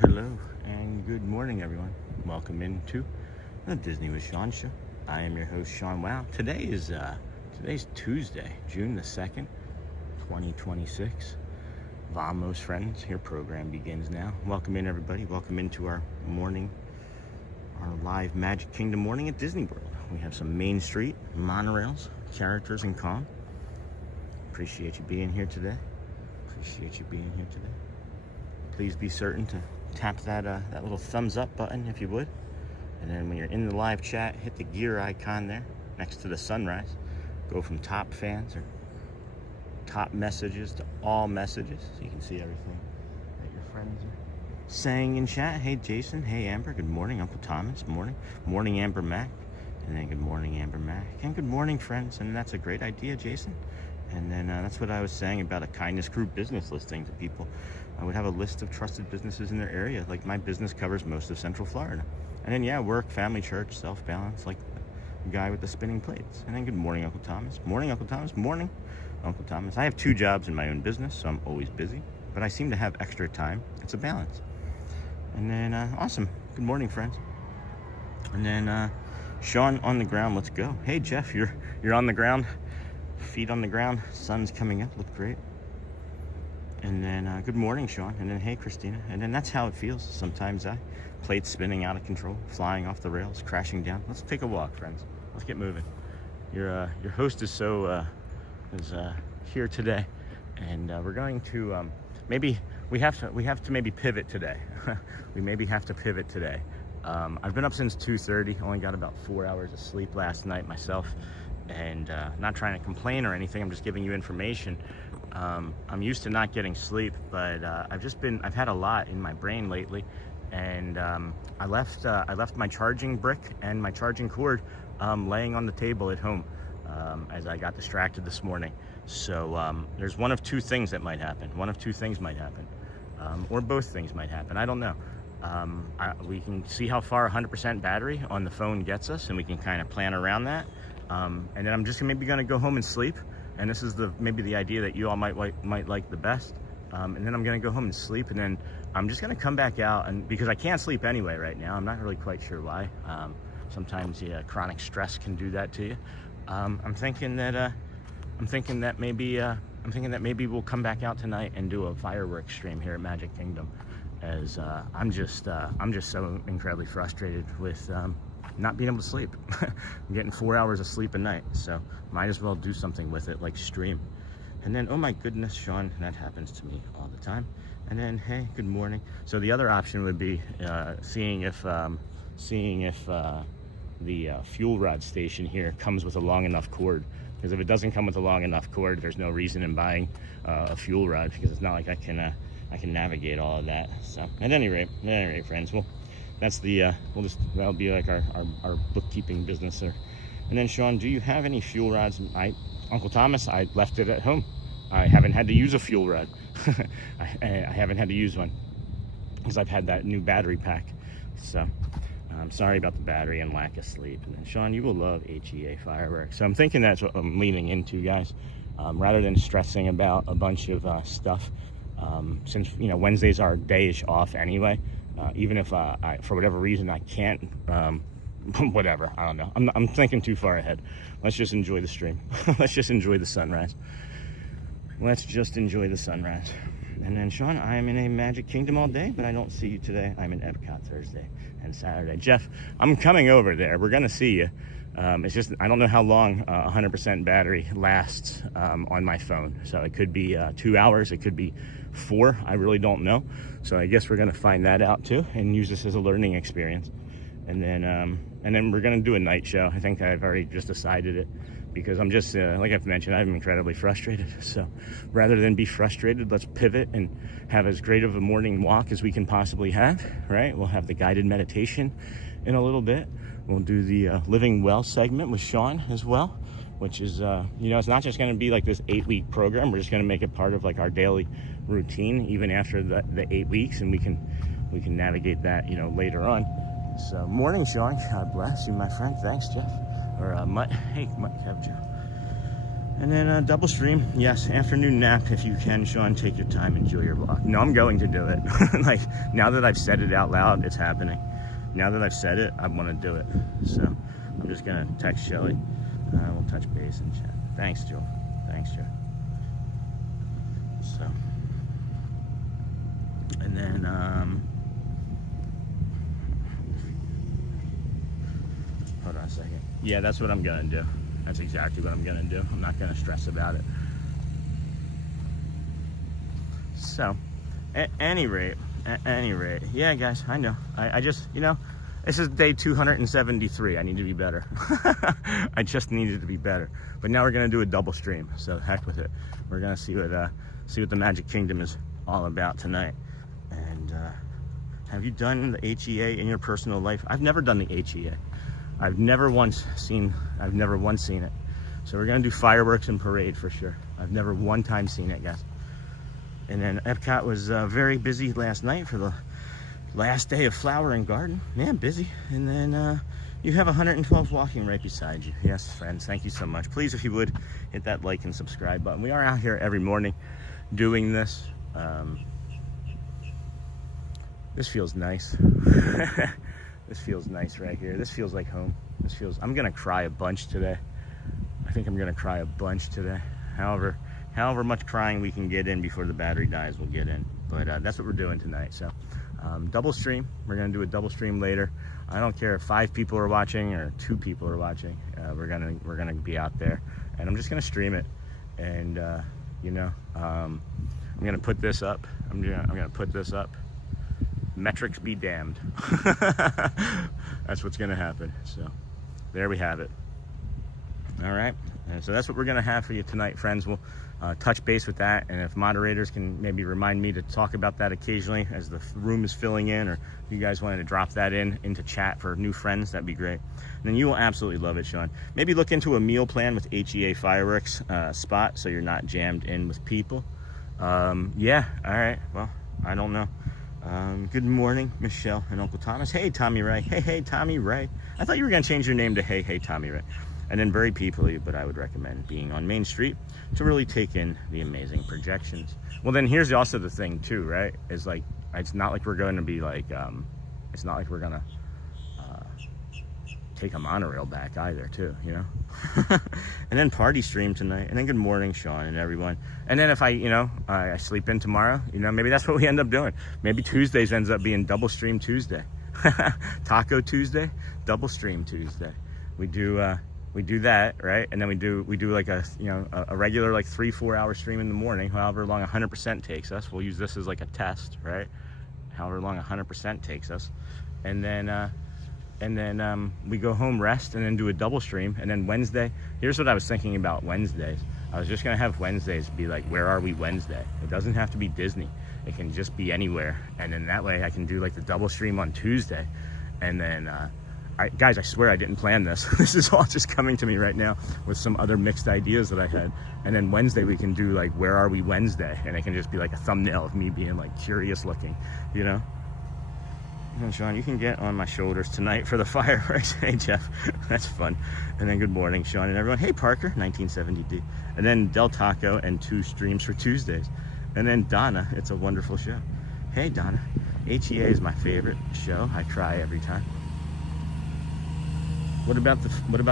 Hello, and good morning, everyone. Welcome into the Disney with Sean show. I am your host, Sean. Wow, today's Tuesday, June the 2nd, 2026. Vamos, friends. Your program begins now. Welcome in, everybody. Welcome into our live Magic Kingdom morning at Disney World. We have some Main Street, monorails, characters, and calm. Appreciate you being here today. Please be certain to tap that little thumbs up button if you would. And then when you're in the live chat, hit the gear icon there next to the sunrise. Go from top fans or top messages to all messages so you can see everything that your friends are saying in chat. Hey Jason, hey Amber, good morning. Uncle Thomas, morning Amber Mac. And then good morning Amber Mac. And good morning friends. And that's a great idea, Jason. And then that's what I was saying about a kindness group business listing to people. I would have a list of trusted businesses in their area. Like my business covers most of Central Florida. And then, yeah, work, family, church, self-balance, like the guy with the spinning plates. And then good morning, Uncle Thomas. Morning, Uncle Thomas. Morning, Uncle Thomas. I have 2 jobs in my own business, so I'm always busy. But I seem to have extra time. It's a balance. And then, awesome. Good morning, friends. And then, Sean on the ground. Let's go. Hey, Jeff, you're on the ground. Feet on the ground. Sun's coming up. Look great. And then, good morning, Sean. And then, hey, Christina. And then that's how it feels. Sometimes plates spinning out of control, flying off the rails, crashing down. Let's take a walk, friends. Let's get moving. Your host is here today, and we're going to maybe we have to maybe pivot today. We maybe have to pivot today. I've been up since 2:30. Only got about 4 hours of sleep last night myself, and not trying to complain or anything. I'm just giving you information. I'm used to not getting sleep, but I've had a lot in my brain lately, and I left my charging brick and my charging cord laying on the table at home as I got distracted this morning. So there's one of two things that might happen. Or both things might happen. I don't know. We can see how far 100% battery on the phone gets us, and we can kind of plan around that. And then I'm just maybe going to go home and sleep. And this is maybe the idea that you all might like the best. And then I'm going to go home and sleep, and then I'm just going to come back out, and because I can't sleep anyway right now. I'm not really quite sure why. Sometimes chronic stress can do that to you. I'm thinking that maybe we'll come back out tonight and do a fireworks stream here at Magic Kingdom, as I'm just so incredibly frustrated with not being able to sleep. I'm getting 4 hours of sleep a night, so might as well do something with it, like stream. And then, oh my goodness, Sean, that happens to me all the time. And then, hey, good morning. So the other option would be seeing if the fuel rod station here comes with a long enough cord. Because if it doesn't come with a long enough cord, there's no reason in buying a fuel rod, because it's not like I can navigate all of that. So at any rate, friends, well, that's that'll be like our bookkeeping business there. And then, Sean, do you have any fuel rods? Uncle Thomas, I left it at home. I haven't had to use a fuel rod. I haven't had to use one because I've had that new battery pack. So I'm sorry about the battery and lack of sleep. And then, Sean, you will love HEA fireworks. So I'm thinking that's what I'm leaning into, guys. Rather than stressing about a bunch of stuff, since Wednesdays are day-ish off anyway. Even if for whatever reason I can't whatever, I don't know. I'm thinking too far ahead. Let's just enjoy the stream. Let's just enjoy the sunrise. Let's just enjoy the sunrise. And then, Sean, I am in a Magic Kingdom all day, but I don't see you today. I'm in Epcot Thursday and Saturday. Jeff, I'm coming over there. We're going to see you. It's just, I don't know how long 100% battery lasts on my phone. So it could be 2 hours. It could be 4. I really don't know. So I guess we're going to find that out too and use this as a learning experience. And then we're going to do a night show. I think I've already just decided it. Because I'm just, like I've mentioned, I'm incredibly frustrated. So rather than be frustrated, let's pivot and have as great of a morning walk as we can possibly have, right? We'll have the guided meditation in a little bit. We'll do the Living Well segment with Sean as well, which is, you know, it's not just going to be like this 8-week program. We're just going to make it part of like our daily routine, even after the 8 weeks, and we can navigate that, you know, later on. So morning, Sean. God bless you, my friend. Thanks, Jeff. Or Mutt, hey, Mutt Kev Joe. And then double stream, yes, afternoon nap if you can, Sean. Take your time, enjoy your walk. No, I'm going to do it. Like, now that I've said it out loud, it's happening. Now that I've said it, I want to do it. So I'm just gonna text Shelly. We'll touch base and chat. Thanks, Joe. Thanks, Joe. So, and then hold on a second. Yeah, that's what I'm gonna do. That's exactly what I'm gonna do. I'm not gonna stress about it. So, at any rate, yeah, guys, I know. I just, you know, this is day 273. I need to be better. I just needed to be better. But now we're gonna do a double stream. So heck with it. We're gonna see what the Magic Kingdom is all about tonight. And have you done the HEA in your personal life? I've never done the HEA. I've never once seen it. So we're gonna do fireworks and parade for sure. I've never one time seen it, guys. And then Epcot was very busy last night for the last day of Flower and Garden. Yeah, busy. And then you have 112 walking right beside you. Yes, friends, thank you so much. Please, if you would, hit that like and subscribe button. We are out here every morning doing this. This feels nice. This feels nice right here. This feels like home. I'm gonna cry a bunch today. I think I'm gonna cry a bunch today. However much crying we can get in before the battery dies, we'll get in. But that's what we're doing tonight. So double stream. We're gonna do a double stream later. I don't care if 5 people are watching or 2 people are watching. We're gonna be out there, and I'm just gonna stream it. And you know, I'm gonna put this up. I'm gonna put this up. Metrics be damned. That's what's gonna happen. So there we have it. All right, and so that's what we're gonna have for you tonight, friends. We'll touch base with that, and if moderators can maybe remind me to talk about that occasionally as the room is filling in, or if you guys wanted to drop that into chat for new friends, that'd be great. And then you will absolutely love it, Sean. Maybe look into a meal plan with HEA fireworks spot so you're not jammed in with people. Yeah, all right, well, I don't know. Good morning, Michelle and Uncle Thomas. Hey, Tommy Ray. Hey, Tommy Ray. I thought you were going to change your name to Hey, Tommy Ray. And then very peoply, but I would recommend being on Main Street to really take in the amazing projections. Well, then here's also the thing too, right? Is like, it's not like we're going to be like, it's not like we're going to take a monorail back either too, you know? And then party stream tonight, and then good morning, Sean and everyone. And then if I sleep in tomorrow, you know, maybe that's what we end up doing. Maybe Tuesdays ends up being double stream Tuesday. Taco Tuesday, double stream Tuesday. We do that, right? And then we do like a regular like 3-4 hour stream in the morning, however long 100% takes us. We'll use this as like a test, right? However long 100% takes us. And then we go home, rest, and then do a double stream. And then Wednesday, here's what I was thinking about Wednesdays. I was just gonna have Wednesdays be like, where are we Wednesday? It doesn't have to be Disney. It can just be anywhere. And then that way I can do like the double stream on Tuesday. And then, guys, I swear I didn't plan this. This is all just coming to me right now with some other mixed ideas that I had. And then Wednesday we can do like, where are we Wednesday? And it can just be like a thumbnail of me being like curious looking, you know? And Sean, you can get on my shoulders tonight for the fireworks. Hey, Jeff, that's fun. And then good morning, Sean and everyone. Hey, Parker, 1970D. And then Del Taco and 2 streams for Tuesdays. And then Donna, it's a wonderful show. Hey, Donna, HEA is my favorite show. I cry every time. What about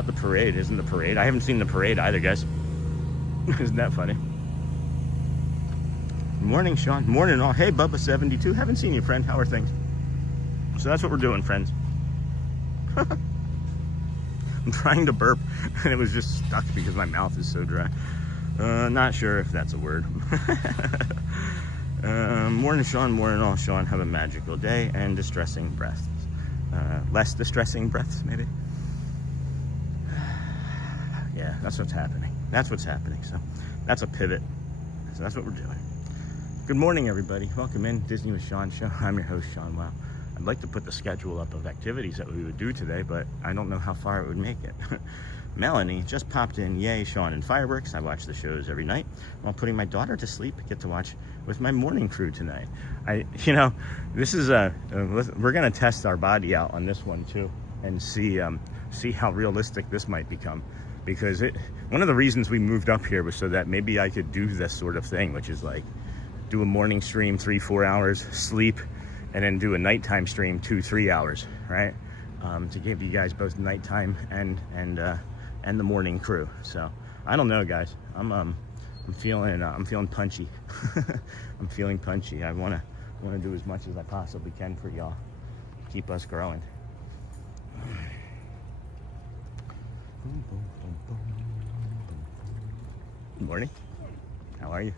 the parade? Isn't the parade? I haven't seen the parade either, guys. Isn't that funny? Morning, Sean. Morning, all. Hey, Bubba72. Haven't seen you, friend. How are things? So that's what we're doing, friends. I'm trying to burp, and it was just stuck because my mouth is so dry. Not sure if that's a word. Morning, Sean. Morning, all. Sean, have a magical day and distressing breaths. Less distressing breaths, maybe. Yeah, that's what's happening. That's what's happening. So that's a pivot. So that's what we're doing. Good morning, everybody. Welcome in Disney with Sean show. I'm your host, Sean. Wow. I'd like to put the schedule up of activities that we would do today, but I don't know how far it would make it. Melanie just popped in. Yay, Sean and fireworks. I watch the shows every night while putting my daughter to sleep. I get to watch with my morning crew tonight. This is we're gonna test our body out on this one too, and see how realistic this might become. Because one of the reasons we moved up here was so that maybe I could do this sort of thing, which is like do a morning stream 3-4 hours, sleep, and then do a nighttime stream 2-3 hours, right? To give you guys both nighttime and the morning crew. So I don't know, guys. I'm feeling punchy. I'm feeling punchy. I wanna do as much as I possibly can for y'all. Keep us growing. Good morning. How are you?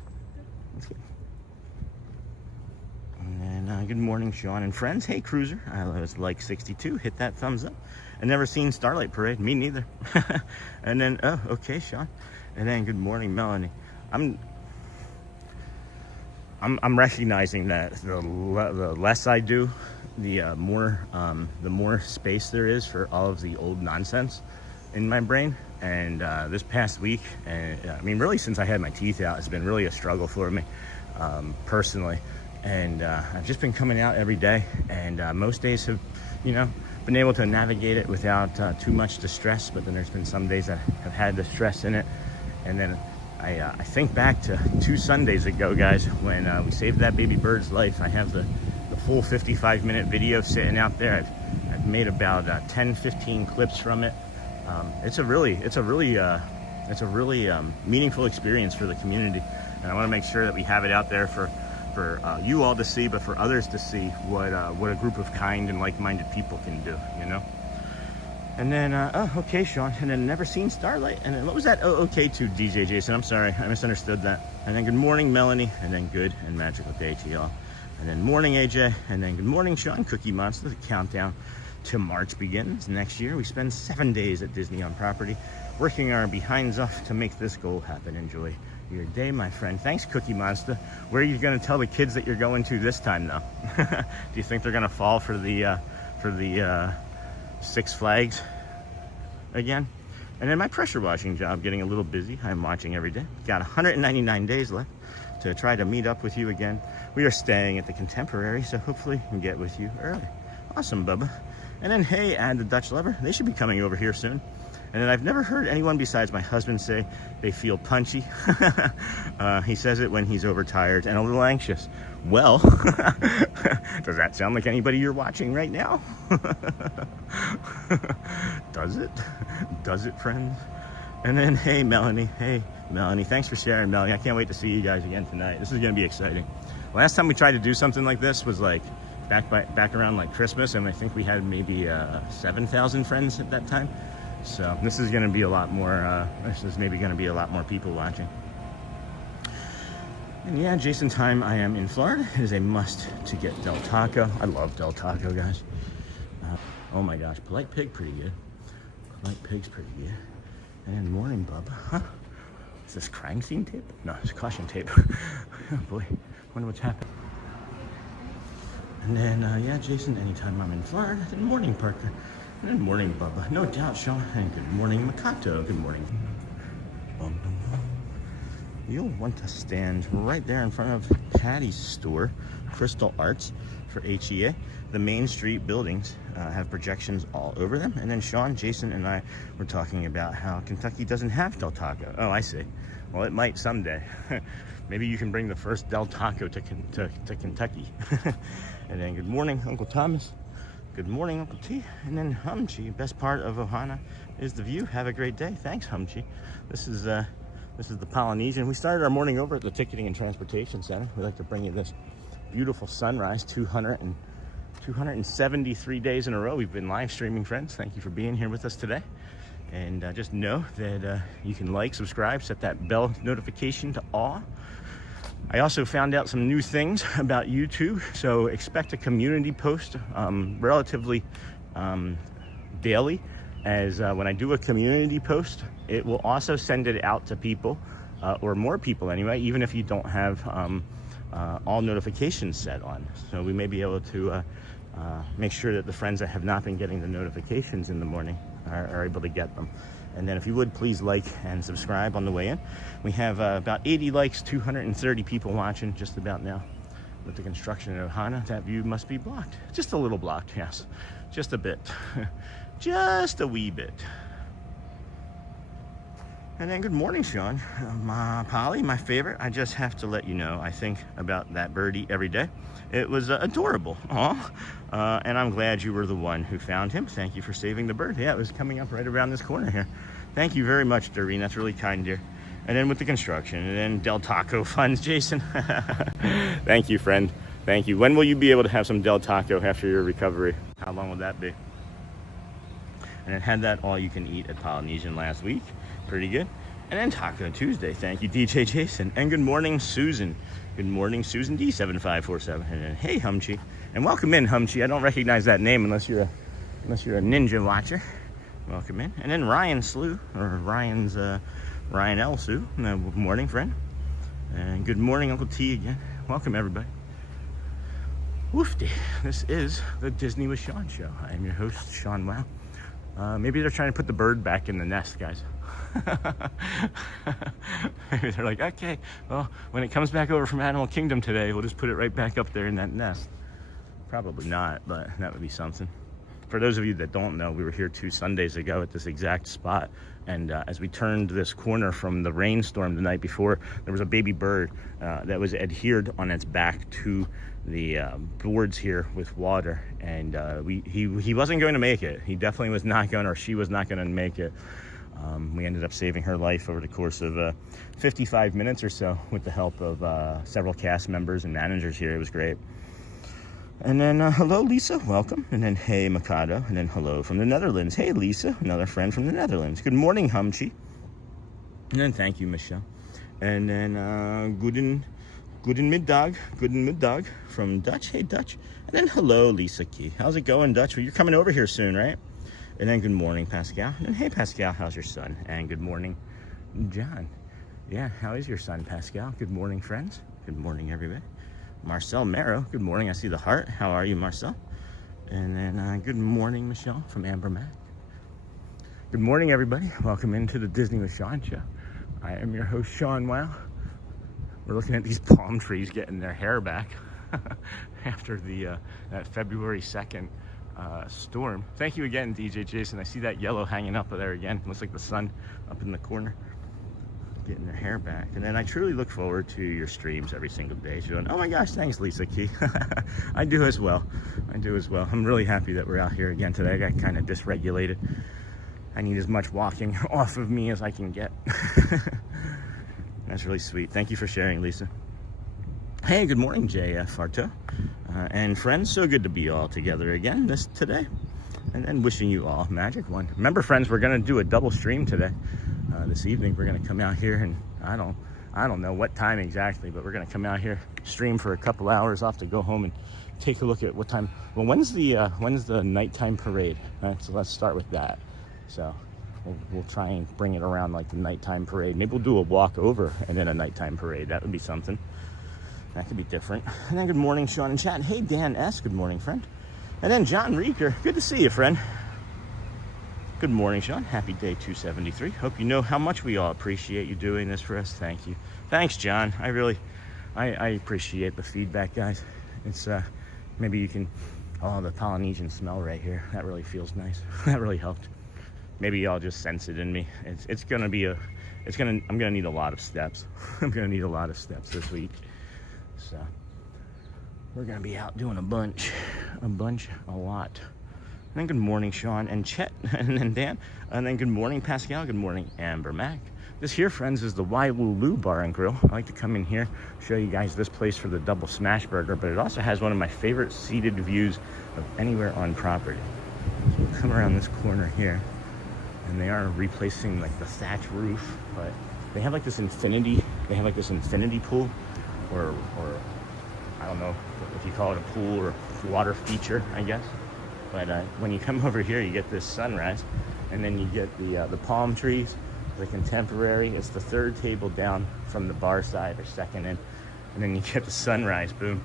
And good morning, Sean and friends. Hey, Cruiser. I was like 62. Hit that thumbs up. I never seen Starlight Parade. Me neither. And then, oh, okay, Sean. And then, good morning, Melanie. I'm recognizing that the less I do, the more space there is for all of the old nonsense in my brain. And this past week, I mean, really since I had my teeth out, it's been really a struggle for me personally. And I've just been coming out every day, and most days have, been able to navigate it without too much distress. But then there's been some days that have had the stress in it. And then I think back to 2 Sundays ago, guys, when we saved that baby bird's life. I have the full 55-minute video sitting out there. I've made about 10-15 clips from it. It's a really meaningful experience for the community, and I want to make sure that we have it out there for you all to see, but for others to see what a group of kind and like-minded people can do, And then, oh, okay, Sean. And then never seen Starlight. And then what was that? Oh, okay, to DJ Jason. I'm sorry, I misunderstood that. And then good morning, Melanie. And then good and magical day to y'all. And then morning, AJ. And then good morning, Sean. Cookie Monster. The countdown to March begins. Next year, we spend 7 days at Disney on property, working our behinds off to make this goal happen. Enjoy your day, my friend. Thanks, Cookie Monster. Where are you going to tell the kids that you're going to this time, though? Do you think they're going to fall for the Six Flags again? And then my pressure washing job getting a little busy. I'm watching every day. Got 199 days left to try to meet up with you again. We are staying at the Contemporary, so hopefully we can get with you early. Awesome, Bubba. And then, hey, and the Dutch Lover. They should be coming over here soon. And then I've never heard anyone besides my husband say they feel punchy. He says it when he's overtired and a little anxious. Well, does that sound like anybody you're watching right now? Does it? Does it, friends? And then, hey, Melanie. Hey, Melanie. Thanks for sharing, Melanie. I can't wait to see you guys again tonight. This is going to be exciting. Last time we tried to do something like this was like back around like Christmas, and I think we had maybe 7,000 friends at that time. So this is going to be a lot more, this is maybe going to be a lot more people watching. And yeah, Jason time, I am in Florida. It is a must to get Del Taco. I love Del Taco, guys. Oh my gosh, Polite Pig, pretty good. Polite Pig's pretty good. And morning, Bubba. Huh? Is this crime scene tape? No, it's caution tape. Oh boy, wonder what's happening. And then, yeah, Jason, anytime I'm in Florida. Good morning, Parker. Good morning, Bubba. No doubt, Sean. And good morning, Makato. Good morning. You'll want to stand right there in front of Patty's store, Crystal Arts, for HEA. The Main Street buildings have projections all over them. And then Sean, Jason, and I were talking about how Kentucky doesn't have Del Taco. Oh, I see. Well, it might someday. Maybe you can bring the first Del Taco to Kentucky. And then good morning, Uncle Thomas. Good morning, Uncle T. And then Humchi. Best part of Ohana is the view. Have a great day. Thanks, Humchi. This is the Polynesian. We started our morning over at the Ticketing and Transportation Center. We'd like to bring you this beautiful sunrise. 273 days in a row we've been live streaming, friends. Thank you for being here with us today. And just know that you can like, subscribe, set that bell notification to all. I also found out some new things about YouTube, so expect a community post relatively daily. As when I do a community post, it will also send it out to people, or more people anyway, even if you don't have all notifications set on. So we may be able to make sure that the friends that have not been getting the notifications in the morning are able to get them. And then if you would, please like and subscribe on the way in. We have about 80 likes, 230 people watching just about now. With the construction of Ohana, that view must be blocked. Just a little blocked, yes. Just a bit. Just a wee bit. And then good morning, Sean. Polly, my favorite. I just have to let you know, I think about that birdie every day. It was adorable. And I'm glad you were the one who found him. Thank you for saving the bird. Yeah, it was coming up right around this corner here. Thank you very much, Doreen. That's really kind, dear. And then with the construction, and then Del Taco funds, Jason. Thank you, friend. Thank you. When will you be able to have some Del Taco after your recovery? How long will that be? And then had that all you can eat at Polynesian last week. Pretty good. And then Taco Tuesday. Thank you, DJ Jason. And good morning, Susan. Good morning, Susan D7547. And then hey, Humchi. And welcome in, Humchi. I don't recognize that name unless you're a ninja watcher. Welcome in. And then Ryan Slew, or Ryan L. Sue. Good morning, friend. And good morning, Uncle T again. Welcome, everybody. Woofty. This is the Disney with Sean show. I am your host, Sean Wow. Maybe they're trying to put the bird back in the nest, guys. Maybe they're like, okay, well, when it comes back over from Animal Kingdom today, we'll just put it right back up there in that nest. Probably not, but that would be something. For those of you that don't know, we were here 2 Sundays ago at this exact spot. And as we turned this corner from the rainstorm the night before, there was a baby bird that was adhered on its back to the boards here with water. And he wasn't going to make it. He definitely was not going, or she was not going to make it. We ended up saving her life over the course of 55 minutes or so with the help of several cast members and managers here. It was great. And then hello, Lisa, welcome. And then hey, Mikado. And then hello from the Netherlands. Hey, Lisa, another friend from the Netherlands. Good morning, Humchi. And then thank you, Michelle. And then guten middag from Dutch. Hey, Dutch. And then hello, Lisa Key. How's it going, Dutch? Well, you're coming over here soon, right? And then good morning, Pascal. And hey, Pascal, how's your son? And good morning, John. Yeah, how is your son, Pascal? Good morning, friends. Good morning, everybody. Marcel Mero, good morning. I see the heart. How are you, Marcel? And then good morning, Michelle from Amber Mac. Good morning, everybody. Welcome into the Disney with Sean show. I am your host, Sean Wow. We're looking at these palm trees getting their hair back after that February 2nd storm. Thank you again, DJ Jason. I see that yellow hanging up there again. Looks like the sun up in the corner. Getting their hair back. And then I truly look forward to your streams every single day. So, oh my gosh, thanks, Lisa Key. I do as well. I'm really happy that we're out here again today. I got kind of dysregulated. I need as much walking off of me as I can get. That's really sweet. Thank you for sharing, Lisa. Hey, good morning, JF Farto. And friends, so good to be all together again today. And then wishing you all magic one. Remember, friends, we're going to do a double stream today. This evening we're going to come out here, and I don't know what time exactly, but we're going to come out here, stream for a couple hours, off to go home and take a look at what time. Well, when's the nighttime parade? Right, so let's start with that. So we'll try and bring it around like the nighttime parade. Maybe we'll do a walk over and then a nighttime parade. That would be something. That could be different. And then good morning, Sean and chat. Hey, Dan S. Good morning, friend. And then John Reeker. Good to see you, friend. Good morning, Sean. Happy day 273. Hope you know how much we all appreciate you doing this for us. Thank you. Thanks, John. I appreciate the feedback, guys. It's maybe you can, the Polynesian smell right here. That really feels nice. That really helped. Maybe y'all just sense it in me. I'm gonna need a lot of steps. I'm gonna need a lot of steps this week. So we're gonna be out doing a lot. And then good morning, Sean and Chet, and then Dan. And then good morning, Pascal. Good morning, Amber Mac. This here, friends, is the Wailulu Bar and Grill. I like to come in here, show you guys this place for the double smash burger, but it also has one of my favorite seated views of anywhere on property. So we'll come around this corner here, and they are replacing like the thatch roof, but they have like this infinity pool, or I don't know if you call it a pool or water feature, I guess. But when you come over here, you get this sunrise, and then you get the palm trees, the contemporary. It's the third table down from the bar side, or second in, and then you get the sunrise, boom,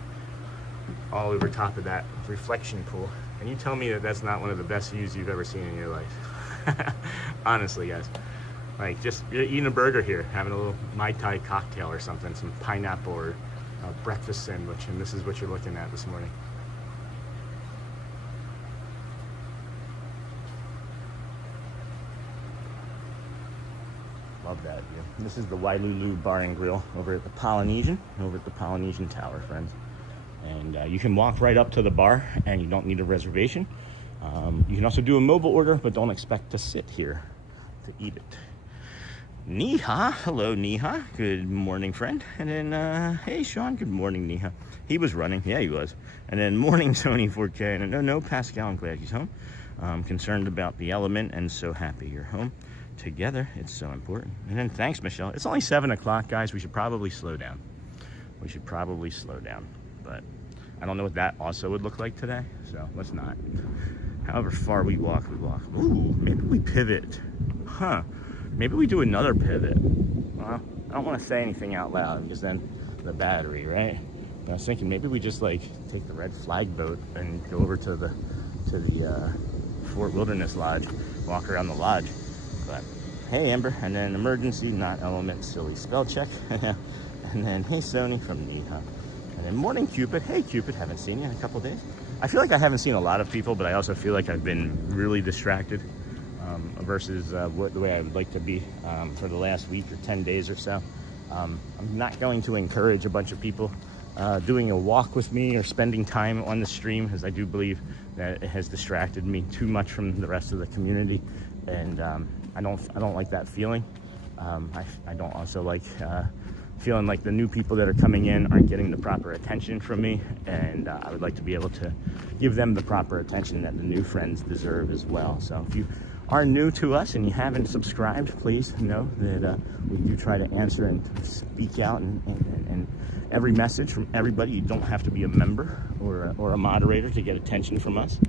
all over top of that reflection pool. And you tell me that that's not one of the best views you've ever seen in your life. Honestly, guys. Like, just you're eating a burger here, having a little Mai Tai cocktail or something, some pineapple or a breakfast sandwich, and this is what you're looking at this morning. Love that view. This is the Wailulu Bar and Grill over at the Polynesian Tower, friends. And you can walk right up to the bar, and you don't need a reservation. You can also do a mobile order, but don't expect to sit here to eat it. Neha, hello Neha, good morning, friend. And then, hey Sean, good morning, Neha. He was running, yeah he was. And then morning, Sony 4K, and no, Pascal, I'm glad he's home. I'm concerned about the element and so happy you're home. Together, it's so important. And then thanks, Michelle. It's only 7 o'clock, guys. We should probably slow down. But I don't know what that also would look like today, so let's not. However far we walk. Ooh, maybe we pivot. Huh. Maybe we do another pivot. Well, I don't want to say anything out loud because then the battery, right? But I was thinking maybe we just like take the red flag boat and go over to the Fort Wilderness Lodge, walk around the lodge. But hey Amber, and then emergency, not element, silly spell check. And then hey Sony from Neha. And then morning Cupid. Hey Cupid, haven't seen you in a couple days. I feel like I haven't seen a lot of people, but I also feel like I've been really distracted versus the way I would like to be for the last week or 10 days or so. I'm not going to encourage a bunch of people doing a walk with me or spending time on the stream, as I do believe that it has distracted me too much from the rest of the community, and I don't like that feeling. I don't also like feeling like the new people that are coming in aren't getting the proper attention from me, and I would like to be able to give them the proper attention that the new friends deserve as well. So if you are new to us and you haven't subscribed, please know that we do try to answer and speak out and every message from everybody. You don't have to be a member or a moderator to get attention from us.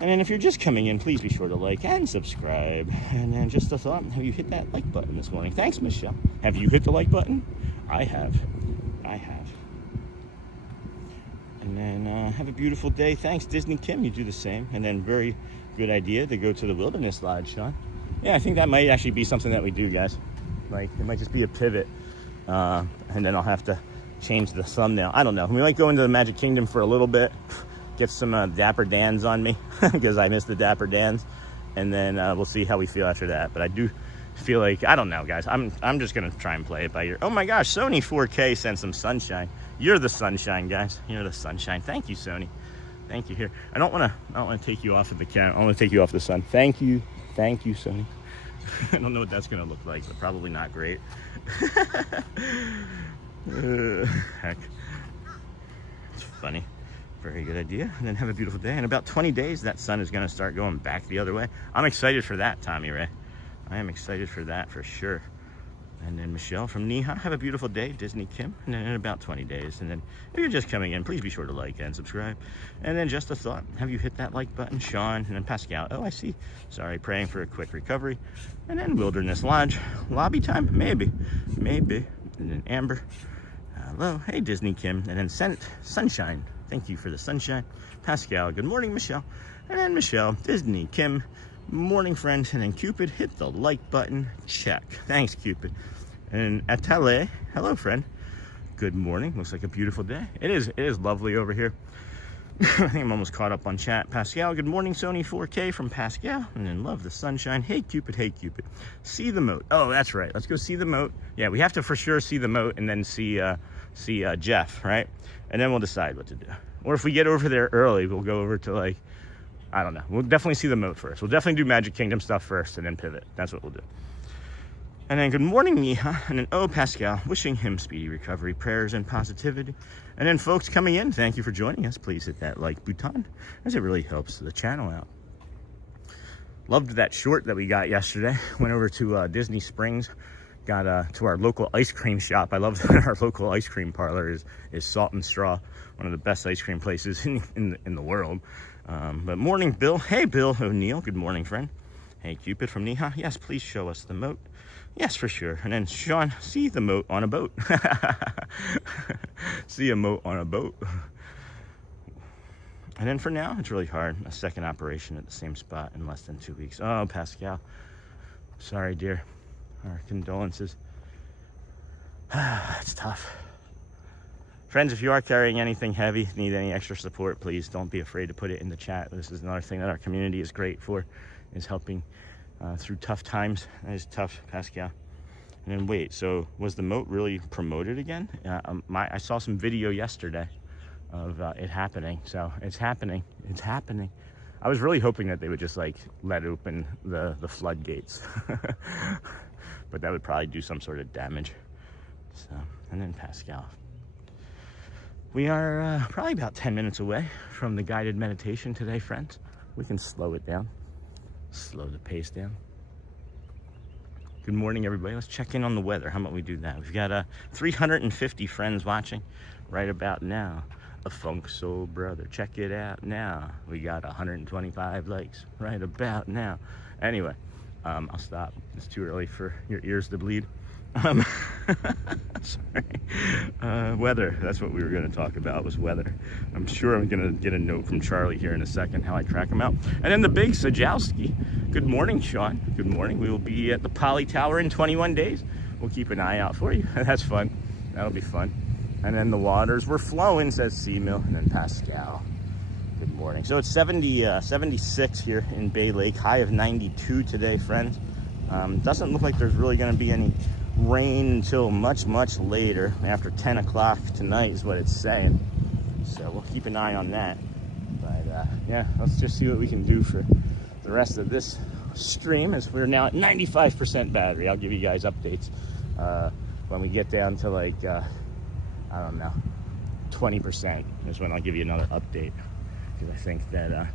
And then if you're just coming in, please be sure to like and subscribe. And then just a thought, have you hit that like button this morning? Thanks, Michelle. Have you hit the like button? I have. And then have a beautiful day. Thanks, Disney Kim. You do the same. And then very good idea to go to the Wilderness Lodge, Sean. Yeah, I think that might actually be something that we do, guys. Like, it might just be a pivot. And then I'll have to change the thumbnail. I don't know. We might go into the Magic Kingdom for a little bit. Get some Dapper Dans on me because I miss the Dapper Dans, and then we'll see how we feel after that. But I do feel like, I don't know, guys. I'm just gonna try and play it by ear. Oh my gosh, Sony 4K sent some sunshine. You're the sunshine, guys. You're the sunshine. Thank you, Sony. Thank you. Here, I don't want to take you off of the camera. I want to take you off the sun. Thank you, Sony. I don't know what that's gonna look like, but probably not great. Heck, it's funny. Very good idea. And then have a beautiful day. In about 20 days, that sun is going to start going back the other way. I'm excited for that, Tommy Ray. I am excited for that for sure. And then Michelle from Neha, have a beautiful day. Disney Kim. And then in about 20 days. And then if you're just coming in, please be sure to like and subscribe. And then just a thought, have you hit that like button? Sean, and then Pascal. Oh, I see. Sorry, praying for a quick recovery. And then Wilderness Lodge. Lobby time? Maybe. And then Amber. Hello. Hey, Disney Kim. And then Sunshine. Thank you for the sunshine. Pascal, good morning, Michelle. And then Michelle, Disney, Kim, morning, friend. And then Cupid, hit the like button, check. Thanks, Cupid. And Atale, hello, friend. Good morning. Looks like a beautiful day. It is lovely over here. I think I'm almost caught up on chat. Pascal, good morning, Sony 4K from Pascal. And then love the sunshine. Hey, Cupid, see the moat. Oh, that's right. Let's go see the moat. Yeah, we have to for sure see the moat and then see Jeff, right? And then we'll decide what to do. Or if we get over there early, we'll go over to like I don't know. We'll definitely see the moat first. We'll definitely do Magic Kingdom stuff first and then pivot. That's what we'll do. And then good morning, Miha. And then, oh, Pascal, wishing him speedy recovery, prayers and positivity. And then folks coming in, thank you for joining us. Please hit that like button, as it really helps the channel out. Loved that short that we got yesterday. Went over to Disney Springs, got to our local ice cream shop. I love that our local ice cream parlor is Salt and Straw, one of the best ice cream places in the world. But morning, Bill. Hey, Bill O'Neill. Good morning, friend. Hey, Cupid from Niha. Yes, please show us the moat. Yes, for sure. And then Sean, see the moat on a boat. See a moat on a boat. And then for now, it's really hard. A second operation at the same spot in less than 2 weeks. Oh, Pascal. Sorry, dear. Our condolences. It's tough. Friends, if you are carrying anything heavy, need any extra support, please don't be afraid to put it in the chat. This is another thing that our community is great for, is helping through tough times. That is tough, Pascal. And then wait, so was the moat really promoted again? I saw some video yesterday of it happening. So it's happening. It's happening. I was really hoping that they would just like let open the floodgates. But that would probably do some sort of damage. So, and then Pascal. We are probably about 10 minutes away from the guided meditation today, friends. We can slow it down. Slow the pace down. Good morning, everybody. Let's check in on the weather. How about we do that? We've got 350 friends watching right about now. A funk soul brother, check it out now. We got 125 likes right about now. Anyway, I'll stop. It's too early for your ears to bleed. Sorry. Weather, that's what we were going to talk about, was weather. I'm sure I'm going to get a note from Charlie here in a second how I track him out. And then the big Sajowski. Good morning, Sean. Good morning. We will be at the Poly Tower in 21 days. We'll keep an eye out for you. That's fun. That'll be fun. And then the waters were flowing, says Seamill. And then Pascal. Good morning. So it's 76 here in Bay Lake. High of 92 today, friends. Doesn't look like there's really going to be any rain until much later, after 10 o'clock tonight is what it's saying. So we'll keep an eye on that. But yeah, let's just see what we can do for the rest of this stream, as we're now at 95% battery. I'll give you guys updates when we get down to like I don't know, 20% is when I'll give you another update, because I think that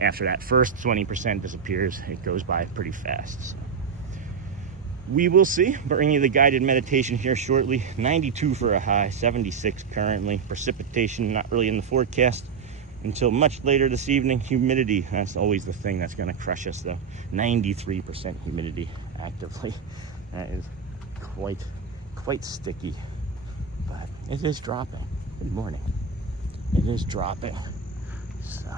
after that first 20% disappears, it goes by pretty fast. So we will see. Bringing you the guided meditation here shortly. 92 for a high, 76 currently. Precipitation not really in the forecast until much later this evening. Humidity, that's always the thing that's going to crush us though. 93% humidity actively. That is quite sticky, but it is dropping. Good morning. It is dropping. So,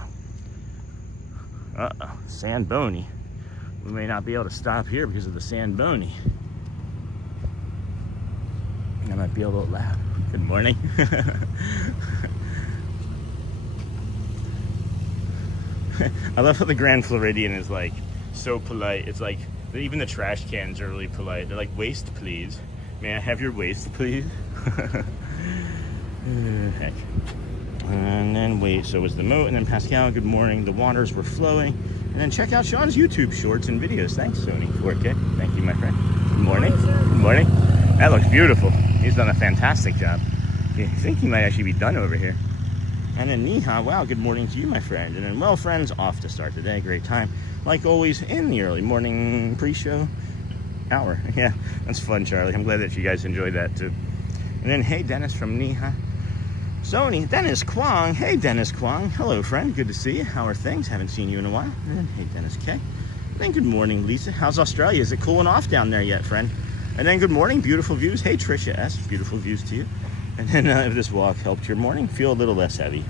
Sandboni. We may not be able to stop here because of the Sandboni. I might be a little loud. Good morning. I love how the Grand Floridian is like so polite. It's like even the trash cans are really polite. They're like, waste please. May I have your waste please? Heck. And then wait, so was the moat, and then Pascal, good morning. The waters were flowing. And then check out Sean's YouTube shorts and videos. Thanks, Sony 4K. Thank you, my friend. Good morning. Good morning. That looks beautiful. He's done a fantastic job. I think he might actually be done over here. And then Niha, wow, good morning to you, my friend. And then, well, friends, off to start today. Great time. Like always, in the early morning pre-show hour. Yeah, that's fun, Charlie. I'm glad that you guys enjoyed that, too. And then, hey, Dennis from Niha. Sony, Dennis Kwong. Hey, Dennis Kwong. Hello, friend. Good to see you. How are things? Haven't seen you in a while. And then, hey, Dennis K. And then, good morning, Lisa. How's Australia? Is it cooling off down there yet, friend? And then, good morning, beautiful views. Hey, Trisha S. Beautiful views to you. And then, if this walk helped your morning, feel a little less heavy,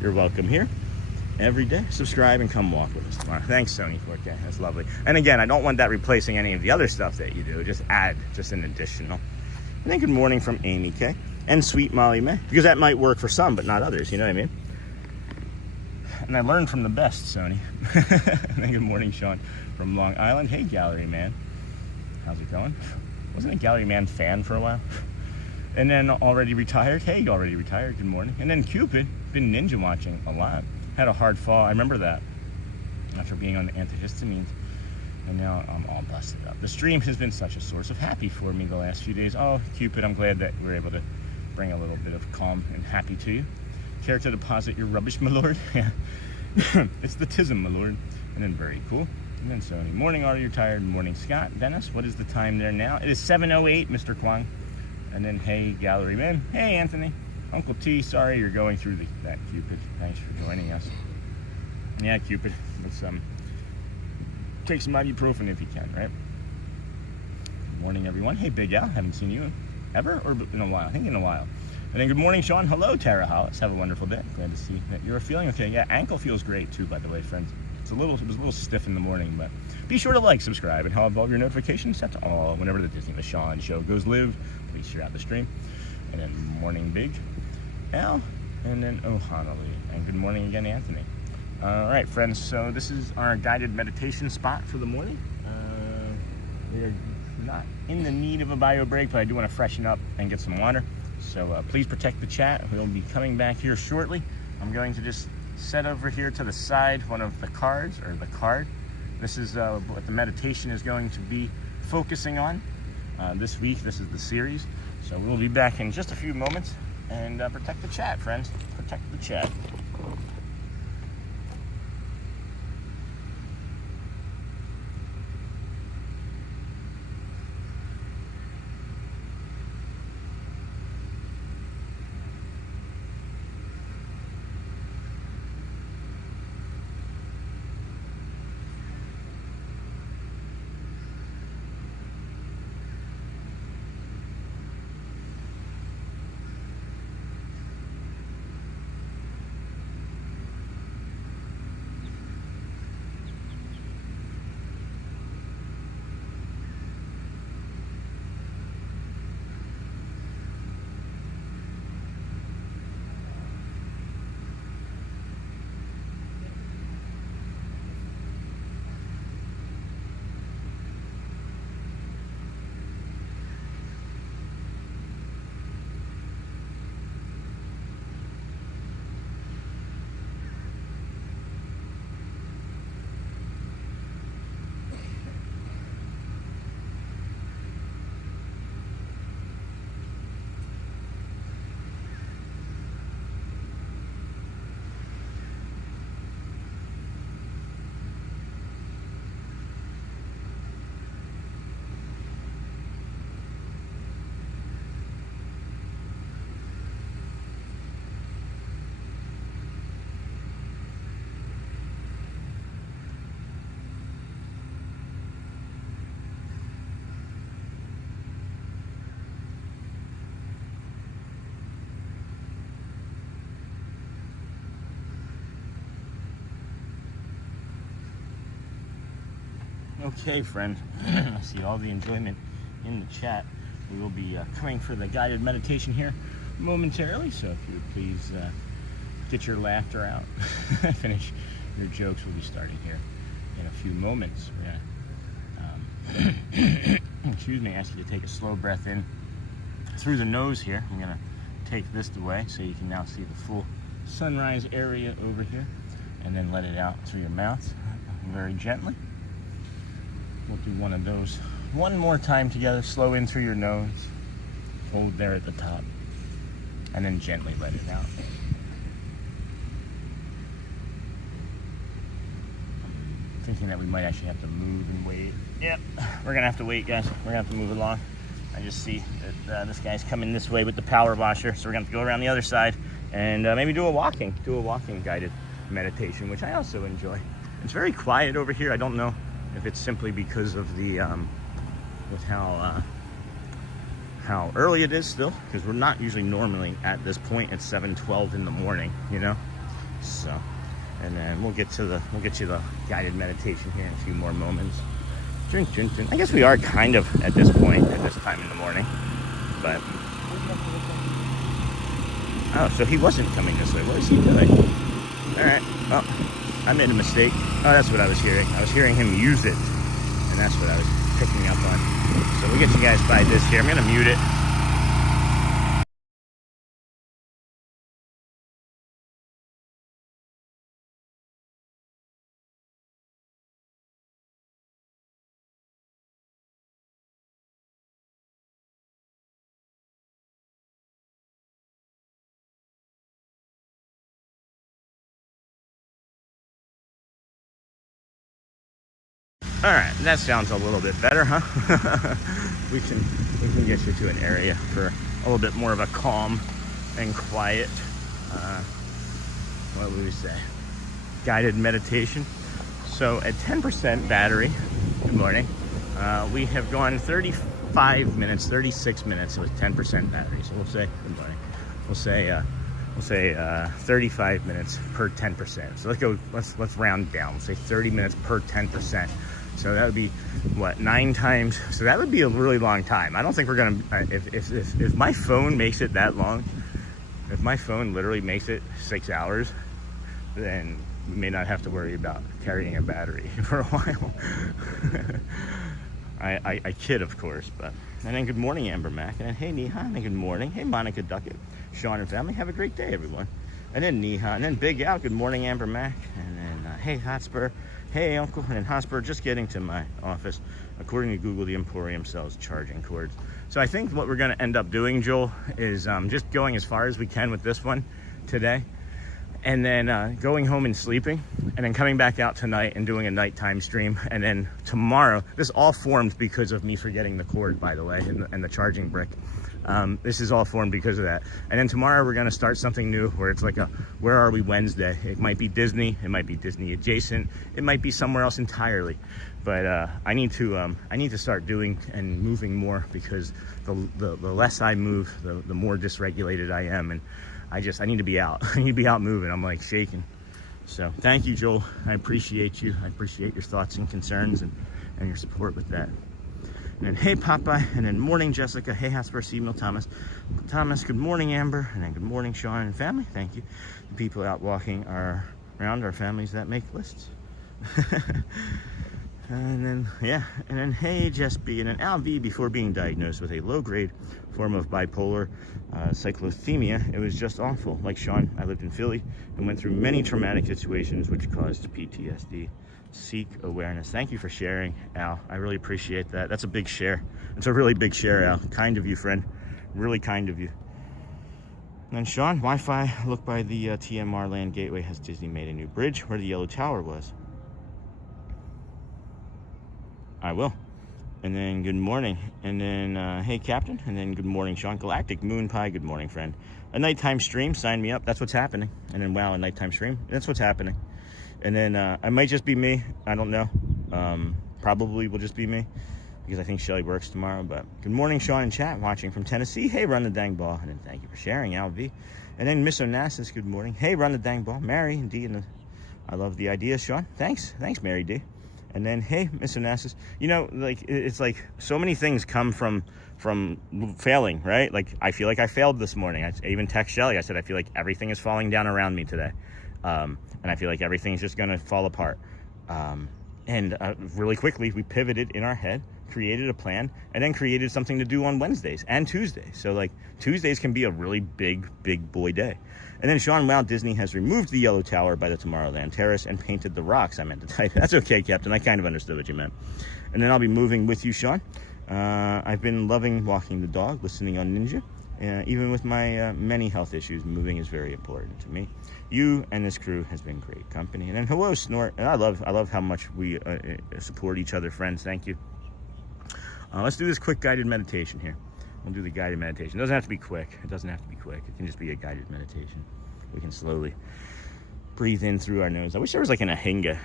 you're welcome here every day. Subscribe and come walk with us tomorrow. Thanks, Sony 4K. That's lovely. And again, I don't want that replacing any of the other stuff that you do. Just add just an additional. And then, good morning from Amy K. And sweet Molly May, because that might work for some, but not others, you know what I mean? And I learned from the best, Sony. And then good morning, Sean from Long Island. Hey, Gallery Man. How's it going? Wasn't a Gallery Man fan for a while. And then already retired. Hey, already retired. Good morning. And then Cupid, been ninja watching a lot. Had a hard fall. I remember that. after being on the antihistamines, and now I'm all busted up. The stream has been such a source of happy for me the last few days. Oh, Cupid, I'm glad that we're able to bring a little bit of calm and happy to you. Care to deposit your rubbish, my lord? Yeah. It's the tism, my lord. And then very cool. And then Sony. Morning, are you tired? Morning, Scott. Dennis, what is the time there now? It is 7:08, Mr. Kwong. And then, hey, Gallery Man. Hey, Anthony. Uncle T, sorry you're going through that, Cupid. Thanks for joining us. Yeah, Cupid. Let's take some ibuprofen if you can, right? Good morning, everyone. Hey, Big Al. Haven't seen you ever or in a while. I think in a while. And then good morning, Sean. Hello, Tara Hollis. Have a wonderful day. Glad to see that you're feeling okay. Yeah, ankle feels great too, by the way, friends. It was a little stiff in the morning, but be sure to like, subscribe, and have all of your notifications set to all whenever the Disney Michon show goes live. Please share out the stream. And then morning, Big Al, and then Ohana Lee. And good morning again, Anthony. All right, friends. So this is our guided meditation spot for the morning. We are not in the need of a bio break, but I do want to freshen up and get some water. So please protect the chat. We'll be coming back here shortly. I'm going to just set over here to the side one of the cards, or the card. This is what the meditation is going to be focusing on this week. This is the series. So we'll be back in just a few moments. And protect the chat, friends. Protect the chat. Okay, friend. I see all the enjoyment in the chat. We will be coming for the guided meditation here momentarily, so if you would please get your laughter out, finish your jokes. We'll be starting here in a few moments. We're gonna, excuse me, ask you to take a slow breath in through the nose here. I'm gonna take this away so you can now see the full sunrise area over here, and then let it out through your mouth very gently. We'll do one of those one more time together. Slow in through your nose, hold there at the top, and then gently let it out. I'm thinking that we might actually have to move and wait. Yep, we're gonna have to wait, guys. We're gonna have to move along. I just see that this guy's coming this way with the power washer, so we're gonna have to go around the other side and maybe do a walking guided meditation, which I also enjoy. It's very quiet over here. I don't know if it's simply because of the with how early it is still, because we're not usually normally at this point at 7:12 in the morning, you know. So, and then we'll get you the guided meditation here in a few more moments. Drink. I guess we are kind of at this point at this time in the morning, but oh, so he wasn't coming this way. What is he doing? All right. Well, I made a mistake. Oh, that's what I was hearing. I was hearing him use it, and that's what I was picking up on. So we'll get you guys by this here. I'm gonna mute it. All right, that sounds a little bit better, huh? we can get you to an area for a little bit more of a calm and quiet, what would we say, guided meditation. So at 10% battery, good morning, we have gone 35 minutes, 36 minutes with 10% battery. So we'll say, good morning, we'll say 35 minutes per 10%. So let's round down. We'll say 30 minutes per 10%. So that would be what, 9 times? So that would be a really long time. I don't think we're gonna. If my phone makes it that long, if my phone literally makes it 6 hours, then we may not have to worry about carrying a battery for a while. I kid, of course, but. And then good morning, Amber Mac. And then hey, Neha. And then good morning. Hey, Monica Duckett. Sean and family. Have a great day, everyone. And then Neha. And then Big Al. Good morning, Amber Mac. And then hey, Hotspur. Hey, Uncle. And then Hotspur. Just getting to my office. According to Google, the Emporium sells charging cords. So I think what we're going to end up doing, Joel, is just going as far as we can with this one today. And then going home and sleeping, and then coming back out tonight and doing a nighttime stream. And then tomorrow, this all formed because of me forgetting the cord, by the way, and the charging brick. This is all formed because of that. And then tomorrow we're gonna start something new where it's like a Where Are We Wednesday. It might be Disney, it might be Disney adjacent, it might be somewhere else entirely. But I need to start doing and moving more, because the less I move, the more dysregulated I am. And I need to be out. I need to be out moving. I'm like shaking. So thank you, Joel. I appreciate you. I appreciate your thoughts and concerns and your support with that. And then hey, Popeye. And then morning, Jessica. Hey, Hotspur, Seamil, Thomas. Thomas, good morning, Amber. And then good morning, Sean and family. Thank you. The people out walking around our families that make lists. And then, yeah, and then, hey, Jess B, and then Al V, before being diagnosed with a low-grade form of bipolar cyclothemia, it was just awful. Like Sean, I lived in Philly and went through many traumatic situations which caused PTSD. Seek awareness. Thank you for sharing, Al. I really appreciate that. That's a big share. It's a really big share, Al. Kind of you, friend. Really kind of you. And then Sean, Wi-Fi, look by the TMR Land Gateway. Has Disney made a new bridge where the yellow tower was? I will. And then good morning. And then hey, Captain. And then good morning, Sean. Galactic Moon Pie. Good morning, friend. A nighttime stream. Sign me up. That's what's happening. And then wow, a nighttime stream. That's what's happening. And then it might just be me. I don't know. Probably will just be me, because I think Shelly works tomorrow. But good morning, Sean in chat, watching from Tennessee. Hey, run the dang ball. And then thank you for sharing, Al V. And then Miss Onassis. Good morning. Hey, run the dang ball. Mary and D. I love the idea, Sean. Thanks, Mary D. And then, hey, Miss Onassis, you know, like, it's like so many things come from failing, right? Like, I feel like I failed this morning. I even text Shelly. I said, I feel like everything is falling down around me today. And I feel like everything's just going to fall apart. And really quickly, we pivoted in our head, created a plan, and then created something to do on Wednesdays and Tuesdays. So, like, Tuesdays can be a really big boy day. And then Sean, Walt Disney has removed the yellow tower by the Tomorrowland Terrace and painted the rocks. I meant to type. That's okay, Captain. I kind of understood what you meant. And then I'll be moving with you, Sean. I've been loving walking the dog, listening on Ninja. Even with my many health issues, moving is very important to me. You and this crew has been great company. And then hello, Snort. And I love how much we support each other, friends. Thank you. Let's do this quick guided meditation here. We'll do the guided meditation. It doesn't have to be quick. It doesn't have to be quick. It can just be a guided meditation. We can slowly breathe in through our nose. I wish there was like an ahinga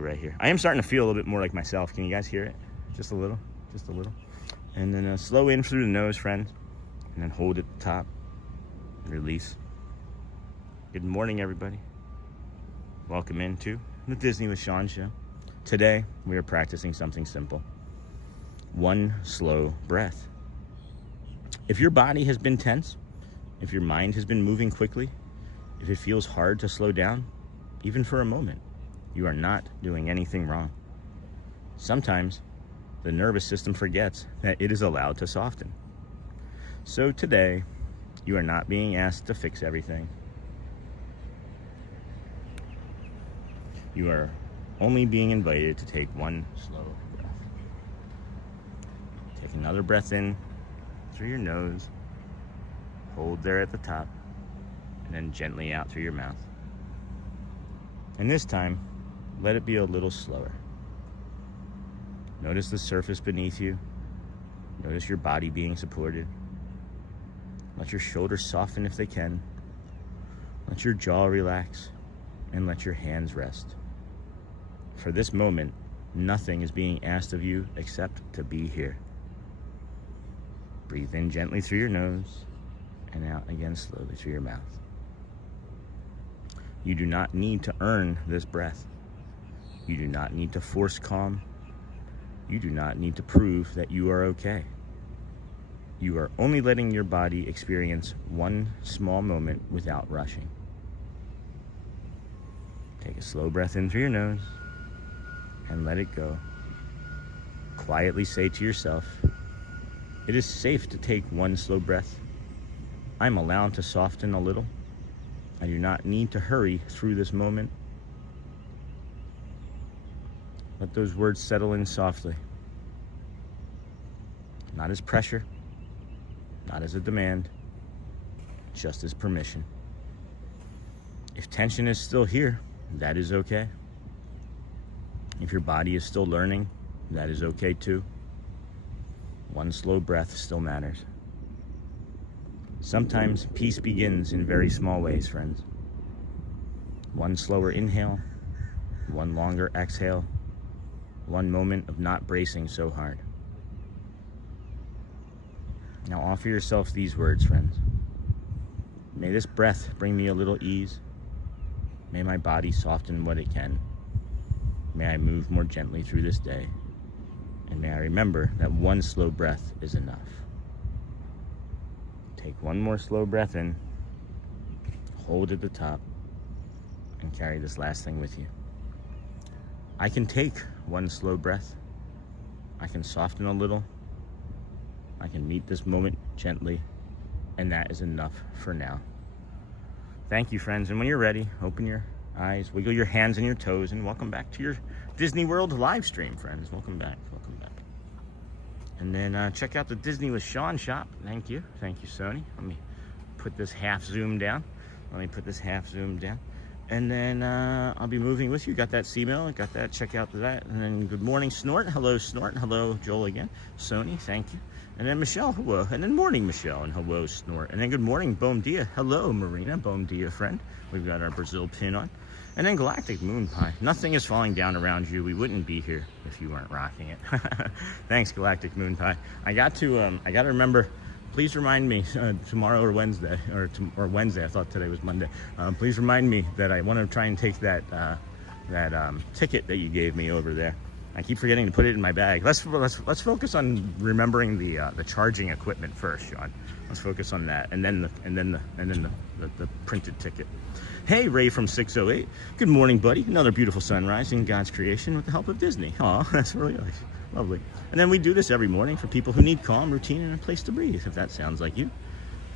right here. I am starting to feel a little bit more like myself. Can you guys hear it? Just a little. And then slow in through the nose, friends. And then hold at the top. Release. Good morning, everybody. Welcome into the Disney with Sean show. Today, we are practicing something simple. One slow breath. If your body has been tense, if your mind has been moving quickly, if it feels hard to slow down, even for a moment, you are not doing anything wrong. Sometimes the nervous system forgets that it is allowed to soften. So today, you are not being asked to fix everything. You are only being invited to take one slow breath. Take another breath in through your nose, hold there at the top, and then gently out through your mouth. And this time, let it be a little slower. Notice the surface beneath you. Notice your body being supported. Let your shoulders soften if they can. Let your jaw relax and let your hands rest. For this moment, nothing is being asked of you except to be here. Breathe in gently through your nose and out again slowly through your mouth. You do not need to earn this breath. You do not need to force calm. You do not need to prove that you are okay. You are only letting your body experience one small moment without rushing. Take a slow breath in through your nose and let it go. Quietly say to yourself, it is safe to take one slow breath. I'm allowed to soften a little. I do not need to hurry through this moment. Let those words settle in softly. Not as pressure, not as a demand, just as permission. If tension is still here, that is okay. If your body is still learning, that is okay too. One slow breath still matters. Sometimes peace begins in very small ways, friends. One slower inhale, one longer exhale, one moment of not bracing so hard. Now offer yourself these words, friends. May this breath bring me a little ease. May my body soften what it can. May I move more gently through this day. And may I remember that one slow breath is enough. Take one more slow breath in, hold at the top, and carry this last thing with you. I can take one slow breath. I can soften a little. I can meet this moment gently, and that is enough for now. Thank you, friends. And when you're ready, open your eyes, wiggle your hands and your toes, and welcome back to your Disney World live stream, friends. Welcome back. Welcome back. And then check out the Disney with Sean shop. Thank you. Thank you, Sony. Let me put this half zoom down. And then I'll be moving with you. Got that C-mail, got that, check out that. And then good morning, Snort. Hello, Snort. Hello, Joel again. Sony, thank you. And then Michelle, hello. And then morning, Michelle, and hello, Snort. And then good morning, Bom Dia. Hello, Marina, Bom Dia, friend. We've got our Brazil pin on. And then Galactic Moon Pie. Nothing is falling down around you. We wouldn't be here if you weren't rocking it. Thanks, Galactic Moon Pie. I got to remember. Please remind me tomorrow or Wednesday, or Wednesday. I thought today was Monday. Please remind me that I want to try and take that ticket that you gave me over there. I keep forgetting to put it in my bag. Let's focus on remembering the charging equipment first, Sean. Let's focus on that, and then the printed ticket. Hey, Ray from 608. Good morning, buddy. Another beautiful sunrise in God's creation with the help of Disney. Aw, that's really nice. Lovely. And then we do this every morning for people who need calm, routine, and a place to breathe. If that sounds like you,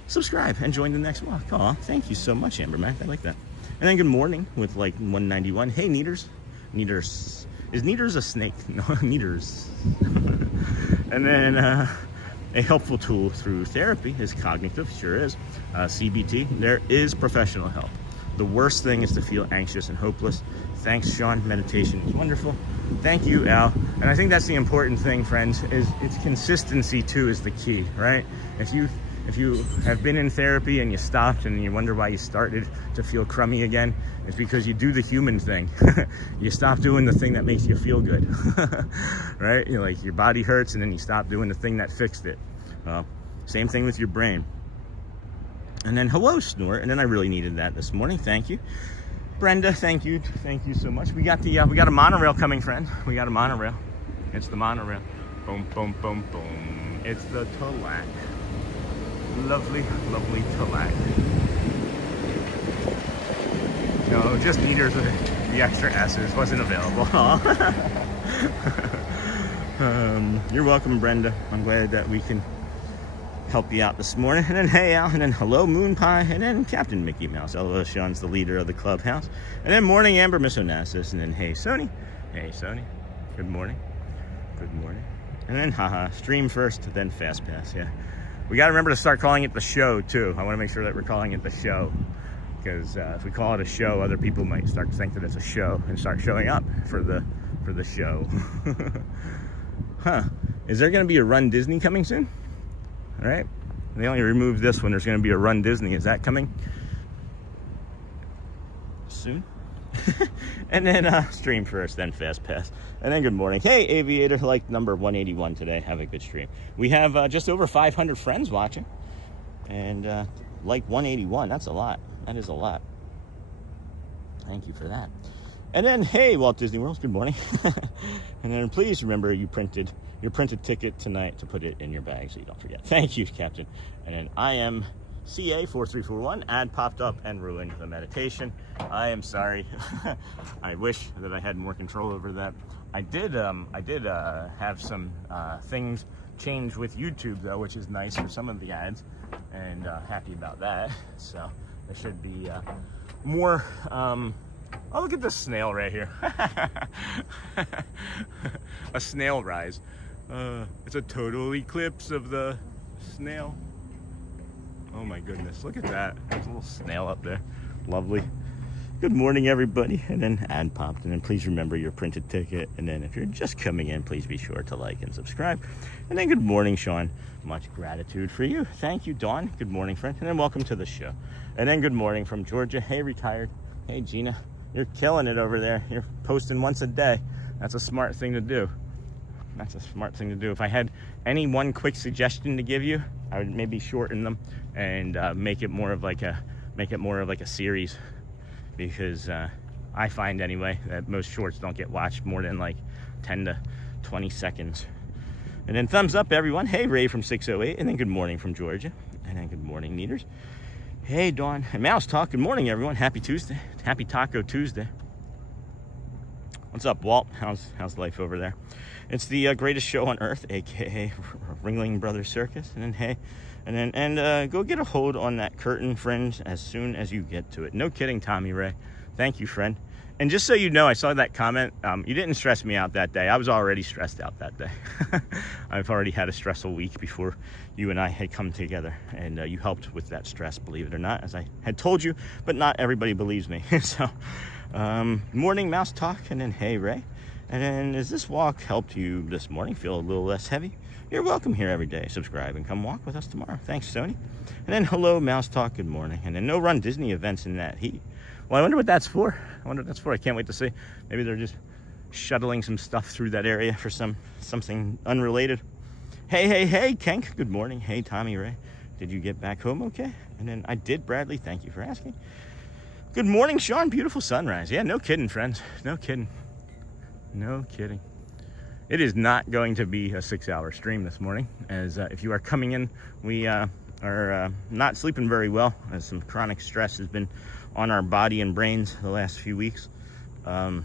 subscribe and join the next walk. Aw, thank you so much, Amber Mac. I like that. And then good morning with like 191. Hey, Neaters. Neaters. Is Neaters a snake? No, Neaters. And then a helpful tool through therapy is cognitive. Sure is. CBT. There is professional help. The worst thing is to feel anxious and hopeless. Thanks, Sean. Meditation is wonderful. Thank you, Al. And I think that's the important thing, friends, is it's consistency too is the key, right? If you have been in therapy and you stopped and you wonder why you started to feel crummy again, it's because you do the human thing. You stop doing the thing that makes you feel good, right? You know, like your body hurts and then you stop doing the thing that fixed it. Same thing with your brain. And then hello, Snort. And then I really needed that this morning. Thank you. Brenda, thank you so much. We got a monorail coming, friend. We got a monorail. It's the monorail. Boom, boom, boom, boom. It's the Talac. Lovely, lovely Talac. No, just Neaters with the extra S's wasn't available. You're welcome, Brenda. I'm glad that we can help you out this morning. And then hey, Al, and then hello, Moon Pie, and then Captain Mickey Mouse. LOL, Sean's the leader of the clubhouse. And then morning, Amber, Miss Onassis, and then hey, Sony. Hey, Sony. Good morning. Good morning. And then haha, stream first, then fast pass. Yeah, we got to remember to start calling it the show too. I want to make sure that we're calling it the show, because if we call it a show, other people might start to think that it's a show and start showing up for the show. Is there going to be a Run Disney coming soon? All right. They only removed this one. There's going to be a Run Disney. Is that coming soon? And then stream first, then fast pass, and then good morning. Hey, Aviator, like number 181 today. Have a good stream. We have just over 500 friends watching, and like 181. That's a lot. That is a lot. Thank you for that. And then, hey, Walt Disney World, good morning. And then please remember your printed ticket tonight to put it in your bag so you don't forget. Thank you, Captain. And then I am CA4341. Ad popped up and ruined the meditation. I am sorry. I wish that I had more control over that. I did have some things change with YouTube though, which is nice for some of the ads, and happy about that. So there should be more. Oh, look at this snail right here. A snail rise. It's a total eclipse of the snail. Oh my goodness, look at that. There's a little snail up there. Lovely. Good morning, everybody. And then ad popped. And then please remember your printed ticket. And then if you're just coming in, please be sure to like and subscribe. And then good morning, Sean. Much gratitude for you. Thank you, Dawn. Good morning, friend. And then welcome to the show. And then good morning from Georgia. Hey, retired. Hey, Gina. You're killing it over there. You're posting once a day. That's a smart thing to do. That's a smart thing to do. If I had any one quick suggestion to give you, I would maybe shorten them and make it more of like a series, because I find anyway that most shorts don't get watched more than like 10 to 20 seconds. And then thumbs up, everyone. Hey, Ray from 608. And then good morning from Georgia. And then good morning, Neaters. Hey, Dawn and Mouse Talk. Good morning, everyone. Happy Tuesday. Happy Taco Tuesday. What's up, Walt? How's life over there? It's the greatest show on earth, aka Ringling Brothers Circus. And then hey, and go get a hold on that curtain, friends, as soon as you get to it. No kidding, Tommy Ray. Thank you, friend. And just so you know, I saw that comment. You didn't stress me out that day. I was already stressed out that day. I've already had a stressful week before you and I had come together, and you helped with that stress, believe it or not, as I had told you, but not everybody believes me. So, morning, Mouse Talk, and then hey, Ray. And then, has this walk helped you this morning feel a little less heavy? You're welcome here every day. Subscribe and come walk with us tomorrow. Thanks, Sony. And then, hello, Mouse Talk, good morning. And then, no Run Disney events in that heat. Well, I wonder what that's for. I can't wait to see. Maybe they're just shuttling some stuff through that area for something unrelated. Hey, Kenk, good morning. Hey, Tommy Ray. Did you get back home okay? And then I did, Bradley. Thank you for asking. Good morning, Sean. Beautiful sunrise. Yeah, no kidding, friends. No kidding. No kidding. It is not going to be a 6-hour stream this morning, as if you are coming in, we are not sleeping very well, as some chronic stress has been on our body and brains the last few weeks. Yeah,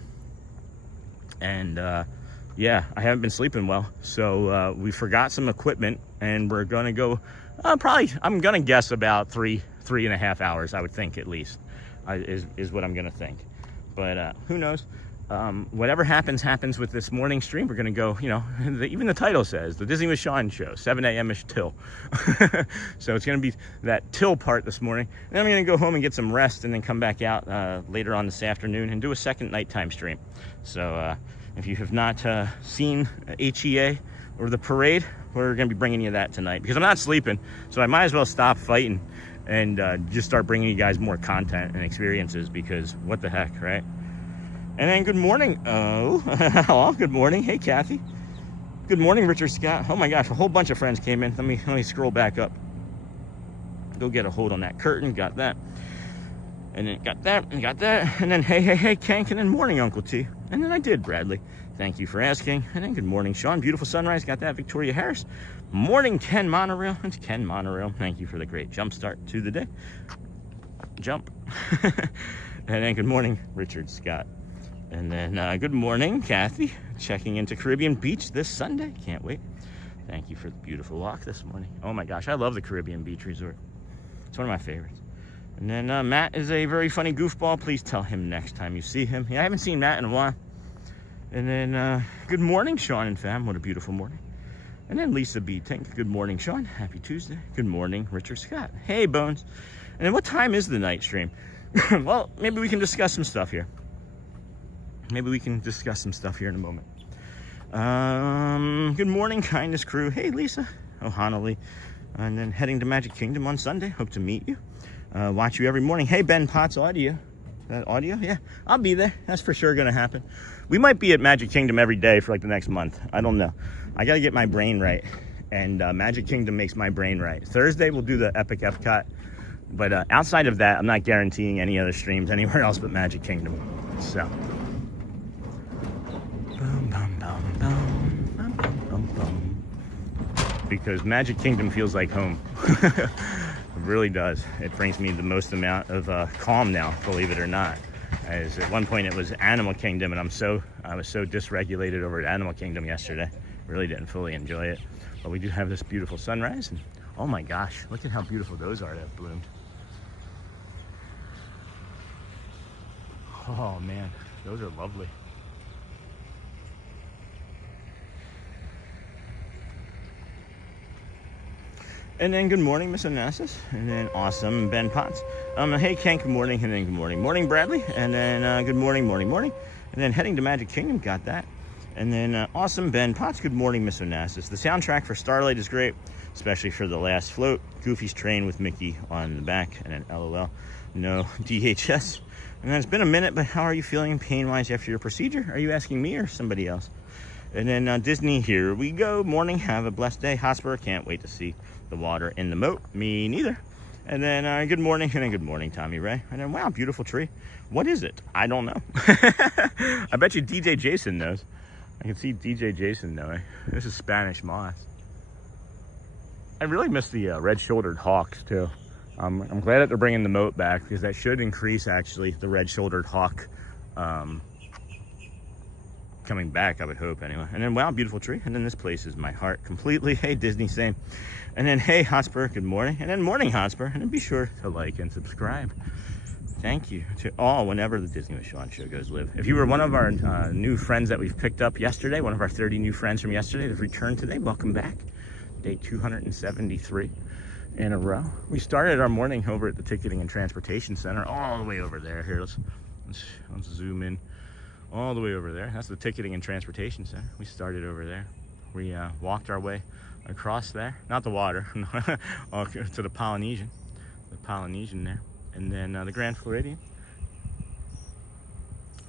I haven't been sleeping well, so we forgot some equipment, and we're gonna go probably, I'm gonna guess about three and a half hours, I would think, at least, is what I'm gonna think. But who knows? Whatever happens with this morning stream, we're gonna go, even the title says, the Disney with Sean show, 7 a.m.-ish till. So it's gonna be that till part this morning. And then I'm gonna go home and get some rest, and then come back out later on this afternoon and do a second nighttime stream. So if you have not seen HEA or the parade, we're gonna be bringing you that tonight, because I'm not sleeping, so I might as well stop fighting and just start bringing you guys more content and experiences, because what the heck, right? And then good morning. Oh, hello, good morning. Hey, Kathy. Good morning, Richard Scott. Oh my gosh, a whole bunch of friends came in. Let me scroll back up. Go get a hold on that curtain. Got that. And then got that, and got that. And then hey, Kank. And then morning, Uncle T. And then I did, Bradley. Thank you for asking. And then good morning, Sean. Beautiful sunrise. Got that, Victoria Harris. Morning, Ken Monorail. It's Ken Monorail. Thank you for the great jump start to the day. Jump. And then good morning, Richard Scott. And then good morning, Kathy. Checking into Caribbean Beach this Sunday. Can't wait. Thank you for the beautiful walk this morning. Oh my gosh, I love the Caribbean Beach Resort. It's one of my favorites. And then Matt is a very funny goofball. Please tell him next time you see him. Yeah, I haven't seen Matt in a while. And then good morning, Sean and fam. What a beautiful morning. And then Lisa B. Tink. Good morning, Sean. Happy Tuesday. Good morning, Richard Scott. Hey, Bones. And then what time is the night stream? Well, maybe we can discuss some stuff here. Maybe we can discuss some stuff here in a moment. Good morning, kindness crew. Hey, Lisa. O'Hanley. And then heading to Magic Kingdom on Sunday. Hope to meet you. Watch you every morning. Hey, Ben Potts Audio. That audio? Yeah, I'll be there. That's for sure going to happen. We might be at Magic Kingdom every day for like the next month. I don't know. I got to get my brain right. And Magic Kingdom makes my brain right. Thursday, we'll do the Epic Epcot. But outside of that, I'm not guaranteeing any other streams anywhere else but Magic Kingdom. So. Because Magic Kingdom feels like home. It really does. It brings me the most amount of calm now, believe it or not. As at one point it was Animal Kingdom, and I was so dysregulated over at Animal Kingdom yesterday. Really didn't fully enjoy it. But we do have this beautiful sunrise, and oh my gosh, look at how beautiful those are that have bloomed. Oh man, those are lovely. And then good morning, Miss Onassis. And then awesome, Ben Potts. Hey, Ken, good morning. And then good morning. Morning, Bradley. And then good morning, morning, morning. And then heading to Magic Kingdom, got that. And then awesome, Ben Potts. Good morning, Miss Onassis. The soundtrack for Starlight is great, especially for the last float. Goofy's train with Mickey on the back. And then LOL, no DHS. And then it's been a minute, but how are you feeling pain-wise after your procedure? Are you asking me or somebody else? And then Disney, here we go. Morning, have a blessed day. Hotspur, can't wait to see the water in the moat. Me neither. And then good morning, and then good morning, Tommy Ray. And then, wow, beautiful tree. What is it? I don't know. I bet you DJ Jason knows. I can see DJ Jason knowing. This is Spanish moss. I really miss the red-shouldered hawks, too. I'm glad that they're bringing the moat back, because that should increase, actually, the red-shouldered hawk coming back, I would hope, anyway. And then, wow, beautiful tree. And then this place is my heart completely. Hey, Disney, same. And then, hey, Hotspur, good morning. And then morning, Hotspur. And then be sure to like and subscribe. Thank you to all whenever the Disney with Sean show goes live. If you were one of our new friends that we've picked up yesterday, one of our 30 new friends from yesterday that have returned today, welcome back. Day 273 in a row. We started our morning over at the Ticketing and Transportation Center, all the way over there. Here, let's zoom in. All the way over there. That's the Ticketing and Transportation Center. We started over there. We walked our way across there. Not the water, to the Polynesian. The Polynesian there. And then the Grand Floridian.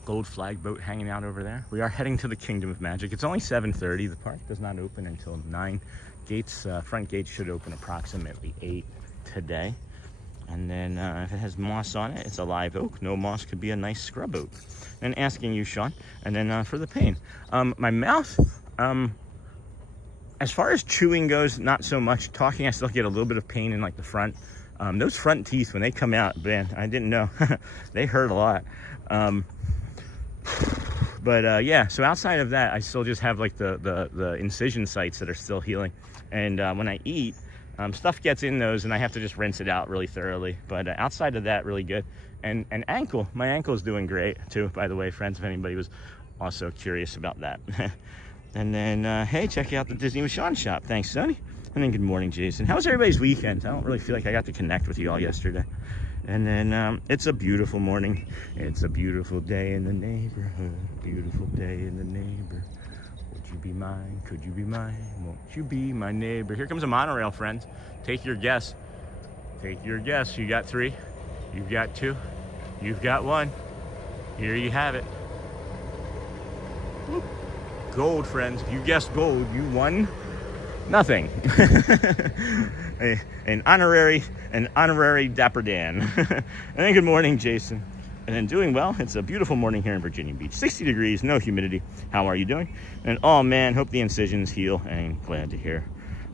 Gold flag boat hanging out over there. We are heading to the Kingdom of Magic. It's only 7:30. The park does not open until 9. Gates, front gates should open approximately 8 today. And then if it has moss on it, it's a live oak. No moss could be a nice scrub oak. And asking you, Sean. And then for the pain. My mouth, as far as chewing goes, not so much. Talking, I still get a little bit of pain in like the front. Those front teeth, when they come out, man, I didn't know. They hurt a lot. But yeah, so outside of that, I still just have like the incision sites that are still healing. And when I eat, stuff gets in those and I have to just rinse it out really thoroughly. But outside of that, really good. And ankle, my ankle's doing great too, by the way, friends, if anybody was also curious about that. And then, hey, check out the Disney with Sean shop. Thanks, Sony. And then good morning, Jason. How was everybody's weekend? I don't really feel like I got to connect with you all yesterday. And then it's a beautiful morning. It's a beautiful day in the neighborhood. Beautiful day in the neighborhood. Would you be mine? Could you be mine? Won't you be my neighbor? Here comes a monorail, friends. Take your guess. Take your guess. You got 3. You've got 2. You've got 1. Here you have it. Whoop. Gold, friends. If you guessed gold, you won nothing. an honorary Dapper Dan. And then good morning, Jason. And then doing well. It's a beautiful morning here in Virginia Beach. 60 degrees, no humidity. How are you doing? And oh man, hope the incisions heal. And glad to hear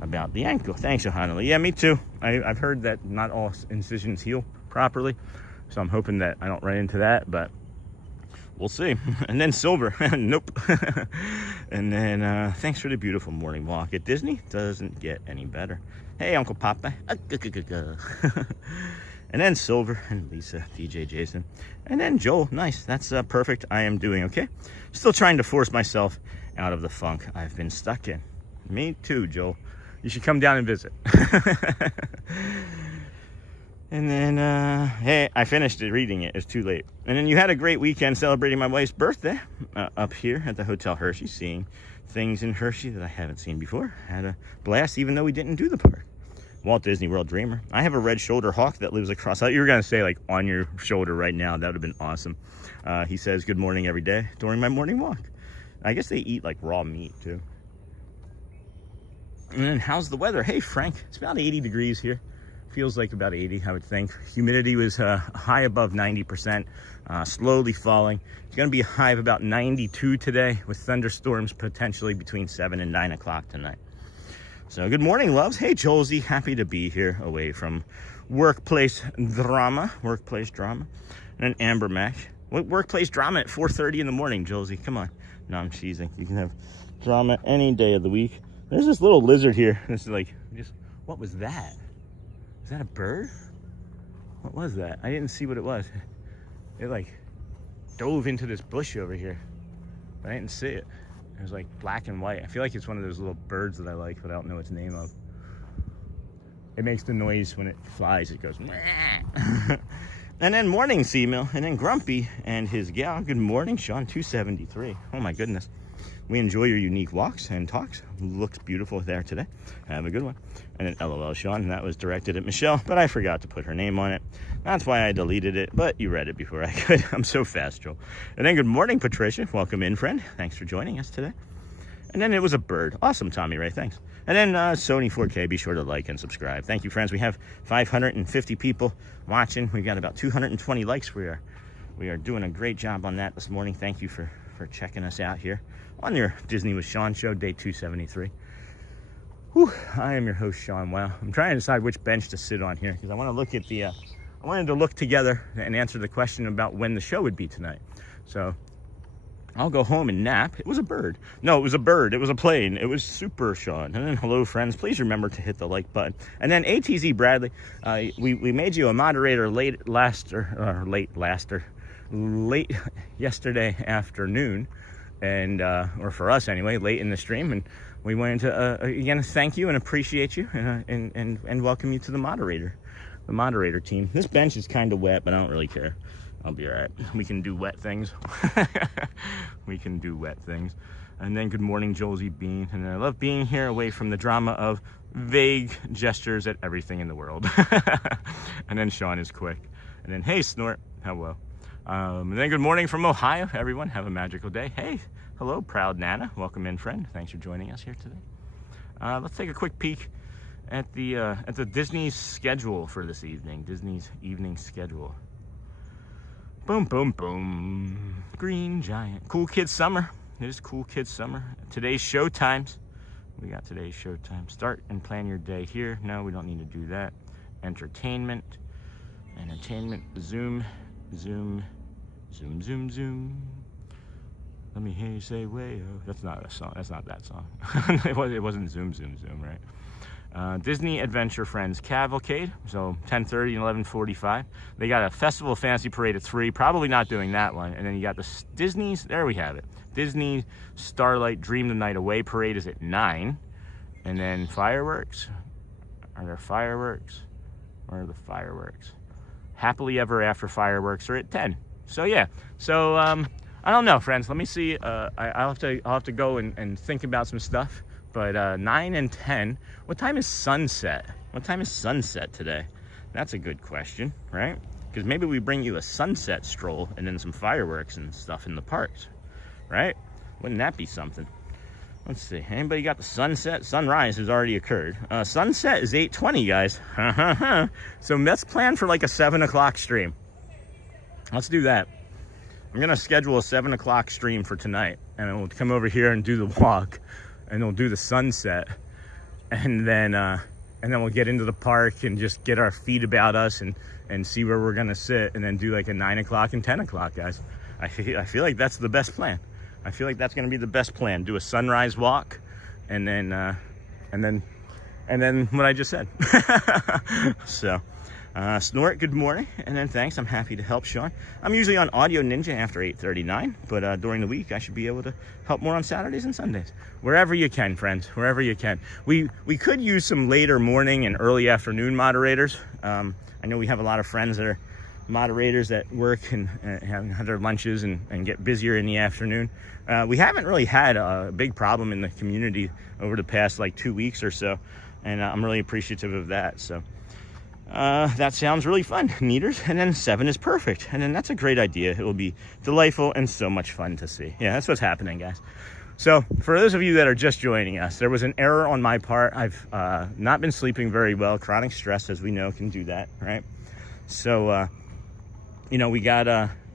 about the ankle. Thanks, Johanna. Yeah, me too. I've heard that not all incisions heal properly. So I'm hoping that I don't run into that, but we'll see. And then silver. Nope. And then thanks for the beautiful morning walk at Disney. Doesn't get any better. Hey, Uncle Papa. And then silver and Lisa, DJ Jason. And then Joel. Nice. That's perfect. I am doing okay. Still trying to force myself out of the funk I've been stuck in. Me too, Joel. You should come down and visit. And then, hey, I finished it reading it. It's too late. And then you had a great weekend celebrating my wife's birthday up here at the Hotel Hershey, seeing things in Hershey that I haven't seen before. Had a blast, even though we didn't do the park. Walt Disney World Dreamer. I have a red shoulder hawk that lives across. You were going to say, like, on your shoulder right now. That would have been awesome. He says good morning every day during my morning walk. I guess they eat, like, raw meat, too. And then how's the weather? Hey, Frank, it's about 80 degrees here. Feels like about 80, I would think. Humidity was high above 90%, slowly falling. It's going to be a high of about 92 today, with thunderstorms potentially between 7 and 9 o'clock tonight. So good morning, loves. Hey, Jolsey, happy to be here away from workplace drama. And then Amber Mac. What workplace drama at 4:30 in the morning, Jolsey? Come on. No, I'm cheesing. You can have drama any day of the week. There's this little lizard here. This is like, what was that? Is that a bird? What was that? I didn't see what it was. It like dove into this bush over here, but I didn't see it. It was like black and white. I feel like it's one of those little birds that I like, but I don't know its name of. It makes the noise when it flies. It goes, and then morning Seamill, and then Grumpy and his gal. Good morning, Sean, 273. Oh my goodness. We enjoy your unique walks and talks. Looks beautiful there today. Have a good one. And then LOL Sean, and that was directed at Michelle, but I forgot to put her name on it. That's why I deleted it, but you read it before I could. I'm so fast, Joel. And then good morning, Patricia. Welcome in, friend. Thanks for joining us today. And then it was a bird. Awesome, Tommy Ray. Thanks. And then Sony 4K. Be sure to like and subscribe. Thank you, friends. We have 550 people watching. We got about 220 likes. We are doing a great job on that this morning. Thank you for checking us out here on your Disney with Sean show, day 273. Whew, I am your host, Sean. Wow, I'm trying to decide which bench to sit on here because I want to look at the. I wanted to look together and answer the question about when the show would be tonight. So I'll go home and nap. It was a bird. No, it was a bird. It was a plane. It was super, Sean. And then hello, friends. Please remember to hit the like button. And then ATZ Bradley, we made you a moderator late yesterday afternoon, and or for us anyway, late in the stream, and we wanted to again thank you and appreciate you and welcome you to the moderator team. This bench is kind of wet, but I don't really care. I'll be all right. We can do wet things. We can do wet things. And then good morning, Jolsey Bean. And I love being here away from the drama of vague gestures at everything in the world. And then Sean is quick. And then hey, Snort, hello. And then good morning from Ohio, everyone. Have a magical day. Hey, hello, proud Nana. Welcome in, friend. Thanks for joining us here today. Let's take a quick peek at the Disney schedule for this evening. Disney's evening schedule. Boom, boom, boom. Green Giant. Cool Kids Summer. It is Cool Kids Summer. Today's show times. We got today's show time. Start and plan your day here. No, we don't need to do that. Entertainment. Zoom. Let me hear you say way. That's not a song. That's not that song. It wasn't zoom, right? Disney Adventure Friends Cavalcade, so 10:30 and 11:45. They got a Festival of Fantasy Parade at 3, probably not doing that one. And then you got the Disney's, there we have it. Disney Starlight Dream the Night Away Parade is at 9. And then fireworks. Are there fireworks? Where are the fireworks? Happily Ever After fireworks are at 10. So yeah, so I don't know, friends. Let me see. I'll have to go and think about some stuff. But 9 and 10. What time is sunset? What time is sunset today? That's a good question, right? Because maybe we bring you a sunset stroll and then some fireworks and stuff in the parks, right? Wouldn't that be something? Let's see. Anybody got the sunset? Sunrise has already occurred. Sunset is 8:20, guys. So let's plan for like a 7 o'clock stream. Let's do that. I'm gonna schedule a 7 o'clock stream for tonight, and we'll come over here and do the walk, and we'll do the sunset, and then we'll get into the park and just get our feet about us and see where we're gonna sit, and then do like a 9 o'clock and 10 o'clock, guys. I feel like that's the best plan. I feel like that's gonna be the best plan. Do a sunrise walk, and then what I just said. So Snort, good morning, and then thanks. I'm happy to help Sean. I'm usually on Audio Ninja after 8:39, but during the week I should be able to help more on Saturdays and Sundays. Wherever you can, friends, wherever you can. We could use some later morning and early afternoon moderators. I know we have a lot of friends that are moderators that work and have their lunches and get busier in the afternoon. We haven't really had a big problem in the community over the past like 2 weeks or so, and I'm really appreciative of that. So that sounds really fun, Neaters. And then 7 is perfect, and then that's a great idea. It will be delightful and so much fun to see. Yeah, that's what's happening, guys. So for those of you that are just joining us, there was an error on my part. I've not been sleeping very well. Chronic stress, as we know, can do that, right? So you know, we got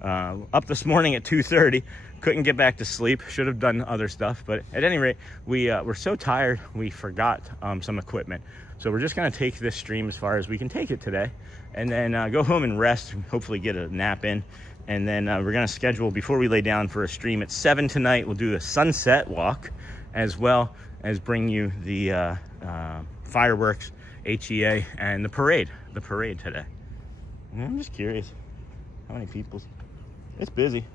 up this morning at 2:30. Couldn't get back to sleep. Should have done other stuff, but at any rate, we're so tired we forgot some equipment. So we're just gonna take this stream as far as we can take it today, and then go home and rest, and hopefully get a nap in. And then we're gonna schedule, before we lay down, for a stream at 7 tonight. We'll do a sunset walk, as well as bring you the fireworks, HEA, and the parade today. I'm just curious how many people. It's busy.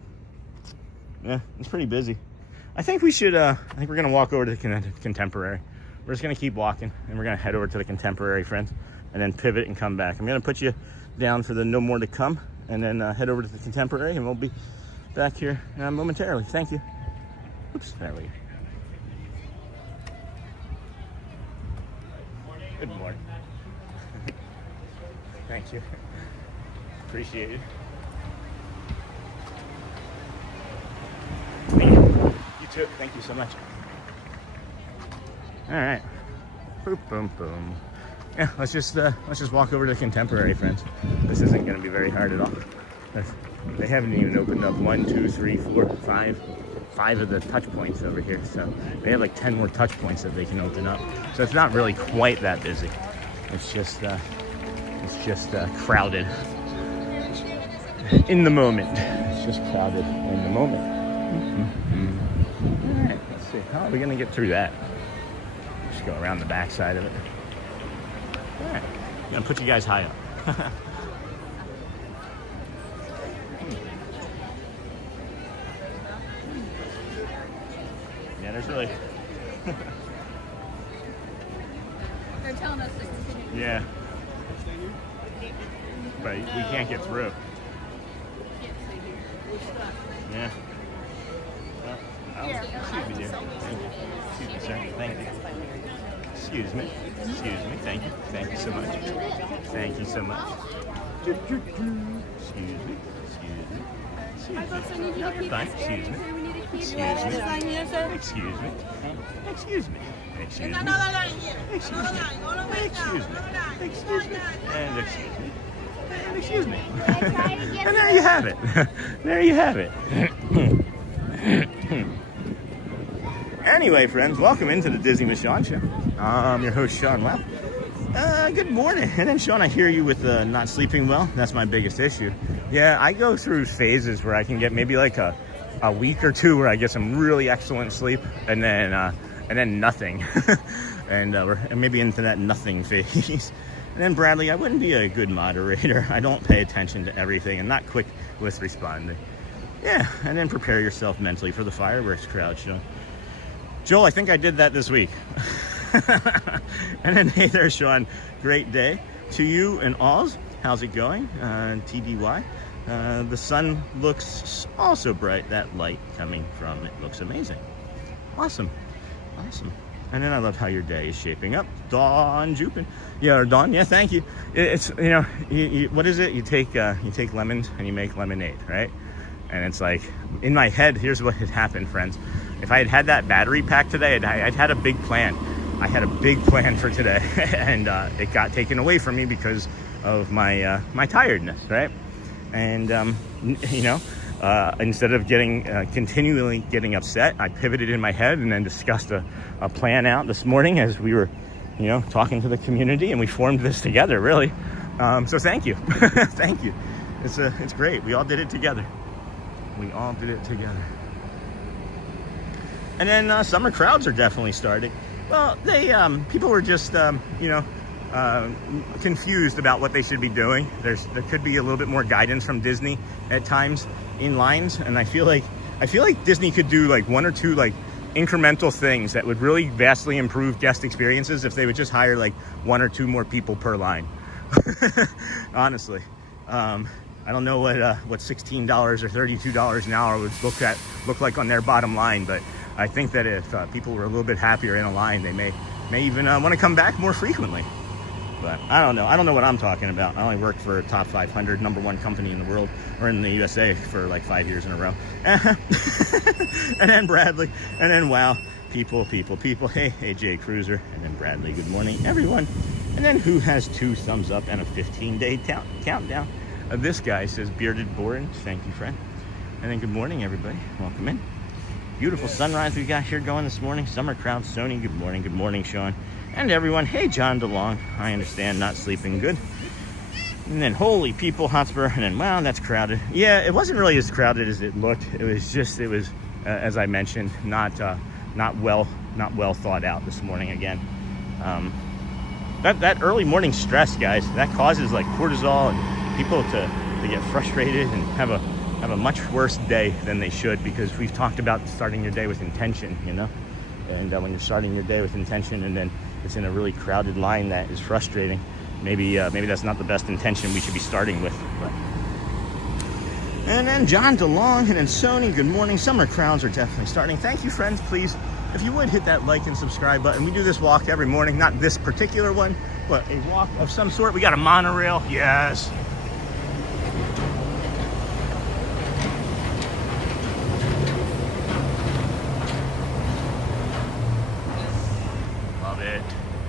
Yeah, it's pretty busy. I think we should, I think we're gonna walk over to the Contemporary. We're just gonna keep walking, and we're gonna head over to the Contemporary, friends, and then pivot and come back. I'm gonna put you down for the No More to Come, and then head over to the Contemporary, and we'll be back here momentarily. Thank you. Oops, there we go. Good morning. Thank you. Appreciate it. Thank you. You too. Thank you so much. All right. Boom, boom, boom. Yeah, let's just walk over to the Contemporary, friends. This isn't going to be very hard at all. They haven't even opened up 1, 2, 3, 4, 5 of the touch points over here. So they have like 10 more touch points that they can open up. So it's not really quite that busy. It's just crowded in the moment. It's just crowded in the moment. All right, let's see. How are we going to get through that? Just go around the back side of it. All right, I'm going to put you guys high up. Yeah, there's really... They're telling us to continue. Yeah. But we can't get through. Yeah. Excuse me, dear. Thank you. Excuse me, sir. Thank you. Excuse me. Excuse me. Thank you. Thank you so much. Thank you so much. Excuse me. Excuse me. Excuse me. No, you're fine. Excuse me. Excuse me. Excuse me. Excuse me. Excuse me. Excuse me. Excuse me. And excuse me. And excuse me. And there you have it. There you have it. Anyway, friends, welcome into the Disney with Sean Show. I'm your host, Sean. Well, good morning. And then, Sean, I hear you with not sleeping well. That's my biggest issue. Yeah, I go through phases where I can get maybe like a week or two where I get some really excellent sleep, and then nothing. And we're maybe into that nothing phase. And then, Bradley, I wouldn't be a good moderator. I don't pay attention to everything and not quick with responding. Yeah, and then prepare yourself mentally for the fireworks crowd show. Joel, I think I did that this week. And then, hey there, Sean. Great day to you and Oz. How's it going? TDY. The sun looks also bright. That light coming from it looks amazing. Awesome. Awesome. And then I love how your day is shaping up. Dawn Jupin. Yeah, or Dawn. Yeah, thank you. It's, you know, you what is it? You take lemons and you make lemonade, right? And it's like, in my head, here's what had happened, friends. If I had had that battery pack today, I'd had a big plan. I had a big plan for today, and it got taken away from me because of my my tiredness, right? And you know, instead of continually getting upset, I pivoted in my head and then discussed a plan out this morning as we were, you know, talking to the community, and we formed this together, really. So thank you, thank you. It's great. We all did it together. We all did it together. And then summer crowds are definitely starting. Well, they people were just you know, confused about what they should be doing. There could be a little bit more guidance from Disney at times in lines, and I feel like Disney could do like one or two like incremental things that would really vastly improve guest experiences if they would just hire like one or two more people per line. Honestly, I don't know what $16 or $32 an hour would look like on their bottom line, but I think that if people were a little bit happier in a line, they may even want to come back more frequently. But I don't know what I'm talking about. I only worked for a top 500 #1 company in the world, or in the USA, for like 5 years in a row. And then Bradley, and then wow, people. Hey, Jay Cruiser, and then Bradley. Good morning, everyone. And then who has 2 thumbs up and a 15-day countdown? This guy says Bearded Borin. Thank you, friend. And then good morning, everybody. Welcome in. Beautiful sunrise we got here going this morning. Summer crowd. Sony, good morning. Good morning, Sean. And everyone, hey, John DeLong. I understand not sleeping good. And then holy people, Hotspur. And then wow, that's crowded. Yeah, it wasn't really as crowded as it looked. It was as I mentioned, not well thought out this morning again. That early morning stress, guys, that causes like cortisol and people to get frustrated and have a much worse day than they should, because we've talked about starting your day with intention, you know. And when you're starting your day with intention and then it's in a really crowded line that is frustrating, maybe that's not the best intention we should be starting with. But. And then John DeLong, and then Sony, good morning. Summer crowds are definitely starting. Thank you, friends. Please, if you would, hit that like and subscribe button. We do this walk every morning, not this particular one, but a walk of some sort. We got a monorail, yes.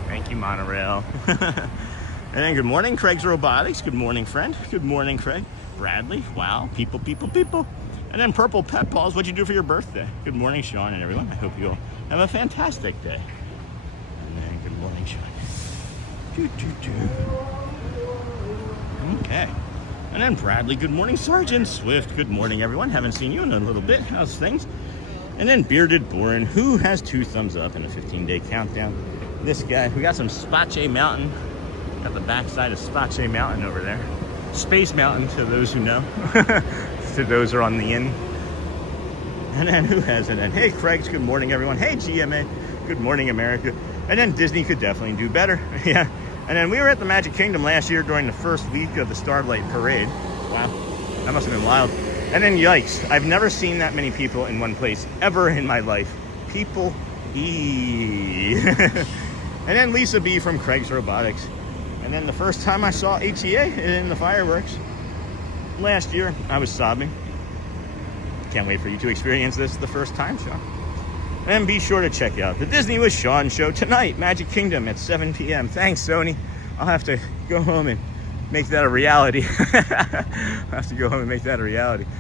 Thank you, Monorail. And then good morning, Craig's Robotics. Good morning, friend. Good morning, Craig. Bradley. Wow, people. And then Purple Pet Paws, what'd you do for your birthday? Good morning, Sean, and everyone. I hope you all have a fantastic day. And then good morning, Sean. Okay. And then Bradley. Good morning, Sergeant Swift. Good morning, everyone. Haven't seen you in a little bit. How's things? And then Bearded Borin, who has 2 thumbs up and a 15-day countdown. This guy, we got some Spache Mountain. Got the backside of Spache Mountain over there. Space Mountain, to those who know. To those who are on the in. And then who has it? And hey, Craig's, good morning, everyone. Hey, GMA, good morning, America. And then Disney could definitely do better. Yeah. And then we were at the Magic Kingdom last year during the first week of the Starlight Parade. Wow, that must have been wild. And then yikes, I've never seen that many people in one place ever in my life. People. And then Lisa B from Craig's Robotics. And then the first time I saw HEA in the fireworks last year, I was sobbing. Can't wait for you to experience this the first time, Sean. And be sure to check out the Disney with Sean show tonight, Magic Kingdom at 7 p.m. Thanks, Sony. I'll have to go home and make that a reality.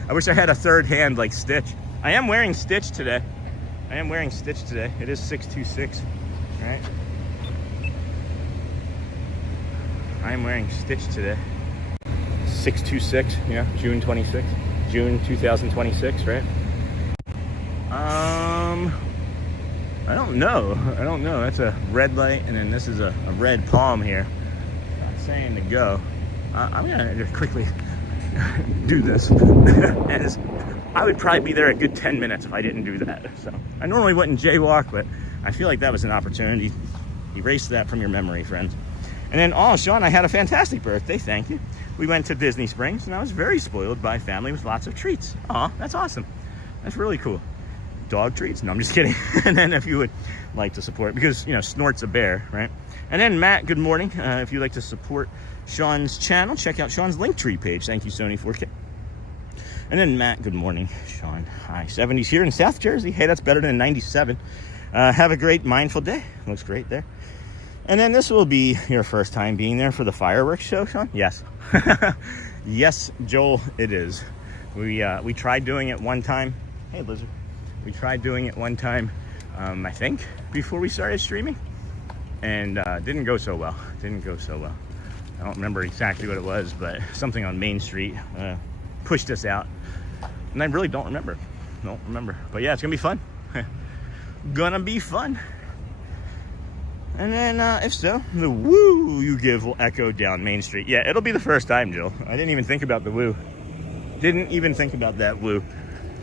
I wish I had a third hand like Stitch. I am wearing Stitch today. It is 626, right? I am wearing Stitch today. 626, yeah, June 26th. June 2026, right? I don't know. That's a red light, and then this is a red palm here. Not saying to go. I'm gonna just quickly do this. As I would probably be there a good 10 minutes if I didn't do that. So I normally wouldn't jaywalk, but I feel like that was an opportunity. Erase that from your memory, friends. And then, oh, Sean, I had a fantastic birthday. Thank you. We went to Disney Springs, and I was very spoiled by a family with lots of treats. Aw, that's awesome. That's really cool. Dog treats? No, I'm just kidding. And then if you would like to support, because, you know, Snort's a bear, right? And then Matt, good morning. If you'd like to support Sean's channel, check out Sean's Linktree page. Thank you, Sony 4K. And then Matt, good morning. Sean, hi. 70s here in South Jersey. Hey, that's better than 97. Have a great mindful day. Looks great there. And then this will be your first time being there for the fireworks show, Sean? Yes. Yes, Joel, it is. We tried doing it one time. Hey, Lizard. We tried doing it one time, I think, before we started streaming. And didn't go so well. I don't remember exactly what it was, but something on Main Street pushed us out. And I really don't remember. But yeah, it's going to be fun. And then, if so, the woo you give will echo down Main Street. Yeah, it'll be the first time, Jill. I didn't even think about the woo. Didn't even think about that woo.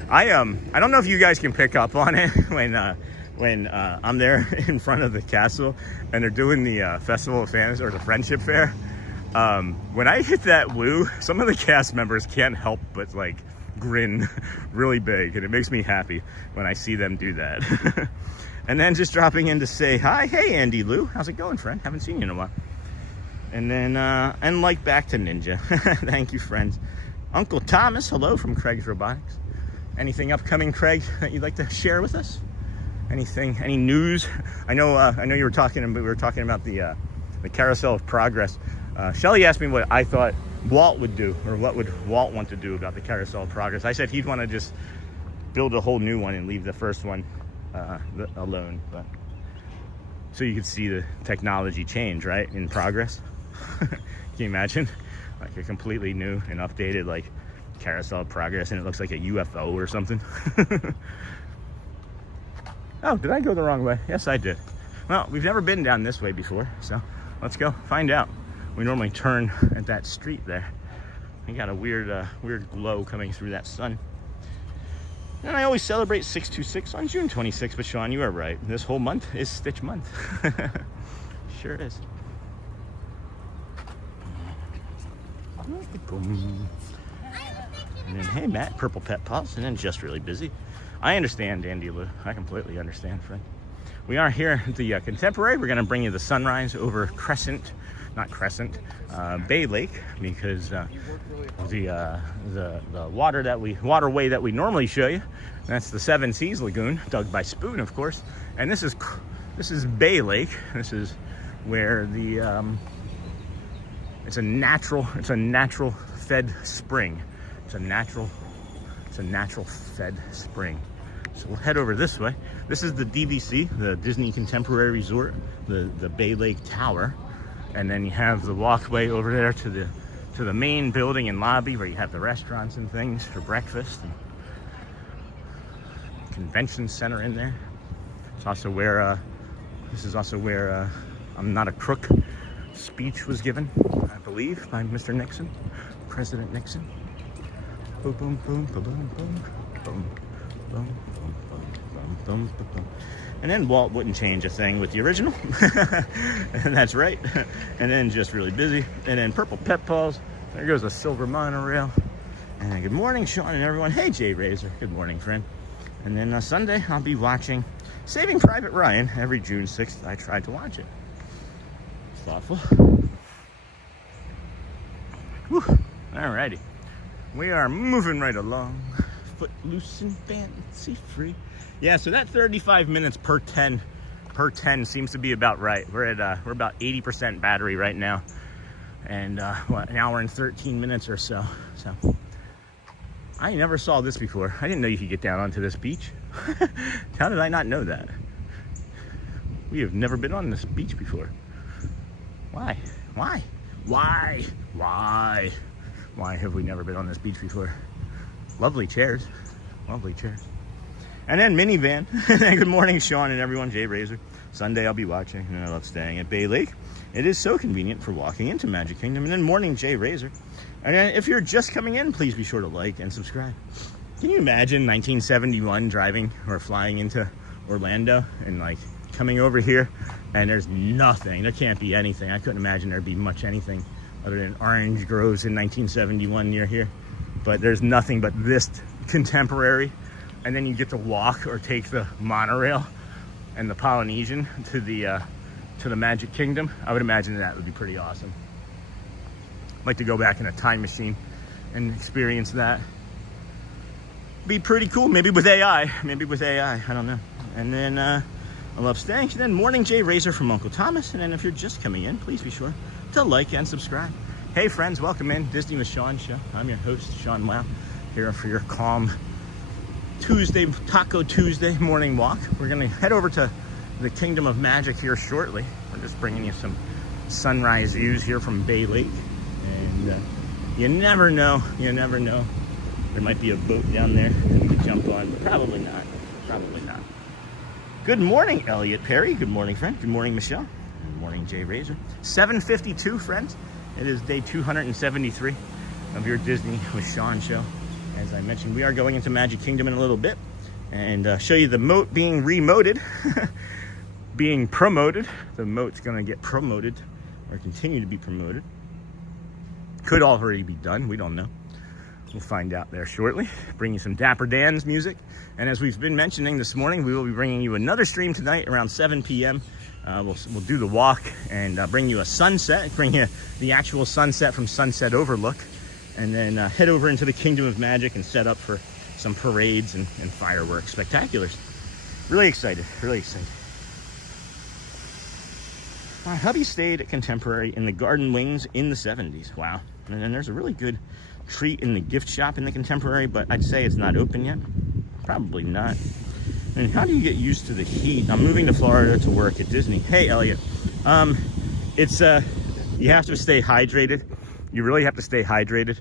I don't know if you guys can pick up on it when I'm there in front of the castle and they're doing the Festival of Fans or the Friendship Fair. When I hit that woo, some of the cast members can't help but like grin really big, and it makes me happy when I see them do that. And then just dropping in to say hi. Hey, Andy Lou, how's it going, friend? Haven't seen you in a while. And then and like back to Ninja. Thank you, friends. Uncle Thomas, hello from Craig's Robotics. Anything upcoming, Craig, that you'd like to share with us? Anything? Any news? I know you were talking. We were talking about the Carousel of Progress. Shelly asked me what I thought Walt would do, or what would Walt want to do about the Carousel of Progress. I said he'd want to just build a whole new one and leave the first one alone. But so you could see the technology change, right, in progress. Can you imagine, like a completely new and updated like Carousel of Progress, and it looks like a UFO or something? Oh, did I go the wrong way? Yes, I did. Well, we've never been down this way before, so let's go find out. We normally turn at that street there. We got a weird glow coming through that sun. And I always celebrate 626 on June 26th, but Sean, you are right. This whole month is Stitch month. Sure is. And then, hey, Matt, Purple Pet Paws, and then just really busy. I understand, Andy Lou. I completely understand, friend. We are here at the Contemporary. We're going to bring you the sunrise over Bay Lake, because the waterway that we normally show you, that's the Seven Seas Lagoon, dug by Spoon, of course. And this is Bay Lake. This is where the it's a natural fed spring. It's a natural fed spring. So we'll head over this way. This is the DVC, the Disney Contemporary Resort, the Bay Lake Tower. And then you have the walkway over there to the main building and lobby where you have the restaurants and things for breakfast. And convention center in there. It's also where, this is also where I'm Not a Crook speech was given, I believe, by Mr. Nixon, President Nixon. Boom, boom, boom, boom, boom, boom, boom, boom, boom, boom, boom, boom. And then Walt wouldn't change a thing with the original. And that's right. And then just really busy. And then Purple Pet Paws. There goes a silver monorail. And good morning, Sean and everyone. Hey, Jay Razor. Good morning, friend. And then Sunday, I'll be watching Saving Private Ryan every June 6th. I tried to watch it. It's thoughtful. Whew. Alrighty. We are moving right along. Footloose and fancy free. Yeah, so that 35 minutes per 10 seems to be about right. We're about 80% battery right now, and an hour and 13 minutes or so. So I never saw this before. I didn't know you could get down onto this beach. How did I not know that? We have never been on this beach before. Why have we never been on this beach before? Lovely chairs. And then minivan. Good morning, Sean and everyone. Jay Razor. Sunday I'll be watching, and I love staying at Bay Lake. It is so convenient for walking into Magic Kingdom. And then morning, Jay Razor. And then if you're just coming in, please be sure to like and subscribe. Can you imagine 1971 driving or flying into Orlando and like coming over here and there's nothing? There can't be anything. I couldn't imagine there'd be much anything other than orange groves in 1971 near here. But there's nothing but this Contemporary. And then you get to walk or take the monorail and the Polynesian to the Magic Kingdom. I would imagine that would be pretty awesome. I'd like to go back in a time machine and experience that. Be pretty cool, maybe with AI. I don't know. And then I love staying. And then morning, Jay Razor from Uncle Thomas. And then if you're just coming in, please be sure to like and subscribe. Hey friends, welcome in Disney with Sean show. I'm your host, Sean Wow, here for your calm Taco Tuesday morning walk. We're gonna head over to the Kingdom of Magic here shortly. We're just bringing you some sunrise views here from Bay Lake. And you never know. There might be a boat down there that we could jump on, but probably not. Good morning, Elliot Perry. Good morning, friend. Good morning, Michelle. morning, Jay Razor. 7:52, friends. It is day 273 of your Disney with Sean show. As I mentioned, we are going into Magic Kingdom in a little bit and show you the moat being remoted, being promoted. The moat's going to get promoted or continue to be promoted. Could already be done. We don't know. We'll find out there shortly. Bring you some Dapper Dan's music. And as we've been mentioning this morning, we will be bringing you another stream tonight around 7 p.m. We'll do the walk and bring you a sunset, bring you the actual sunset from Sunset Overlook, and then head over into the Kingdom of Magic and set up for some parades and fireworks spectaculars. Really excited, really excited. My hubby stayed at Contemporary in the Garden Wings in the 70s. Wow. And then there's a really good treat in the gift shop in the Contemporary, but I'd say it's not open yet. Probably not. And how do you get used to the heat? I'm moving to Florida to work at Disney. Hey, Elliot. It's you have to stay hydrated. You really have to stay hydrated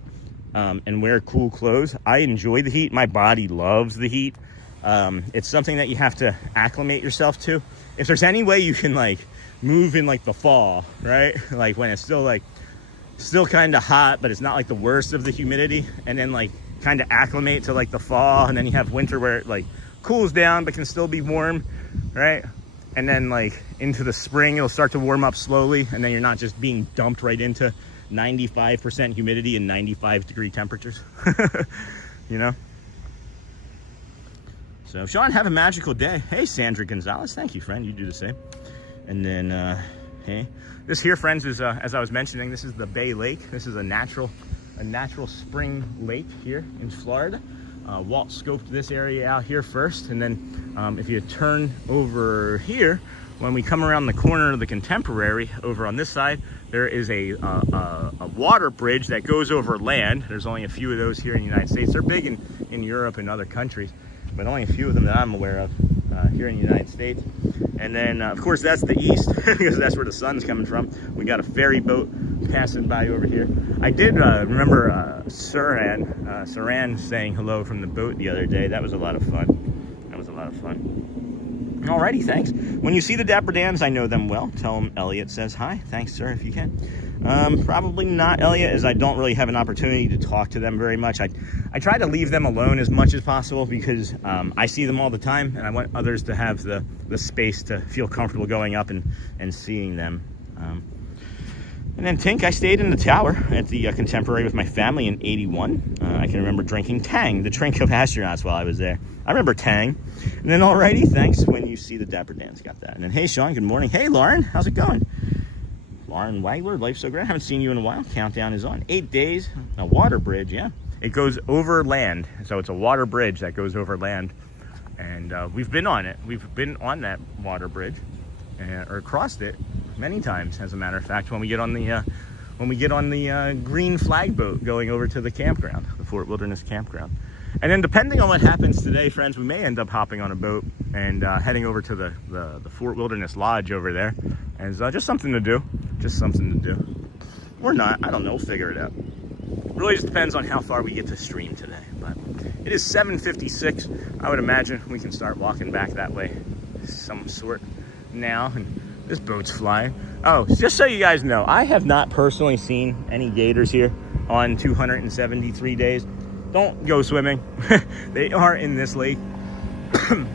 and wear cool clothes. I enjoy the heat. My body loves the heat. It's something that you have to acclimate yourself to. If there's any way you can like move in like the fall, right? Like when it's still kind of hot, but it's not like the worst of the humidity, and then like kind of acclimate to like the fall, and then you have winter where it like cools down but can still be warm, right? And then like into the spring it'll start to warm up slowly, and then you're not just being dumped right into 95% humidity and 95-degree temperatures. You know? So Sean, have a magical day. Hey, Sandra Gonzalez, thank you, friend. You do the same. And then hey, this here, friends, is as I was mentioning, this is the Bay Lake. This is a natural spring lake here in Florida. Walt scoped this area out here first, and then if you turn over here, when we come around the corner of the Contemporary, over on this side, there is a water bridge that goes over land. There's only a few of those here in the United States. They're big in Europe and other countries, but only a few of them that I'm aware of here in the United States. And then, of course, that's the east, because that's where the sun's coming from. We got a ferry boat passing by over here. I did remember Serene saying hello from the boat the other day. That was a lot of fun. That was a lot of fun. Alrighty, thanks. When you see the Dapper Dans, I know them well. Tell them Elliot says hi. Thanks, sir, if you can. Probably not Elliot, as I don't really have an opportunity to talk to them very much. I try to leave them alone as much as possible, because I see them all the time, and I want others to have the space to feel comfortable going up and seeing them. And then Tink, I stayed in the tower at the Contemporary with my family in '81. I can remember drinking Tang, the drink of astronauts, while I was there. I remember Tang. And then alrighty, thanks. When you see the Dapper Dans, got that. And then hey, Sean, good morning. Hey, Lauren, how's it going? Lauren Wagler, life's so great. I haven't seen you in a while. Countdown is on. 8 days. A water bridge, yeah. It goes over land, so it's a water bridge that goes over land. And we've been on it. We've been on that water bridge, or crossed it many times, as a matter of fact, when we get on the green flag boat going over to the campground, the Fort Wilderness campground. And then depending on what happens today, friends, we may end up hopping on a boat and heading over to the Fort Wilderness Lodge over there. And just something to do. Just something to do. Or not, I don't know, we'll figure it out. It really just depends on how far we get to stream today. But it is 7:56. I would imagine we can start walking back that way some sort now. And this boat's flying. Oh, just so you guys know, I have not personally seen any gators here on 273 days. Don't go swimming. They are in this lake.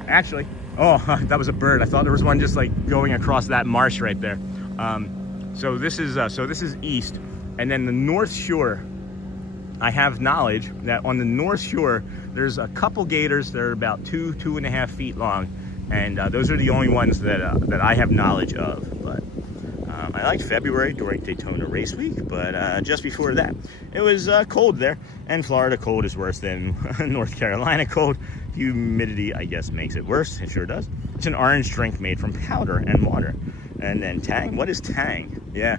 Actually, oh, that was a bird. I thought there was one just like going across that marsh right there. So this is east, and then the North Shore. I have knowledge that on the North Shore there's a couple gators that are about 2.5 feet long, and those are the only ones that I have knowledge of. But I liked February during Daytona Race Week, but just before that, it was cold there. And Florida cold is worse than North Carolina cold. Humidity, I guess, makes it worse. It sure does. It's an orange drink made from powder and water. And then Tang. What is Tang? Yeah.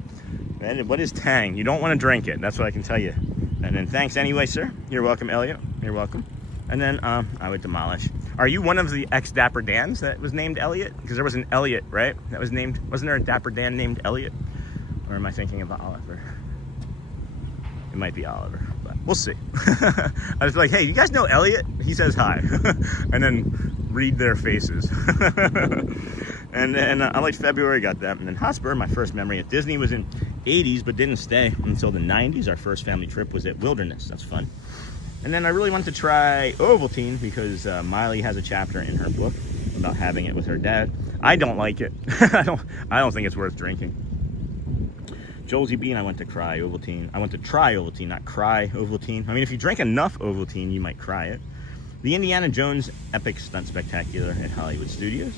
And what is Tang? You don't want to drink it. That's what I can tell you. And then thanks anyway, sir. You're welcome, Elliot. You're welcome. And then I would demolish. Are you one of the ex-Dapper Dans that was named Elliot? Because there was an Elliot, right? That was named, wasn't there a Dapper Dan named Elliot? Or am I thinking of Oliver? It might be Oliver, but we'll see. I was like, hey, you guys know Elliot? He says hi. And then read their faces. And then I liked February, got that. And then Hotspur, my first memory at Disney was in 80s, but didn't stay until the 90s. Our first family trip was at Wilderness. That's fun. And then I really wanted to try Ovaltine because Miley has a chapter in her book about having it with her dad. I don't like it. I don't think it's worth drinking. Josie Bean, I went to try Ovaltine. I went to try Ovaltine, not cry Ovaltine. I mean, if you drink enough Ovaltine, you might cry it. The Indiana Jones Epic Stunt Spectacular at Hollywood Studios.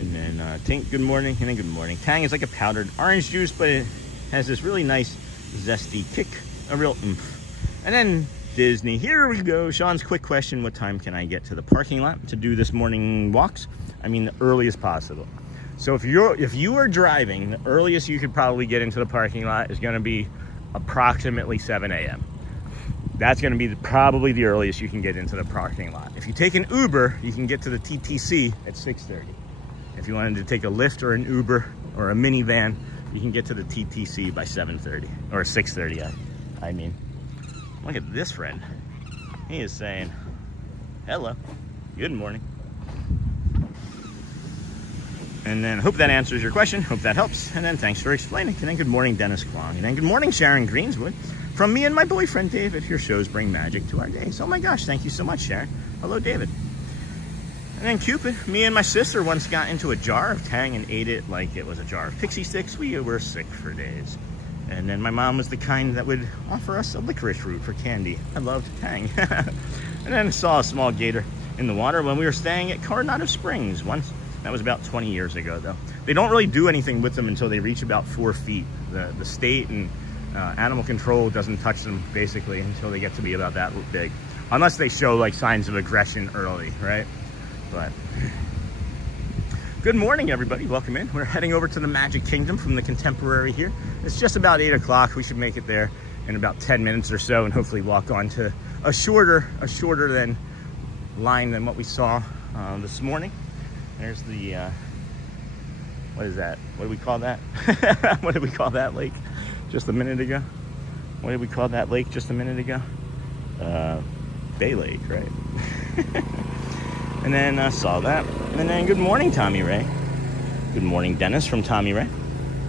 And then Tink, good morning, and then good morning. Tang is like a powdered orange juice, but it has this really nice zesty kick, a real oomph. And then Disney, here we go. Sean's quick question, what time can I get to the parking lot to do this morning walks? I mean, the earliest possible. So if you are driving, the earliest you could probably get into the parking lot is gonna be approximately 7 a.m. That's gonna be probably the earliest you can get into the parking lot. If you take an Uber, you can get to the TTC at 6:30. If you wanted to take a Lyft or an Uber or a minivan, you can get to the TTC by 7:30 or 6:30. I mean, look at this friend. He is saying, hello, good morning. And then hope that answers your question. Hope that helps. And then thanks for explaining. And then good morning, Dennis Kwong. And then good morning, Sharon Greenswood. From me and my boyfriend, David, your shows bring magic to our days. Oh my gosh, thank you so much, Sharon. Hello, David. And then Cupid, me and my sister once got into a jar of Tang and ate it like it was a jar of pixie sticks. We were sick for days. And then my mom was the kind that would offer us a licorice root for candy. I loved Tang. And then I saw a small gator in the water when we were staying at Coronado Springs once. That was about 20 years ago, though. They don't really do anything with them until they reach about 4 feet. The state and animal control doesn't touch them, basically, until they get to be about that big. Unless they show, like, signs of aggression early, right? But good morning, everybody. Welcome in. We're heading over to the Magic Kingdom from the Contemporary here. It's just about 8 o'clock. We should make it there in about 10 minutes or so and hopefully walk on to a shorter than line than what we saw this morning. There's the, what is that? What do we call that? What did we call that lake just a minute ago? What did we call that lake just a minute ago? Bay Lake, right? And then saw that. And then good morning, Tommy Ray. Good morning, Dennis from Tommy Ray.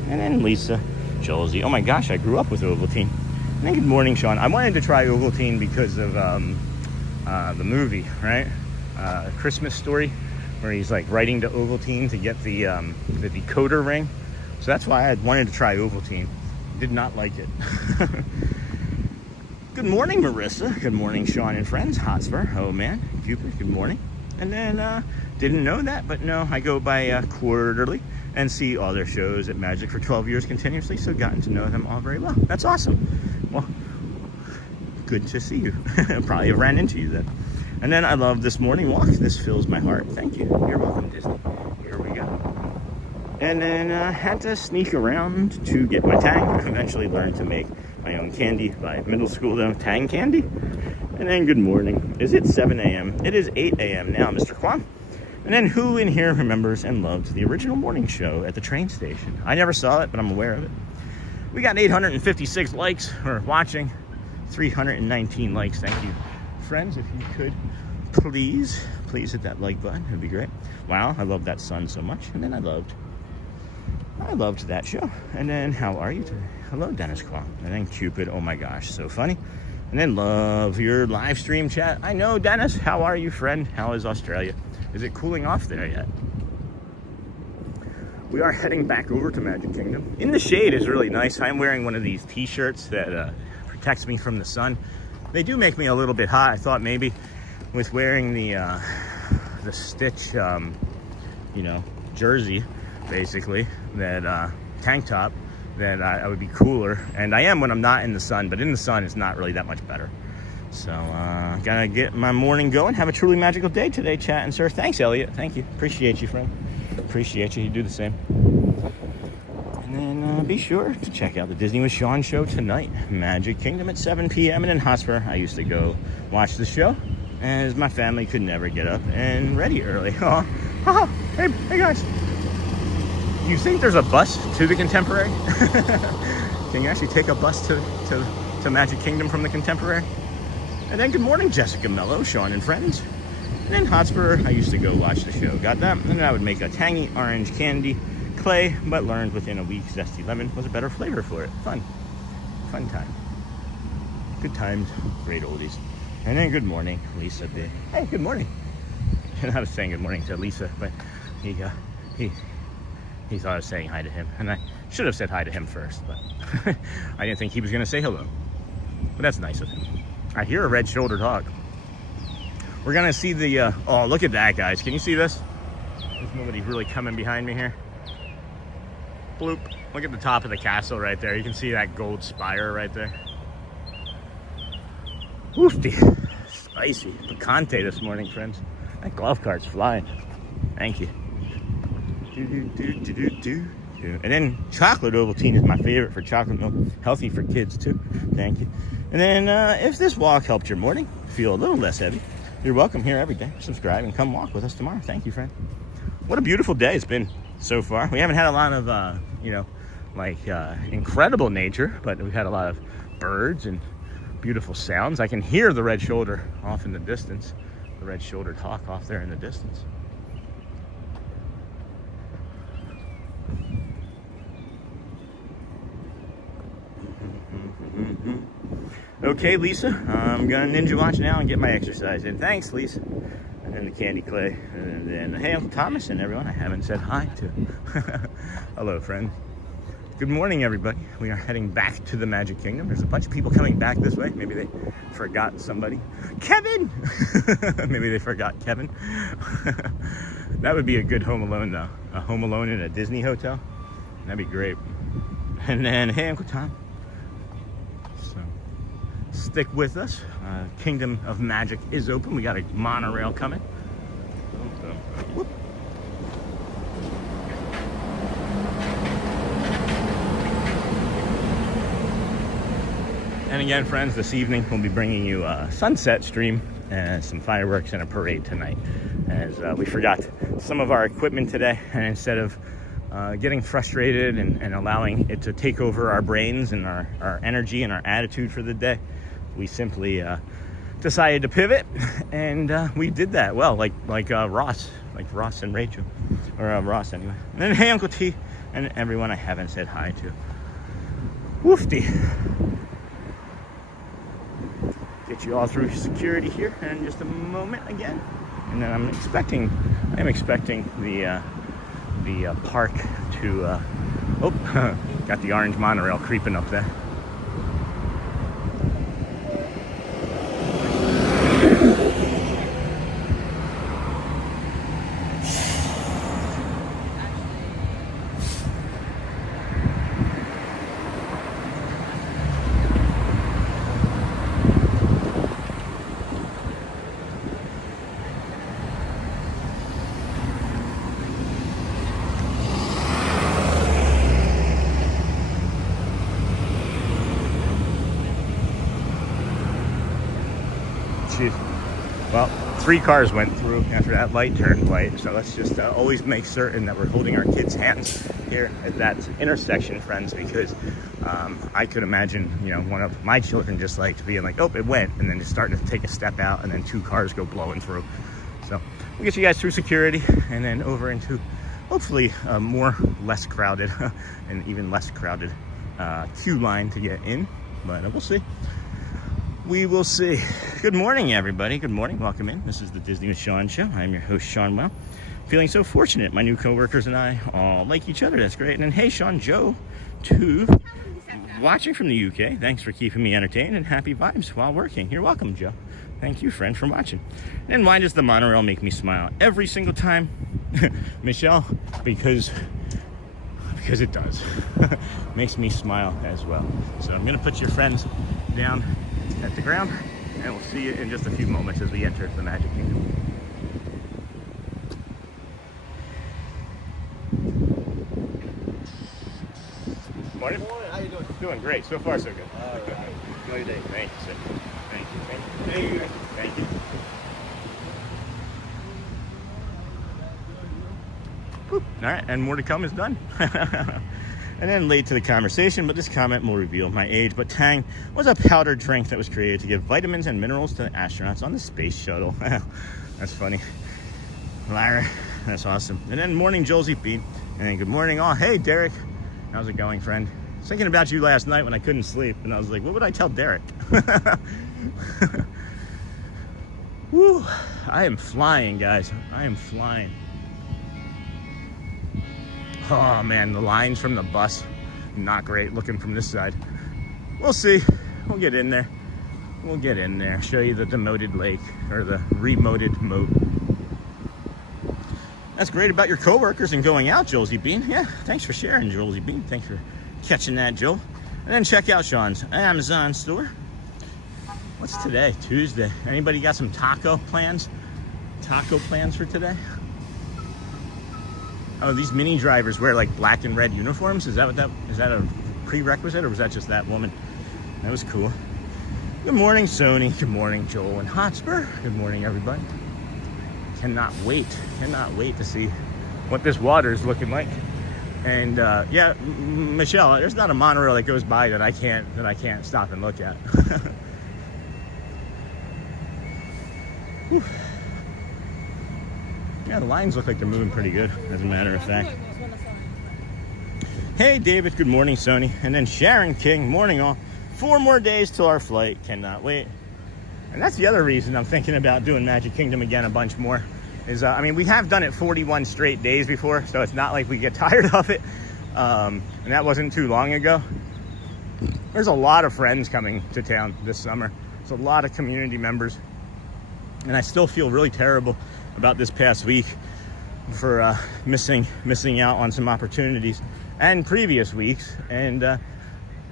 And then Lisa, Josie. Oh my gosh, I grew up with Ovaltine. And then good morning, Sean. I wanted to try Ovaltine because of the movie, right? Christmas Story, where he's like writing to Ovaltine to get the decoder ring. So that's why I wanted to try Ovaltine. Did not like it. Good morning, Marissa. Good morning, Sean and friends. Hotspur. Oh man, Cupid. Good morning. And then didn't know that, but no, I go by quarterly and see all their shows at Magic for 12 years continuously. So gotten to know them all very well. That's awesome. Well, good to see you. Probably have ran into you then. And then I love this morning walk. This fills my heart. Thank you. You're welcome, Disney. Here we go. And then had to sneak around to get my Tang. Eventually learned to make my own candy by middle school, though. Tang candy. And then good morning. Is it 7 a.m.? It is 8 a.m. now, Mr. Kwan. And then who in here remembers and loved the original morning show at the train station? I never saw it, but I'm aware of it. We got 856 likes or watching. 319 likes. Thank you. Friends, if you could please hit that like button. It'd be great. Wow, I love that sun so much. And then I loved that show. And then how are you today? Hello, Dennis Kwong. And then Cupid. Oh my gosh, so funny. And then love your live stream chat. I know, Dennis. How are you, friend? How is Australia? Is it cooling off there yet? We are heading back over to Magic Kingdom. In the shade is really nice. I'm wearing one of these t-shirts that protects me from the sun. They do make me a little bit hot. I thought maybe with wearing the Stitch, jersey, basically, that tank top, that I would be cooler. And I am when I'm not in the sun, but in the sun it's not really that much better. So gotta get my morning going. Have a truly magical day today, chat and sir. Thanks, Elliot. Thank you. Appreciate you, friend. Appreciate you. You do the same. And then be sure to check out the Disney with Sean show tonight. Magic Kingdom at 7 p.m. And in Hotspur, I used to go watch the show as my family could never get up and ready early. Oh, hey guys. You think there's a bus to the Contemporary? Can you actually take a bus to Magic Kingdom from the Contemporary? And then good morning, Jessica Mello, Sean and friends. And then Hotspur, I used to go watch the show. Got that. And then I would make a tangy orange candy clay, but learned within a week zesty lemon was a better flavor for it. Fun time. Good times, great oldies. And then good morning, Lisa B. Hey, good morning. And I was saying good morning to Lisa, but he thought I was saying hi to him, and I should have said hi to him first, but I didn't think he was going to say hello. But that's nice of him. I hear a red-shouldered hog. We're going to see the, oh, look at that, guys. Can you see this? There's nobody really coming behind me here. Bloop. Look at the top of the castle right there. You can see that gold spire right there. Woofy. Spicy. Picante this morning, friends. That golf cart's flying. Thank you. And then chocolate Ovaltine is my favorite for chocolate milk. Healthy for kids too. Thank you. And then if this walk helped your morning feel a little less heavy, you're welcome here every day. Subscribe and come walk with us tomorrow. Thank you, friend. What a beautiful day it's been so far. We haven't had a lot of, incredible nature, but we've had a lot of birds and beautiful sounds. I can hear the red shoulder off in the distance. The red-shouldered hawk off there in the distance. Okay, Lisa, I'm gonna ninja watch now and get my exercise in. Thanks, Lisa. And then the candy clay, and then hey, Uncle Thomas and everyone I haven't said hi to. Hello, friend. Good morning, everybody. We are heading back to the Magic Kingdom. There's a bunch of people coming back this way. Maybe they forgot somebody. Kevin! Maybe they forgot Kevin. That would be a good Home Alone, though. A Home Alone in a Disney hotel. That'd be great. And then, hey, Uncle Tom. So, stick with us. Kingdom of Magic is open. We got a monorail coming. Whoop. And again, friends, this evening we'll be bringing you a sunset stream and some fireworks and a parade tonight. As we forgot some of our equipment today, and instead of getting frustrated and allowing it to take over our brains and our energy and our attitude for the day, we simply decided to pivot, and we did that well, like Ross and Rachel, or Ross anyway. And then hey, Uncle T, and everyone I haven't said hi to. Woofty. Get you all through security here in just a moment again, and then I'm expecting the park to got the orange monorail creeping up there. Well, 3 cars went through after that light turned white, so let's just always make certain that we're holding our kids' hands here at that intersection, friends, because I could imagine, one of my children just being like, oh, it went, and then just starting to take a step out, and then 2 cars go blowing through. So we'll get you guys through security, and then over into hopefully a less crowded and even less crowded queue line to get in, but we'll see. We will see. Good morning, everybody. Good morning. Welcome in. This is the Disney with Sean show. I'm your host, Sean Well. Feeling so fortunate. My new coworkers and I all like each other. That's great. And then, hey, Sean Joe, too, watching from the UK. Thanks for keeping me entertained and happy vibes while working. You're welcome, Joe. Thank you, friend, for watching. And why does the monorail make me smile every single time? Michelle, because it does. Makes me smile as well. So I'm going to put your friends down at the ground, and we'll see you in just a few moments as we enter the Magic Kingdom. Morning. Morning. How you doing? Doing great. So far, so good. All right. Enjoy your day. Thank you, sir. Thank you. Thank you. Whew. All right, and more to come is done. And then late to the conversation, but this comment will reveal my age. But Tang was a powdered drink that was created to give vitamins and minerals to the astronauts on the space shuttle. That's funny. Lyra, that's awesome. And then morning, Josie B. And then good morning, all. Hey, Derek. How's it going, friend? I was thinking about you last night when I couldn't sleep, and I was like, what would I tell Derek? Woo, I am flying, guys. I am flying. Oh, man, the lines from the bus, not great looking from this side. We'll see. We'll get in there. We'll get in there. Show you the demoted lake, or the remoted moat. That's great about your coworkers and going out, Josie Bean. Yeah, thanks for sharing, Josie Bean. Thanks for catching that, Joel. And then check out Sean's Amazon store. What's today? Tuesday. Anybody got some taco plans? Taco plans for today? Oh, these mini drivers wear like black and red uniforms. Is that what is that a prerequisite, or was that just that woman? That was cool. Good morning, Sony. Good morning, Joel and Hotspur. Good morning, everybody. Cannot wait to see what this water is looking like. And yeah, Michelle, there's not a monorail that goes by that I can't stop and look at. Yeah, the lines look like they're moving pretty good, as a matter of fact. Hey, David. Good morning, Sony. And then Sharon King. Morning, all. 4 more days till our flight. Cannot wait. And that's the other reason I'm thinking about doing Magic Kingdom again a bunch more. Is I mean, we have done it 41 straight days before, so it's not like we get tired of it. And that wasn't too long ago. There's a lot of friends coming to town this summer. There's a lot of community members. And I still feel really terrible about this past week for missing out on some opportunities and previous weeks. And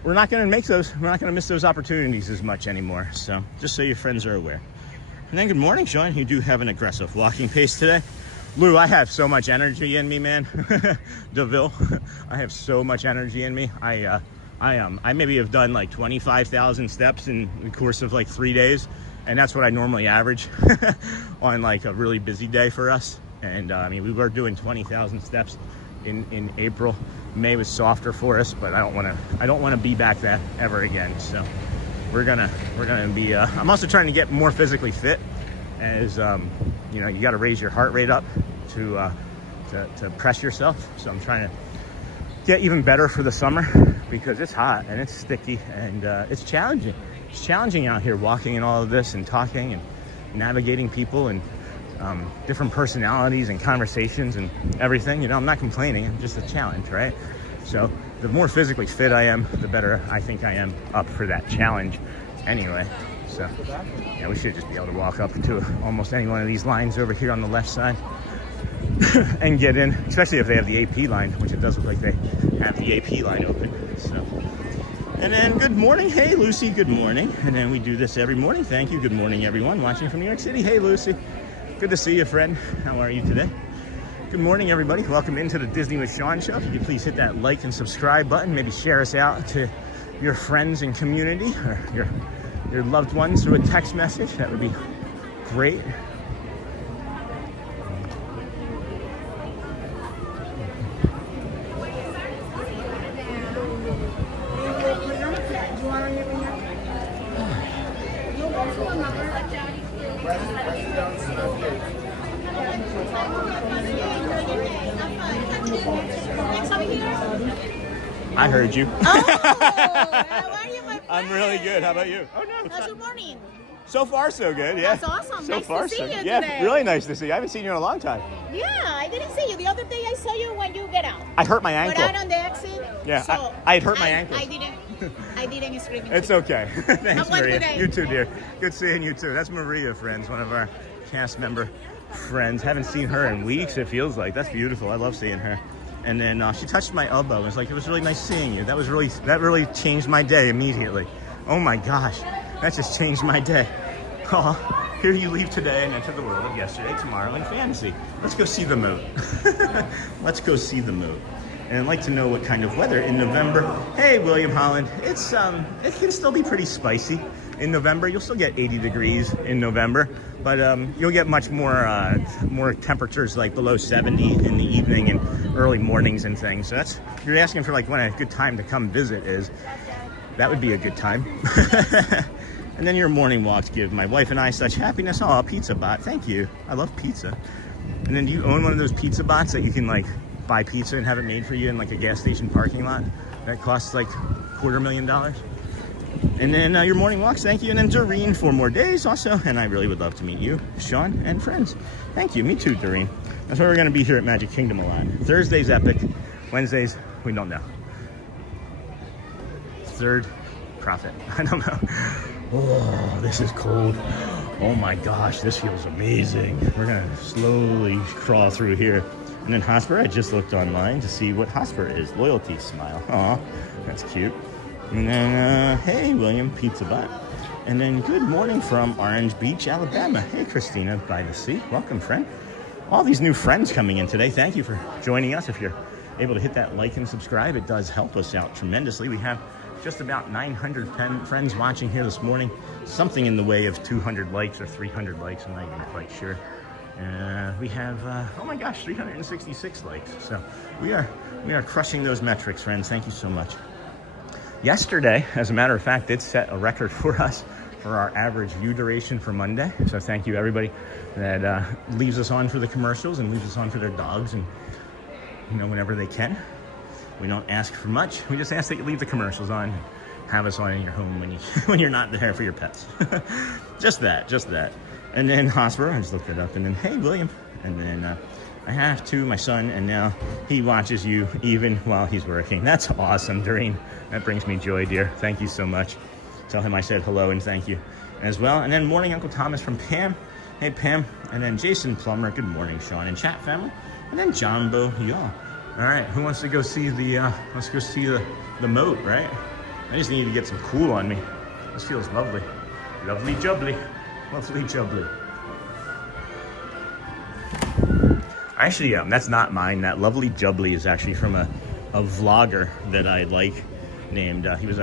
we're not going to miss those opportunities as much anymore. So just so your friends are aware. And then good morning, Sean. You do have an aggressive walking pace today. Lou, I have so much energy in me, man. DeVille, I have so much energy in me. I maybe have done like 25,000 steps in the course of like 3 days. And that's what I normally average on like a really busy day for us. And I mean, we were doing 20,000 steps in April. May was softer for us, but I don't want to be back that ever again. So we're gonna be. I'm also trying to get more physically fit, as you know, you got to raise your heart rate up to press yourself. So I'm trying to get even better for the summer because it's hot and it's sticky and it's challenging. It's challenging out here walking and all of this and talking and navigating people and different personalities and conversations and everything. You know, I'm not complaining. I'm just a challenge, right? So the more physically fit I am, the better I think I am up for that challenge anyway. So yeah, we should just be able to walk up to almost any one of these lines over here on the left side and get in, especially if they have the AP line, which it does look like they have the AP line open. So, and then good morning. Hey, Lucy, good morning. And then we do this every morning. Thank you. Good morning, everyone watching from New York City. Hey, Lucy. Good to see you, friend. How are you today? Good morning, everybody. Welcome into the Disney with Sean show. If you could please hit that like and subscribe button, maybe share us out to your friends and community or your loved ones through a text message. That would be great. I heard you. Oh, how are you, my friend? I'm really good. How about you? Oh no. How's your morning? So far, so good. Yeah. That's awesome. So Nice far, to see so you good. Yeah, today. really nice to see you. I haven't seen you in a long time. Yeah, I didn't see you. The other day I saw you when you get out. I hurt my ankle. But out on the exit. Yeah, So I had hurt my ankle. I didn't scream. It's okay. Thanks, Have one Maria. good day. You too, dear. Good seeing you too. That's Maria, friends, one of our cast member friends. Haven't seen her in weeks, it feels like. That's beautiful. I love seeing her. And then she touched my elbow. It was like, it was really nice seeing you. That really changed my day immediately. Oh my gosh, that just changed my day. Oh, here you leave today and enter the world of yesterday, tomorrow, and fantasy. Let's go see the moat. Let's go see the moat. And I'd like to know what kind of weather in November. Hey, William Holland. It can still be pretty spicy in November. You'll still get 80 degrees in November, but you'll get much more temperatures like below 70 in the evening and early mornings and things. So that's, you're asking for like when a good time to come visit is. That would be a good time. And then your morning walks give my wife and I such happiness. Oh, a pizza bot. Thank you. I love pizza. And then do you own one of those pizza bots that you can like buy pizza and have it made for you in like a gas station parking lot? That costs like $250,000. And then your morning walks, thank you. And then Doreen, 4 more days also. And I really would love to meet you, Sean and friends. Thank you. Me too, Doreen. That's why we're going to be here at Magic Kingdom a lot. Thursdays, Epic. Wednesdays, we don't know. Third, Profit. I don't know. Oh, this is cold. Oh my gosh, this feels amazing. We're going to slowly crawl through here. And then Hosper, I just looked online to see what Hosper is. Loyalty Smile. Aw, that's cute. And then, hey, William, Pizza Bot. And then, good morning from Orange Beach, Alabama. Hey, Christina by the sea. Welcome, friend. All these new friends coming in today. Thank you for joining us. If you're able to hit that like and subscribe, it does help us out tremendously. We have just about 900 friends watching here this morning. Something in the way of 200 likes or 300 likes. I'm not even quite sure. We have, oh my gosh, 366 likes. So we are crushing those metrics, friends. Thank you so much. Yesterday, as a matter of fact, did set a record for us for our average view duration for Monday. So thank you everybody that leaves us on for the commercials and leaves us on for their dogs, and you know, whenever they can. We don't ask for much. We just ask that you leave the commercials on, have us on in your home when you when you're not there for your pets. just that. And then Hosper, I just looked it up, and then hey William, and then I have to, my son, and now he watches you even while he's working. That's awesome, Doreen. That brings me joy, dear. Thank you so much. Tell him I said hello and thank you as well. And then morning, Uncle Thomas from Pam. Hey, Pam. And then Jason Plummer. Good morning, Sean and chat family. And then Jumbo, y'all. All right, who wants to go see the moat, right? I just need to get some cool on me. This feels lovely. Lovely jubbly. Lovely jubbly. Actually, that's not mine. That lovely jubbly is actually from a vlogger that I like, named. He was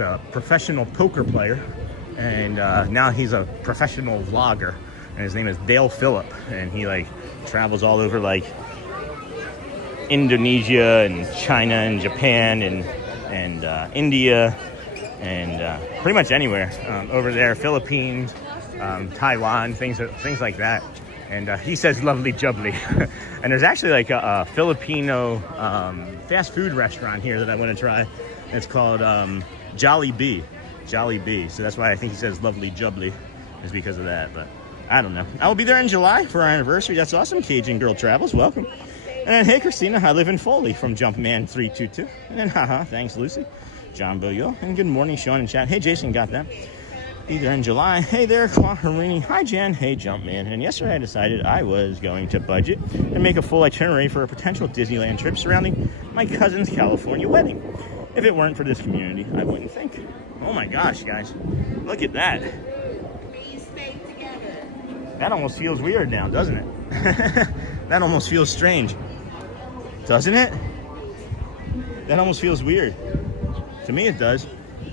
a professional poker player, and now he's a professional vlogger. And his name is Dale Phillip, and he like travels all over like Indonesia and China and Japan and India and pretty much anywhere over there, Philippines. Taiwan, things like that. And he says lovely jubbly. And there's actually like a Filipino fast food restaurant here that I want to try. It's called Jolly Bee. So that's why I think he says lovely jubbly, is because of that. But I don't know. I will be there in July for our anniversary. That's awesome. Cajun Girl Travels, welcome. And then hey Christina, I live in Foley from Jumpman322. And then haha, thanks Lucy. John Boyo. And good morning Sean and chat. Hey Jason, got that. Either in July. Hey there, Quaharini. Hi, Jen. Hey, Jumpman. And yesterday I decided I was going to budget and make a full itinerary for a potential Disneyland trip surrounding my cousin's California wedding. If it weren't for this community, I wouldn't think. Oh my gosh, guys. Look at that. That almost feels weird now, doesn't it? That almost feels strange. Doesn't it? That almost feels weird. To me, it does.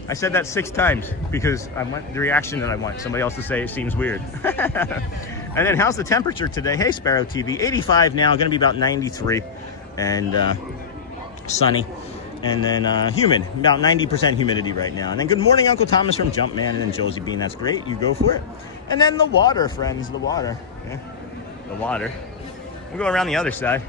I said that 6 times because I want the reaction that I want somebody else to say it seems weird. And then how's the temperature today? Hey, Sparrow TV, 85 now, going to be about 93, and sunny. And then humid, about 90% humidity right now. And then good morning, Uncle Thomas from Jumpman, and then Josie Bean. That's great. You go for it. And then the water, friends, the water. Yeah, the water. We'll go around the other side.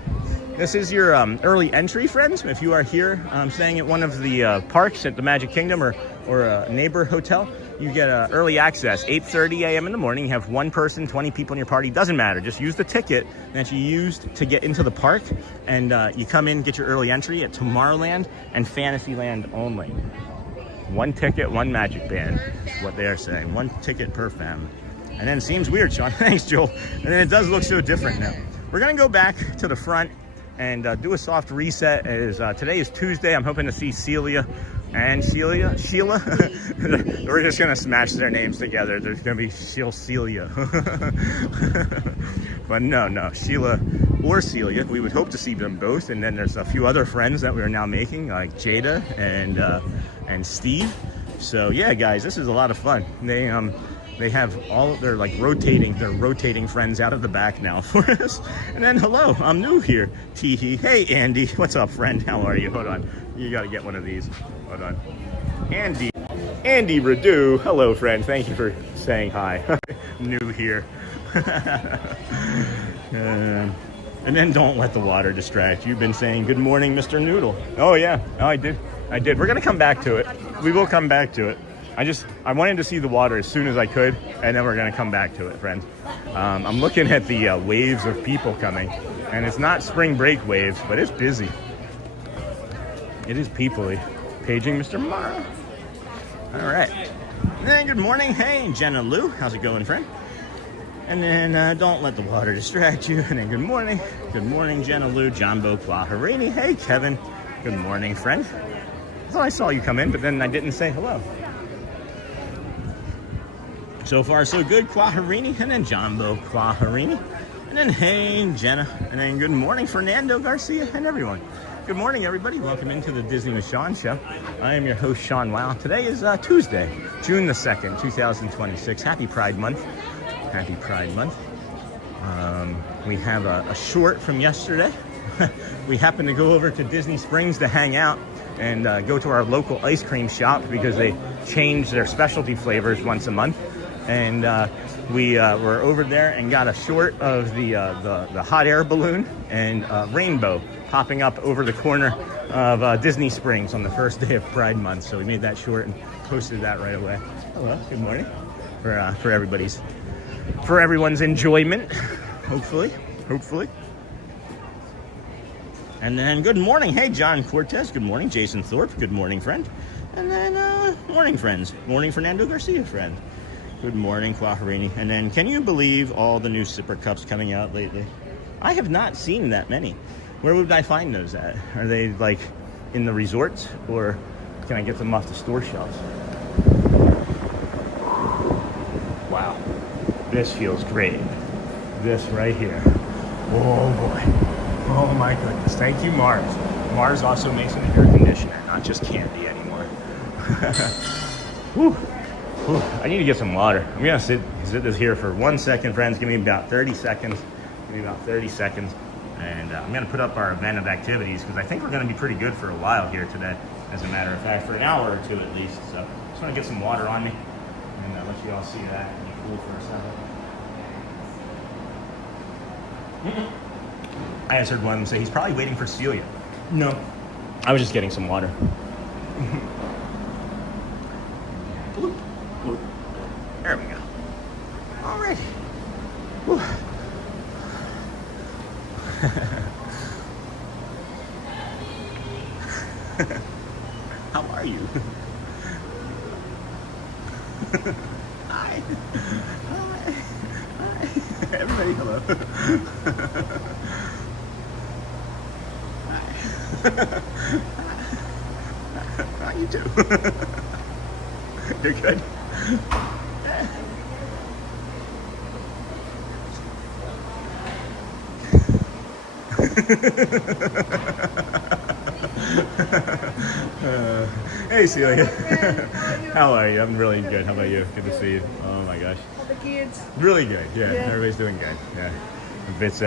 This is your early entry, friends. If you are here staying at one of the parks at the Magic Kingdom or a neighbor hotel, you get early access, 8:30 a.m. in the morning. You have 1 person, 20 people in your party. Doesn't matter. Just use the ticket that you used to get into the park, and you come in, get your early entry at Tomorrowland and Fantasyland only. 1 ticket, 1 magic band is what they are saying. 1 ticket per family. And then it seems weird, Sean. Thanks, Joel. And then it does look so different now. We're going to go back to the front and do a soft reset. Today is Tuesday. I'm hoping to see Sheila. Sheila. We're just gonna smash their names together. There's gonna be Celia. But no, Sheila or Celia. We would hope to see them both. And then there's a few other friends that we're now making, like Jada and Steve. So yeah, guys, this is a lot of fun. They have all they're rotating friends out of the back now for us. And then hello, I'm new here. Teehee. Hey Andy, what's up, friend? How are you? Hold on. You gotta get one of these. Hold on. Andy Radu. Hello, friend. Thank you for saying hi. New here. And then don't let the water distract you. You've been saying good morning, Mr. Noodle. Oh yeah, oh, I did. We're gonna come back to it. We will come back to it. I wanted to see the water as soon as I could, and then we're gonna come back to it, friends. I'm looking at the waves of people coming, and it's not spring break waves, but it's busy. It is people-y. Paging Mr. Mara. All right. And then good morning. Hey, Jenna Lou. How's it going, friend? And then don't let the water distract you. And then good morning. Good morning, Jenna Lou. Jumbo Quaharini. Hey, Kevin. Good morning, friend. I thought I saw you come in, but then I didn't say hello. So far, so good, Quaharini. And then Jumbo Quaharini. And then hey, Jenna. And then good morning, Fernando Garcia and everyone. Good morning, everybody. Welcome into the Disney with Sean show. I am your host, Sean Wow. Today is Tuesday, June the 2nd, 2026. Happy Pride Month. Happy Pride Month. We have a short from yesterday. We happened to go over to Disney Springs to hang out and go to our local ice cream shop because they change their specialty flavors once a month. And we were over there and got a short of the hot air balloon and rainbow popping up over the corner of Disney Springs on the first day of Pride Month. So we made that short and posted that right away. Hello, good morning. For everyone's enjoyment, hopefully. And then good morning. Hey, John Cortez. Good morning, Jason Thorpe. Good morning, friend. And then morning, friends. Morning, Fernando Garcia, friend. Good morning, Quaharini. And then can you believe all the new sipper cups coming out lately? I have not seen that many. Where would I find those at? Are they like in the resorts, or can I get them off the store shelves? Wow, this feels great. This right here. Oh boy. Oh my goodness. Thank you, Mars. Mars also makes an air conditioner, not just candy anymore. Whew. Whew. I need to get some water. I'm gonna sit this here for 1 second, friends. Give me about 30 seconds. And I'm going to put up our event of activities because I think we're going to be pretty good for a while here today, as a matter of fact, for an hour or two at least. So just want to get some water on me and let you all see that and be cool for a second. I answered one of them say he's probably waiting for Celia. No, I was just getting some water. Bloop, bloop. There we go. All right. Whew. How are you? Hi. Hi. Hi. Everybody, hello. Hi. Hi, you too. You're good. Hey Celia. How are you? I'm really good. How about you? Good to see you. Oh my gosh. All the kids. Really good. Yeah. Everybody's doing good. Yeah. It's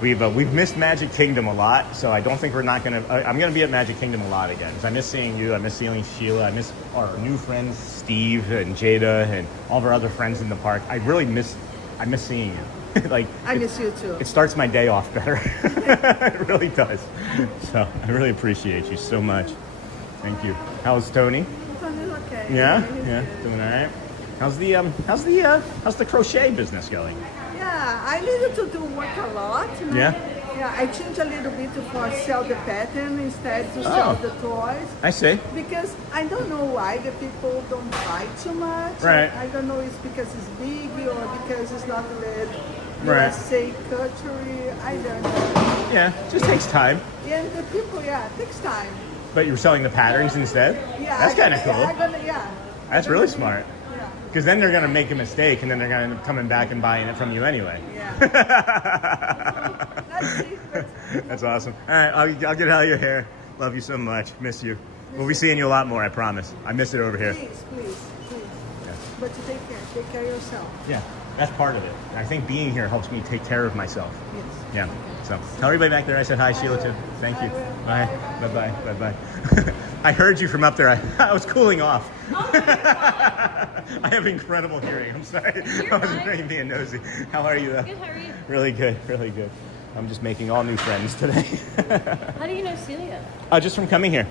we've missed Magic Kingdom a lot, so I don't think I'm gonna be at Magic Kingdom a lot again. I miss seeing you. I miss seeing Sheila. I miss our new friends Steve and Jada and all of our other friends in the park. I miss seeing you. I miss you too. It starts my day off better. It really does. So I really appreciate you so much. Thank you. How's Tony? Tony's okay. Yeah, doing all right. How's the crochet business going? Yeah, I needed to do work a lot. Yeah. Yeah, I changed a little bit for sell the pattern instead to sell the toys. I see. Because I don't know why the people don't buy too much. Right. I don't know if it's because it's big or because it's not led Right. U.S.A. culture. I don't know. Yeah, just takes time. And the people, it takes time. But you're selling the patterns instead? Yeah. That's kind of cool. Yeah. That's really smart. Yeah. Because then they're going to make a mistake and then they're going to end up coming back and buying it from you anyway. Yeah. That's awesome. All right, I'll get out of your hair. Love you so much. Miss you. We'll be seeing you a lot more, I promise. I miss it over here. Please. Yeah. But you take care of yourself. Yeah, that's part of it. I think being here helps me take care of myself. Yes. Yeah. So tell everybody back there I said hi, Sheila, too. Thank you. Bye. Bye-bye. I heard you from up there. I was cooling off. Oh my God. I have incredible hearing. I'm sorry. You're I was fine. being nosy. How are you though? Good, how are you? Really good, really good. I'm just making all new friends today. How do you know Celia? Just from coming here.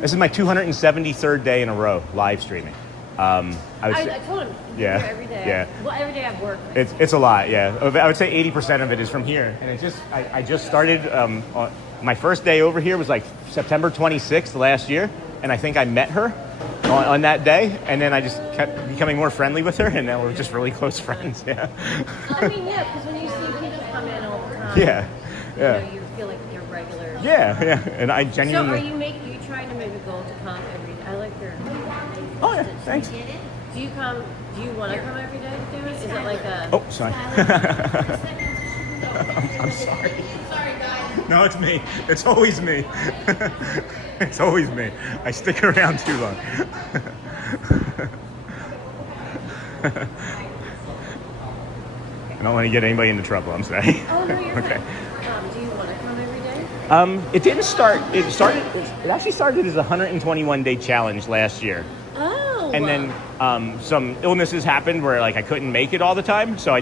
This is my 273rd day in a row live streaming. I told him. Yeah, Here every day. yeah. Well, every day I've worked. It's a lot, yeah. I would say 80% of it is from here, and I just started. My first day over here was like September 26th last year, and I think I met her on that day, and then I just kept becoming more friendly with her, and now we're just really close friends. Yeah. I mean, yeah, because when you see people come in all the time, Yeah, you yeah. know, you feel like you're regular. Yeah. And I So genuinely. are you trying to make a goal to come every day? I like your. Oh yeah, thanks. Do you come? Do you want to come every day to do it? Is it like a? Oh, sorry. I'm sorry. Sorry, guys. No, it's me. It's always me. It's always me. I stick around too long. I don't want to get anybody into trouble. I'm sorry. Oh no, you're Okay. fine. Do you want to come every day? It didn't start. It actually started as a 121-day challenge last year. Oh. And then some illnesses happened where like I couldn't make it all the time, so I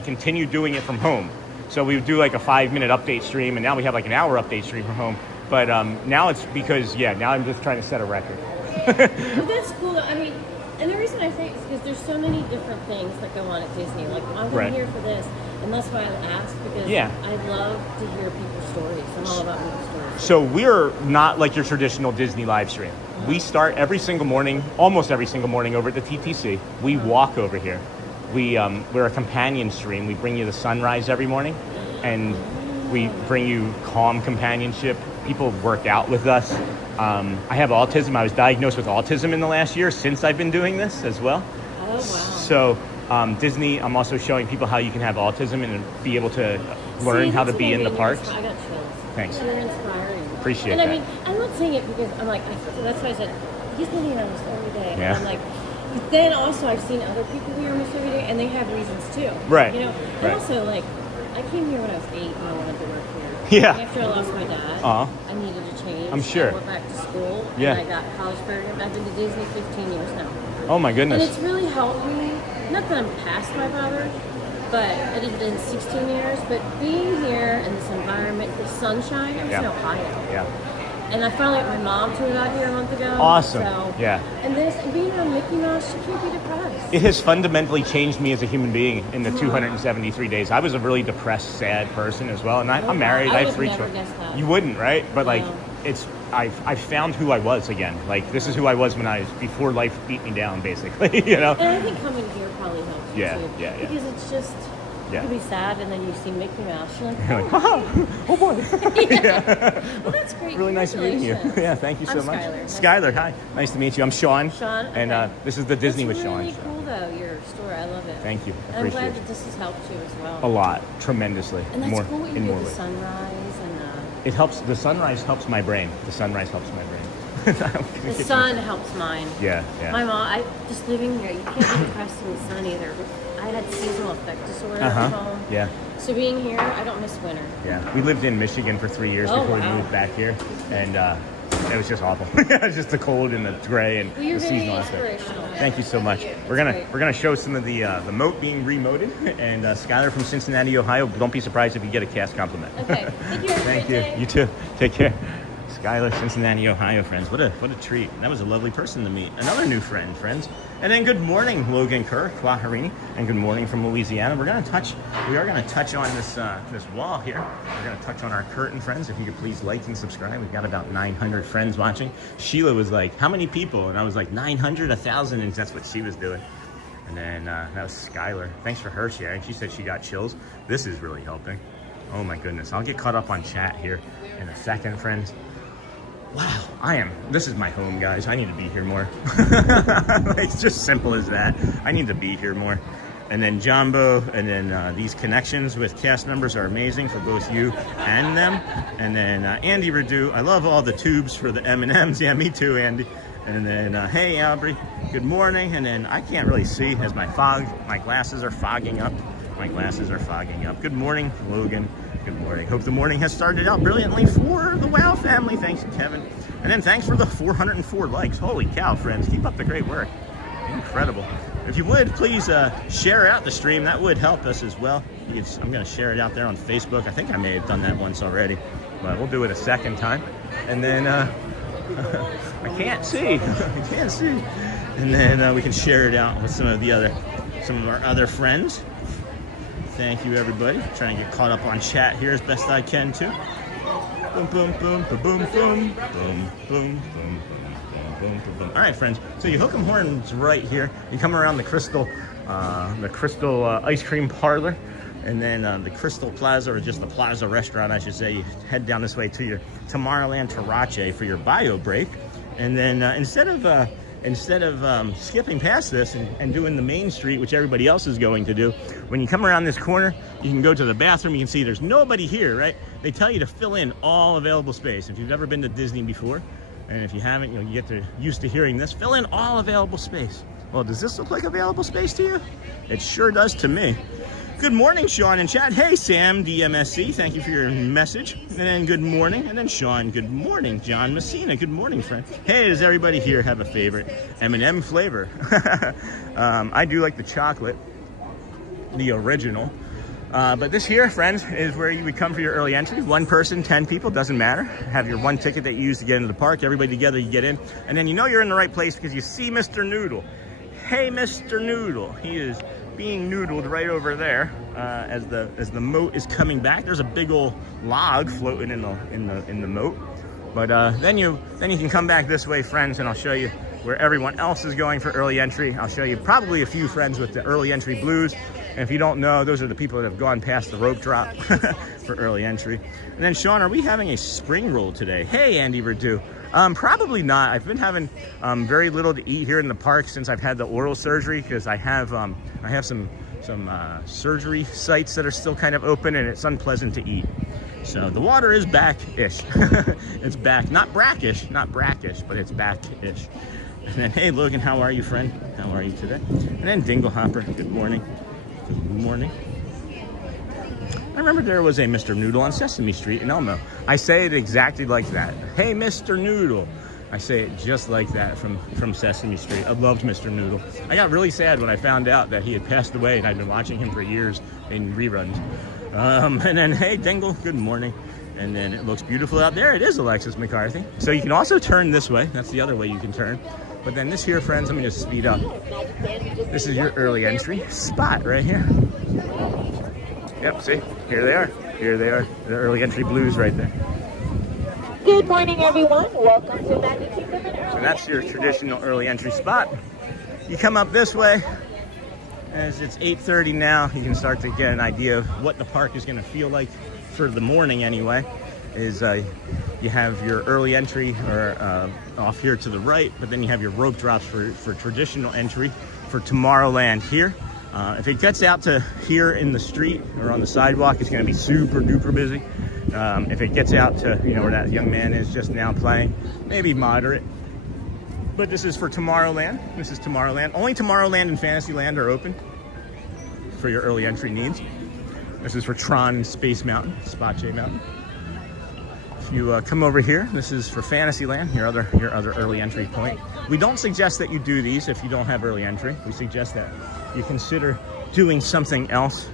continued doing it from home. So we would do like a 5-minute update stream, and now we have like an hour update stream from home. But now it's because now I'm just trying to set a record. But that's cool. Though. I mean, and the reason I say it is because there's so many different things that go on at Disney. Like I'm Right. here for this, and that's why I asked because Yeah. I love to hear people's stories. I'm all about people's stories. So we're not like your traditional Disney live stream. We start every single morning, almost every single morning over at the TTC. We walk over here. We're a companion stream. We bring you the sunrise every morning, and we bring you calm companionship. People work out with us. I have autism. I was diagnosed with autism in the last year since I've been doing this as well. Oh wow. So Disney, I'm also showing people how you can have autism and be able to learn how to that's be what in I the mean. parks. I got chills. Thanks. You're inspiring. Appreciate and that. I mean, I'm not saying it because I'm like, so that's why I said, he's meeting almost every day. Yeah. And I'm like, but then also I've seen other people here almost every day, and they have reasons too. Right. You know, and Right. also like, I came here when I was 8 and I wanted to work here. Yeah. After I lost my dad, Uh-huh. I needed to change. I'm sure. I went back to school. Yeah. And I got college program. I've been to Disney 15 years now. Oh my And goodness. it's really helped me. Not that I'm past my father, but I did it in 16 years. But being here in this environment, the sunshine, I was Yeah. in Ohio. Yeah. And I finally got my mom to move out here a month ago. Awesome. So, Yeah. And being around Mickey Mouse, you can't be depressed. It has fundamentally changed me as a human being in the 273 days. I was a really depressed, sad person as well, and I'm married. I I have would 3 never children. guess that. You wouldn't, right? But like, No. I've found who I was again. Like this is who I was when before life beat me down, basically. You know? And I think coming here probably helps you Yeah, too. yeah. Because it's just, Yeah. you can be sad and then you see Mickey Mouse. You're like, You're like, oh boy. well, that's great. Really nice meeting you. Congratulations. Yeah, thank you so I'm much. Skylar. Skylar, hi. Nice to meet you. I'm Sean. Sean, And okay. this is the Disney That's with Sean. really cool though, your story. I love it. Thank you. And I'm Appreciate glad it. that this has helped you as well. A lot, tremendously. And that's more cool what you in do more with the ways. sunrise and It helps. The sunrise helps my brain. The sunrise helps my brain. the sun helps mine. Yeah. My mom, just living here, you can't be depressed in the sun either. I had seasonal affect disorder at home. Yeah. So being here, I don't miss winter. Yeah. We lived in Michigan for 3 years Oh, before we wow. moved back here, and it was just awful. It was just the cold and the gray and Well, you're the very seasonal aspect. inspirational. Thank you so much. We're gonna show some of the moat being remoted, and Skylar from Cincinnati, Ohio. Don't be surprised if you get a cast compliment. Okay. Thank you. Have a Thank great you. day. You too. Take care. Skylar, Cincinnati, Ohio, friends. What a treat. That was a lovely person to meet. Another new friend, friends. And then good morning, Logan Kerr, Quaharini, and good morning from Louisiana. We are gonna touch on this wall here. We're gonna touch on our curtain, friends. If you could please like and subscribe. We've got about 900 friends watching. Sheila was like, "How many people?" And I was like, 900, 1,000, and that's what she was doing. And then that was Skylar. Thanks for her sharing. She said she got chills. This is really helping. Oh my goodness. I'll get caught up on chat here in a second, friends. Wow, this is my home, guys. I need to be here more. It's just simple as that. I need to be here more. And then Jumbo, and then these connections with cast members are amazing for both you and them. And then Andy Redu, I love all the tubes for the M&Ms. Yeah, me too, Andy. And then, hey, Aubrey, good morning. And then I can't really see as my glasses are fogging up. My glasses are fogging up. Good morning, Logan. Good morning. Hope the morning has started out brilliantly for the WOW family. Thanks, Kevin. And then thanks for the 404 likes. Holy cow, friends. Keep up the great work. Incredible. If you would, please share out the stream. That would help us as well. I'm going to share it out there on Facebook. I think I may have done that once already, but we'll do it a second time. And then I can't see. I can't see. And then we can share it out with some of our other friends. Thank you, everybody. Trying to get caught up on chat here as best I can too. Boom, boom, boom, boom, boom, boom, boom, boom, boom. Boom, boom, boom. All right, friends. So you hook 'em horns right here. You come around the Crystal ice cream parlor, and then the Crystal Plaza, or just the Plaza restaurant, I should say. You head down this way to your Tomorrowland Tarache for your bio break, and then instead of skipping past this and doing the main street, which everybody else is going to do, when you come around this corner, you can go to the bathroom. You can see there's nobody here, right? They tell you to fill in all available space. If you've ever been to Disney before, and if you haven't, you get used to hearing this, fill in all available space. Well, does this look like available space to you? It sure does to me. Good morning, Sean in chat. Hey, Sam, DMSC, thank you for your message. And then good morning. And then Sean, good morning. John Messina, good morning, friend. Hey, does everybody here have a favorite M&M flavor? I do like the chocolate, the original. But this here, friends, is where you would come for your early entry. 1 person, 10 people, doesn't matter. Have your 1 ticket that you use to get into the park. Everybody together, you get in. And then you know you're in the right place because you see Mr. Noodle. Hey, Mr. Noodle. He is being noodled right over there as the moat is coming back. There's a big old log floating in the moat. But then you can come back this way, friends, and I'll show you where everyone else is going for early entry. I'll show you probably a few friends with the early entry blues. And if you don't know, those are the people that have gone past the rope drop for early entry. And then, Sean, are we having a spring roll today? Hey, Andy Verdu. Probably not. I've been having very little to eat here in the park since I've had the oral surgery, because I have some surgery sites that are still kind of open, and it's unpleasant to eat. So the water is back-ish. It's back, not brackish, but it's back-ish. And then, hey, Logan, how are you, friend? How are you today? And then Dingle Hopper, good morning. Good morning. I remember there was a Mr. Noodle on Sesame Street in Elmo. I say it exactly like that. Hey, Mr. Noodle. I say it just like that from Sesame Street. I loved Mr. Noodle. I got really sad when I found out that he had passed away, and I'd been watching him for years in reruns. And then, hey, Dingle, good morning. And then it looks beautiful out there. It is Alexis McCarthy. So you can also turn this way. That's the other way you can turn. But then this here, friends, let me just speed up. This is your early entry spot right here. Yep, see? Here they are. Here they are. The early entry blues right there. Good morning, everyone. Welcome to Magic Kingdom and Epcot. So that's your traditional early entry spot. You come up this way. As it's 8:30 now, you can start to get an idea of what the park is going to feel like for the morning anyway. You have your early entry or off here to the right, but then you have your rope drops for traditional entry for Tomorrowland here. If it gets out to here in the street or on the sidewalk, it's going to be super duper busy. If it gets out to where that young man is just now playing, maybe moderate. But this is for Tomorrowland. This is Tomorrowland. Only Tomorrowland and Fantasyland are open for your early entry needs. This is for Tron and Space Mountain, Spot J Mountain. If you come over here, this is for Fantasyland, your other early entry point. We don't suggest that you do these if you don't have early entry. We suggest that you consider doing something else.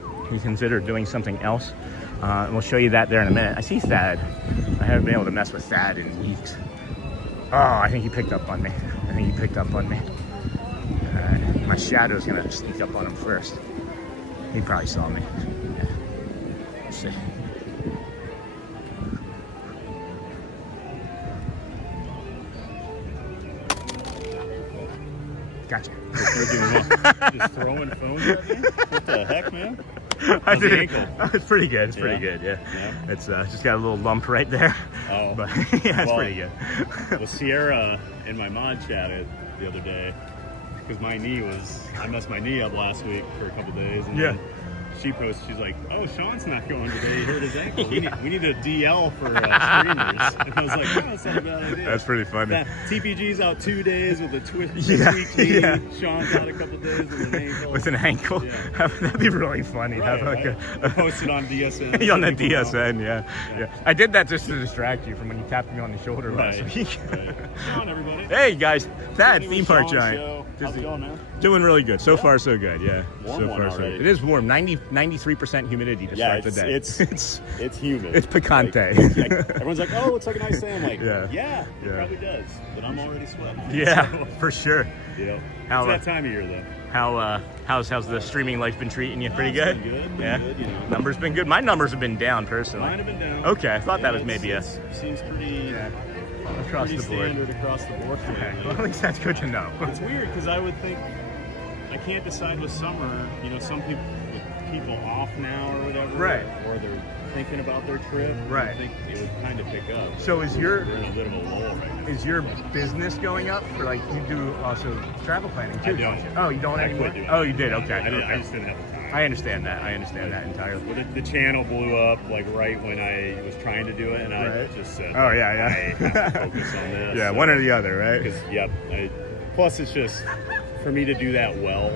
And we'll show you that there in a minute. I see Thad. I haven't been able to mess with Thad in weeks. Oh, I think he picked up on me. My shadow's gonna sneak up on him first. He probably saw me. Yeah. Let's see. Gotcha. Just throwing phones at me? What the heck, man? I did. It's pretty good. It's pretty good. Yeah. It's just got a little lump right there. Oh. But yeah, it's pretty good. Well, Sierra and my mod chatted the other day because I messed my knee up last week for a couple days. And then she posted, she's like, "Oh, Sean's not going today. He hurt his ankle. We need a DL for streamers." And I was like, "Oh, that's not a bad idea." That's pretty funny. That TPG's out 2 days with a tweaked knee. Yeah. Sean's out a couple days with an ankle. With an ankle? Yeah. That'd be really funny. Right, Have like I posted on DSN. on the DSN, yeah. I did that just to distract you from when you tapped me on the shoulder last week. Right. Come on, everybody. Hey guys, Thad, Disney Theme with Park Sean Giant. Show. How's it going, man? Doing really good. So far, so good. Yeah. Warm so one far, so already. good. It is warm. 93% humidity to Yeah, start the day. it's humid. It's picante. Like, everyone's like, "Oh, it's like a nice day." I'm like, Yeah. It probably does. But I'm already sweating. Yeah, So, for sure. you know, How, it's that time of year though. How's the streaming life been treating you? Pretty It's good? been good, Yeah. good, you know. Numbers been good. My numbers have been down personally. Mine have been down. Okay, I thought that was maybe it seems pretty across pretty the board. standard across the board. Okay. Well, at least that's good to know. It's weird because I would think I can't decide with summer. You know, some people off now or whatever, Right. Or they're thinking about their trip. Right. I think it would kind of pick up. So is we're your in a bit of a lull right now. is your business going up for like you do also travel planning too? I don't. You? Oh, you don't I anymore? quit doing Oh, it. you did. Okay. I Okay. just didn't have the time. I understand that. I understand that entirely. Well, the channel blew up like right when I was trying to do it, and I Right. just said, Oh, yeah. I have to focus on this." Yeah, So- one or the other, right? Because plus it's just for me to do that well,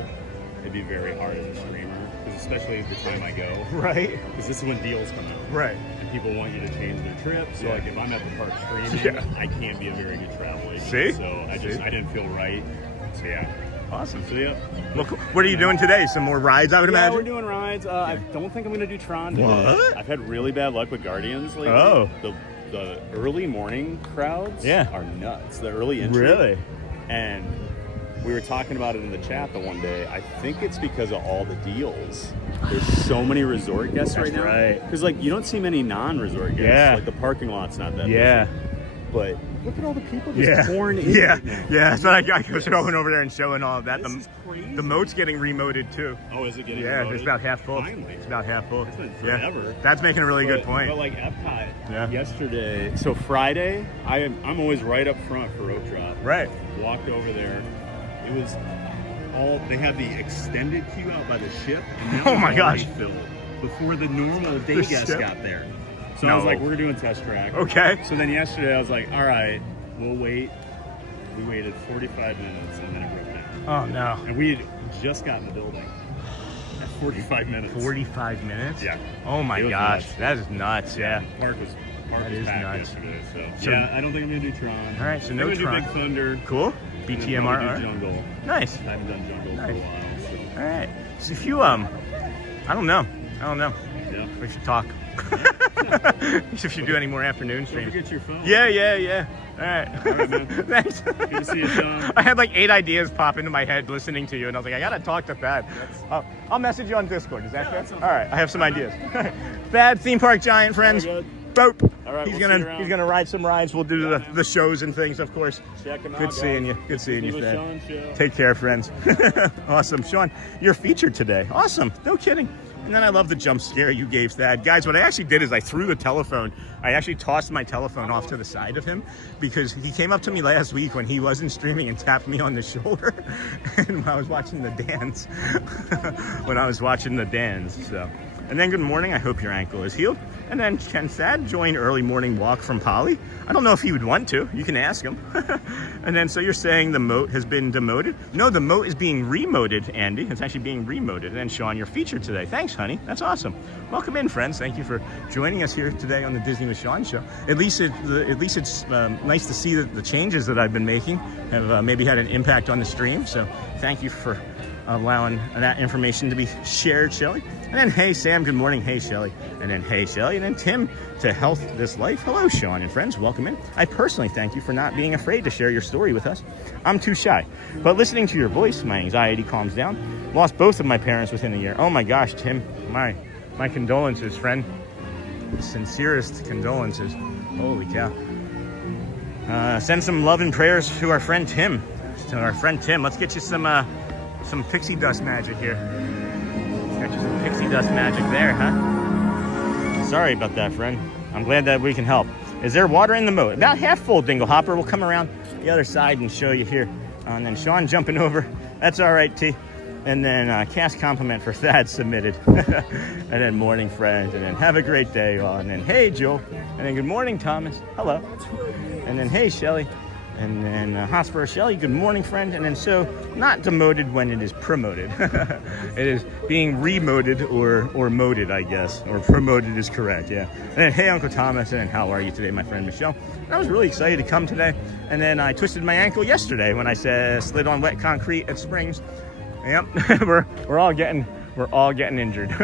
it'd be very hard as a streamer. Because especially the time I go, Right. because this is when deals come out, Right. and people want you to change their trip. So Yeah. like if I'm at the park streaming, Yeah. I can't be a very good travel agent. See? So I See? didn't feel right. So yeah. Awesome. So yeah. Well, cool. What are you doing today? Some more rides, I would Yeah, imagine? we're doing rides. I don't think I'm going to do Tron today. What? I've had really bad luck with Guardians lately. Oh. The early morning crowds are nuts. The early entry. Really? And we were talking about it in the chat the one day. I think it's because of all the deals. There's so many resort guests right now. right. Because like you don't see many non-resort guests. Yeah. Like the parking lot's not that Yeah. busy. But look at all the people just pouring in. Yeah. right now. Yeah. That's what I was going over there and showing all of that. This is crazy. The moat's getting remoted too. Oh, is it getting Yeah, promoted? it's about half full. Finally. It's about half full. It's been Yeah. forever. That's making a really good point. But like Epcot Yeah. yesterday, so Friday, I'm always right up front for rope drop. Right. Walked over there. It was all they had the extended queue out by the ship. And that Oh was my already gosh. filled before the normal day The guests ship? got there. So No. I was like, we're doing test track. Okay. So then yesterday I was like, all right, we'll wait. We waited 45 minutes and then it broke down. Oh no. And we had just got in the building at 45 minutes. 45 minutes? Yeah. Oh my It was gosh. nuts. That is nuts. Yeah. Park That was is packed nuts. yesterday. So, So- yeah, I don't think I'm gonna do Tron. All right, so no I'm gonna Tron. do Big Thunder. Cool. and then probably BTMRR. do Jungle. Nice. I haven't done Jungle Nice. for a while. So, All right. So if you I don't know. yeah. We should talk. If you do any more afternoon Don't streams. forget your phone. Yeah. All right. All right, man. Thanks. Good to see you, Sean. I had like 8 ideas pop into my head listening to you, and I was like, I gotta talk to Thad. I'll message you on Discord. Is that Yeah, good? that sounds All right. I have some ideas. Thad, Theme Park Giant friends. Very good. Boop. All right, He's we'll see you gonna around. he's gonna ride some rides. We'll do Yeah, the man. shows and things, of course. Check him out, Good seeing guys. you. Good seeing you, Disney Thad. with Sean Show. Take care, friends. Awesome. Sean, you're featured today. Awesome. No kidding. And then I love the jump scare you gave Thad. Guys, what I actually did is I threw the telephone. I actually tossed my telephone off to the side of him because he came up to me last week when he wasn't streaming and tapped me on the shoulder and when I was watching the dance. So. And then good morning. I hope your ankle is healed. And then can Thad join early morning walk from Polly? I don't know if he would want to. You can ask him. And then so you're saying the moat has been demoted? No, the moat is being remoted, Andy. It's actually being remoted. And then Sean, you're featured today. Thanks, honey. That's awesome. Welcome in, friends. Thank you for joining us here today on the Disney with Sean show. At least it's nice to see that the changes that I've been making have maybe had an impact on the stream. So thank you for allowing that information to be shared, Shelly. And then, hey, Sam, good morning. Hey, Shelly. And then, hey, Shelly. And then Tim to Health This Life. Hello, Sean and friends. Welcome in. I personally thank you for not being afraid to share your story with us. I'm too shy. But listening to your voice, my anxiety calms down. Lost both of my parents within a year. Oh, my gosh, Tim. My condolences, friend. Sincerest condolences. Holy cow. Send some love and prayers to our friend Tim. Let's get you some pixie dust magic here. Got you some pixie dust magic there, huh? Sorry about that, friend. I'm glad that we can help. Is there water in the moat? About half full, Dingle Hopper. We'll come around the other side and show you here. And then Sean jumping over. That's all right, T. And then cast compliment for Thad submitted. And then morning friends. And then have a great day. And then hey Joe. And then good morning Thomas. Hello. And then hey Shelly. And then Hotspur Shelly, good morning friend. And then so not demoted when it is promoted. It is being remoted or moded, I guess. Or promoted is correct, yeah. And then hey Uncle Thomas, and then how are you today, my friend Michelle? And I was really excited to come today. And then I twisted my ankle yesterday when I slid on wet concrete at Springs. Yep, we're all getting injured.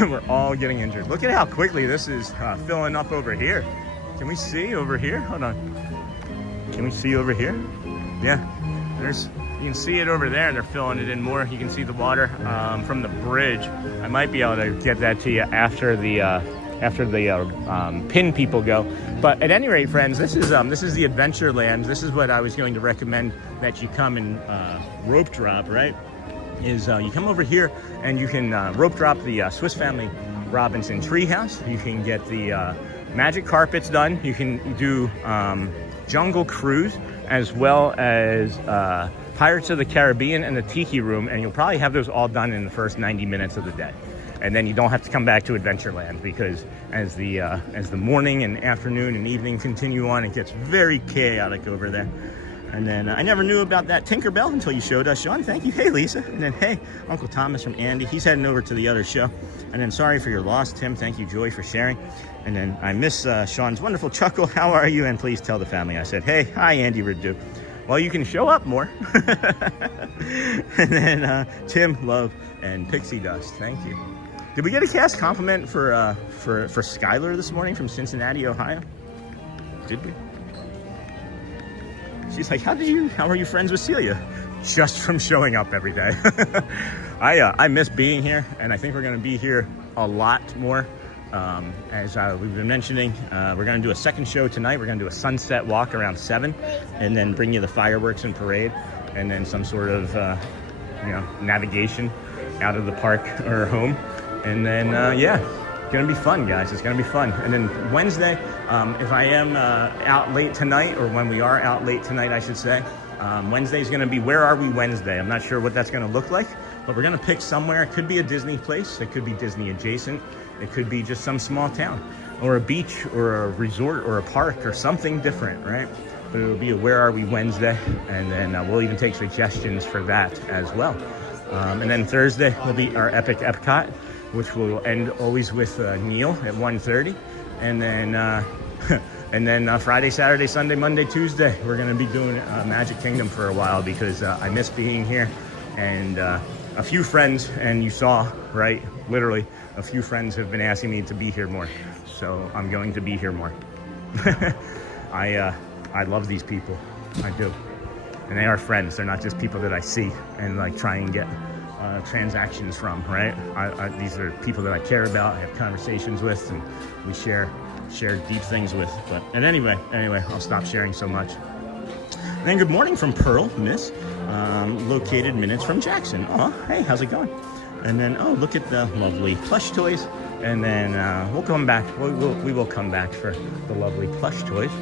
We're all getting injured. Look at how quickly this is filling up over here. Can we see over here? Hold on. Can we see over here? Yeah, you can see it over there. They're filling it in more. You can see the water from the bridge. I might be able to get that to you after the pin people go. But at any rate, friends, this is the Adventureland. This is what I was going to recommend that you come and rope drop. Right? Is you come over here and you can rope drop the Swiss Family Robinson Treehouse. You can get the magic carpets done. You can do Jungle Cruise, as well as Pirates of the Caribbean and the Tiki Room, and you'll probably have those all done in the first 90 minutes of the day. And then you don't have to come back to Adventureland, because as the morning and afternoon and evening continue on, it gets very chaotic over there. And then I never knew about that Tinkerbell until you showed us, Sean. Thank you. Hey, Lisa. And then, hey, Uncle Thomas from Andy. He's heading over to the other show. And then, sorry for your loss, Tim. Thank you, Joy, for sharing. And then I miss Sean's wonderful chuckle. How are you? And please tell the family I said, hey, hi, Andy Ridu. Well, you can show up more. And then Tim, love, and Pixie Dust. Thank you. Did we get a cast compliment for Skylar this morning from Cincinnati, Ohio? Did we? She's like, how are you friends with Celia? Just from showing up every day. I miss being here, and I think we're going to be here a lot more. As we've been mentioning, we're going to do a second show tonight. We're going to do a sunset walk around 7, and then bring you the fireworks and parade, and then some sort of navigation out of the park or home. And then yeah, it's going to be fun, guys. It's going to be fun. And then Wednesday, if I am out late tonight, or when we are out late tonight, I should say, Wednesday is going to be Where Are We Wednesday. I'm not sure what that's going to look like, but we're going to pick somewhere. It could be a Disney place. It could be Disney adjacent. It could be just some small town, or a beach, or a resort, or a park, or something different, right? But it'll be a Where Are We Wednesday, and then we'll even take suggestions for that as well. And then Thursday will be our Epic Epcot, which will end always with Neil at 1:30, and then and then Friday, Saturday, Sunday, Monday, Tuesday, we're going to be doing Magic Kingdom for a while, because I miss being here. And a few friends, and you saw, right, literally, a few friends have been asking me to be here more. So I'm going to be here more. I love these people. I do. And they are friends. They're not just people that I see and like try and get transactions from, right? These are people that I care about, I have conversations with, and we share deep things with. But and anyway, I'll stop sharing so much. And then good morning from Pearl, Miss, located minutes from Jackson. Oh, hey, how's it going? And then, oh, look at the lovely plush toys. And then we'll come back. We will come back for the lovely plush toys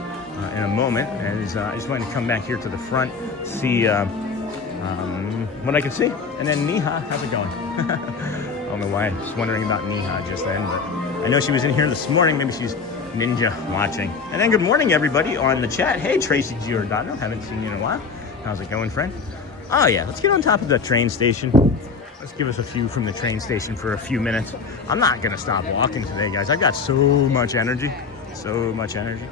in a moment. And I just wanted to come back here to the front, see what I can see. And then Neha, how's it going? I don't know why I was wondering about Neha just then, but I know she was in here this morning. Maybe she's ninja watching. And then good morning, everybody on the chat. Hey, Tracy Giordano, haven't seen you in a while. How's it going, friend? Oh yeah, let's get on top of the train station. Let's give us a few from the train station for a few minutes. I'm not gonna stop walking today, guys. I've got so much energy, so much energy.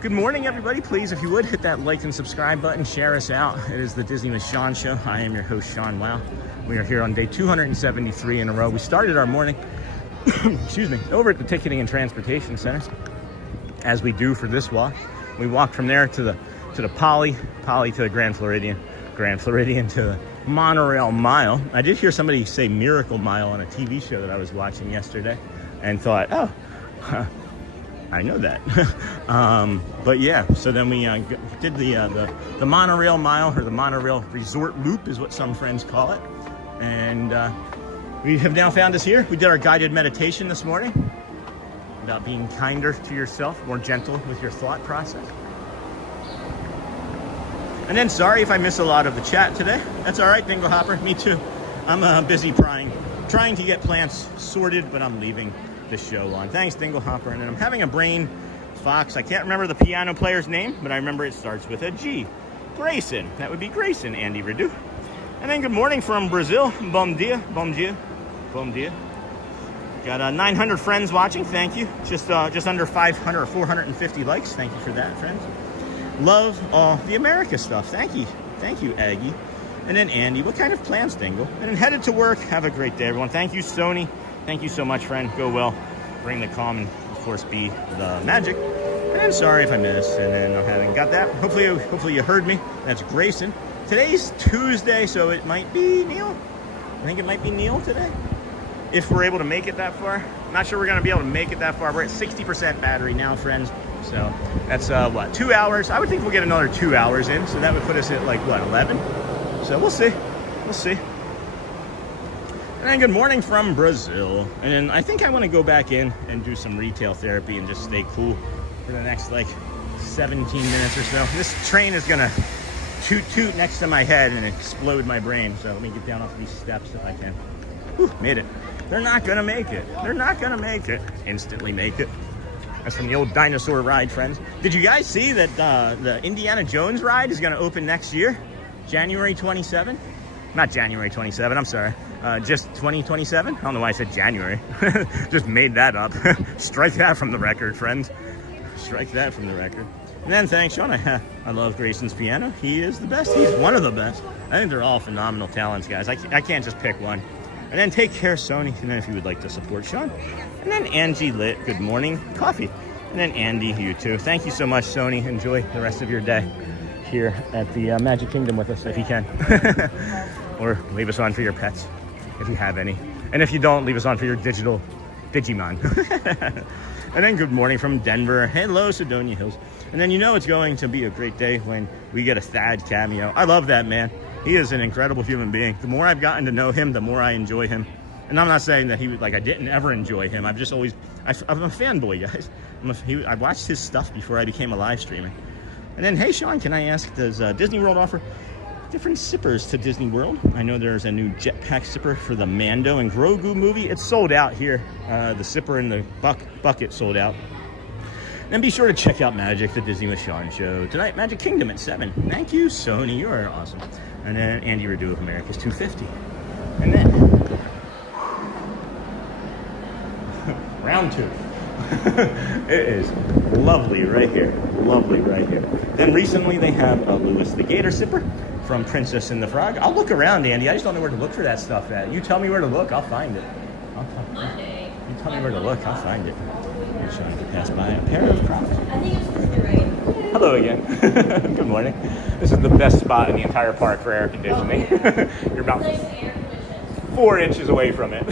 Good morning, everybody. Please, if you would, hit that like and subscribe button, share us out. It is the Disney with Sean Show. I am your host, Sean Wow. We are here on day 273 in a row. We started our morning, excuse me, over at the Ticketing and Transportation Center, as we do for this walk. We walked from there to the Poly to the Grand Floridian to the Monorail Mile. I did hear somebody say Miracle Mile on a TV show that I was watching yesterday, and thought, oh, I know that. But yeah, so then we did the Monorail Mile, or the Monorail Resort Loop is what some friends call it. And we have now found us here. We did our guided meditation this morning about being kinder to yourself, more gentle with your thought process. And then sorry if I miss a lot of the chat today. That's all right, Dingle Hopper. Me too. I'm busy trying to get plants sorted, but I'm leaving the show on. Thanks, Dingle Hopper. And then I'm having a brain fox. I can't remember the piano player's name, but I remember it starts with a G. Grayson. That would be Grayson, Andy Redu. And then good morning from Brazil. Bom dia, bom dia, bom dia. Got 900 friends watching. Thank you. Just under 500 or 450 likes. Thank you for that, friends. Love all the America stuff. Thank you, Aggie. And then Andy, what kind of plans, Dingle? And then headed to work. Have a great day, everyone. Thank you, Sony. Thank you so much, friend. Go well. Bring the calm and, of course, be the magic. And then sorry if I missed. And then I haven't got that. Hopefully you heard me. That's Grayson. Today's Tuesday, so it might be Neil. I think it might be Neil today. If we're able to make it that far. I'm not sure we're going to be able to make it that far. We're at 60% battery now, friends. So that's, 2 hours? I would think we'll get another 2 hours in. So that would put us at, 11? So we'll see. We'll see. And then good morning from Brazil. And then I think I want to go back in and do some retail therapy and just stay cool for the next, 17 minutes or so. This train is going to toot next to my head and explode my brain. So let me get down off these steps if I can. Whew, made it. They're not gonna make it. They're not gonna make it. Instantly make it. That's from the old dinosaur ride, friends. Did you guys see that the Indiana Jones ride is gonna open next year? January 27? Not January 27, I'm sorry. Just 2027? I don't know why I said January. Just made that up. Strike that from the record, friends. Strike that from the record. And then thanks, Sean. I love Grayson's piano. He is the best. He's one of the best. I think they're all phenomenal talents, guys. I can't just pick one. And then take care, Sony. And then if you would like to support Sean. And then Angie Lit, good morning, coffee. And then Andy, you too. Thank you so much, Sony. Enjoy the rest of your day here at the Magic Kingdom with us, if you can. Or leave us on for your pets, if you have any. And if you don't, leave us on for your digital Digimon. And then good morning from Denver. Hello, Sedonia Hills. And then it's going to be a great day when we get a Thad cameo. I love that man. He is an incredible human being. The more I've gotten to know him, the more I enjoy him. And I'm not saying that I didn't ever enjoy him. I've just always, I'm a fanboy, guys. I watched his stuff before I became a live streamer. And then, hey, Sean, can I ask, does Disney World offer different sippers to Disney World? I know there's a new jetpack sipper for the Mando and Grogu movie. It's sold out here. The sipper and the bucket sold out. Then be sure to check out Magic, the Disney with Sean show. Tonight, Magic Kingdom at 7. Thank you, Sony. You are awesome. And then Andy Redu of America's 250. And then round 2. It is lovely right here. Lovely right here. Then recently they have a Louis the Gator sipper from Princess and the Frog. I'll look around, Andy. I just don't know where to look for that stuff at. You tell me where to look, I'll find it. You tell me where to look, I'll find it. You're trying to pass by a pair of Crocs. I think it's just the right. Hello again. Good morning. This is the best spot in the entire park for air conditioning. You're about 4 inches away from it.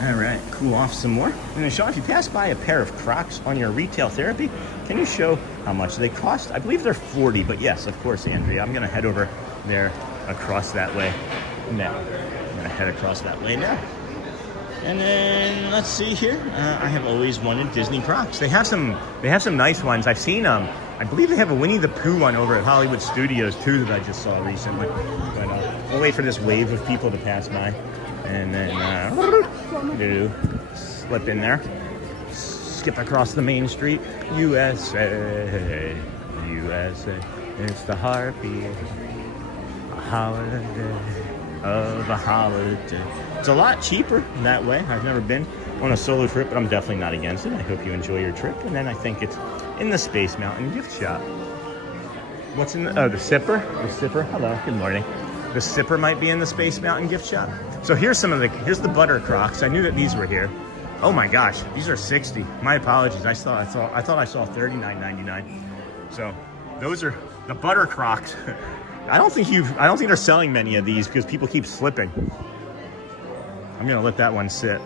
All right, cool off some more. And then, Sean, if you pass by a pair of Crocs on your retail therapy, can you show how much they cost? I believe they're 40, but yes, of course, Andrea. I'm gonna head over there across that way now. I'm gonna head across that way now. And then let's see here. I have always wanted Disney Crocs. They have some nice ones. I've seen them. I believe they have a Winnie the Pooh one over at Hollywood Studios too that I just saw recently. But we'll wait for this wave of people to pass by, and then slip in there, skip across the main street. USA, USA, it's the heartbeat, a holiday of a holiday. It's a lot cheaper that way. I've never been on a solo trip, but I'm definitely not against it. I hope you enjoy your trip. And then I think it's in the Space Mountain gift shop. What's in the, oh, the sipper? The sipper, hello, good morning. The sipper might be in the Space Mountain gift shop. So here's here's the Butter Crocs. I knew that these were here. Oh my gosh, these are 60. My apologies, I thought I saw $39.99. So those are the Butter Crocs. I don't think they're selling many of these because people keep slipping. I'm gonna let that one sit.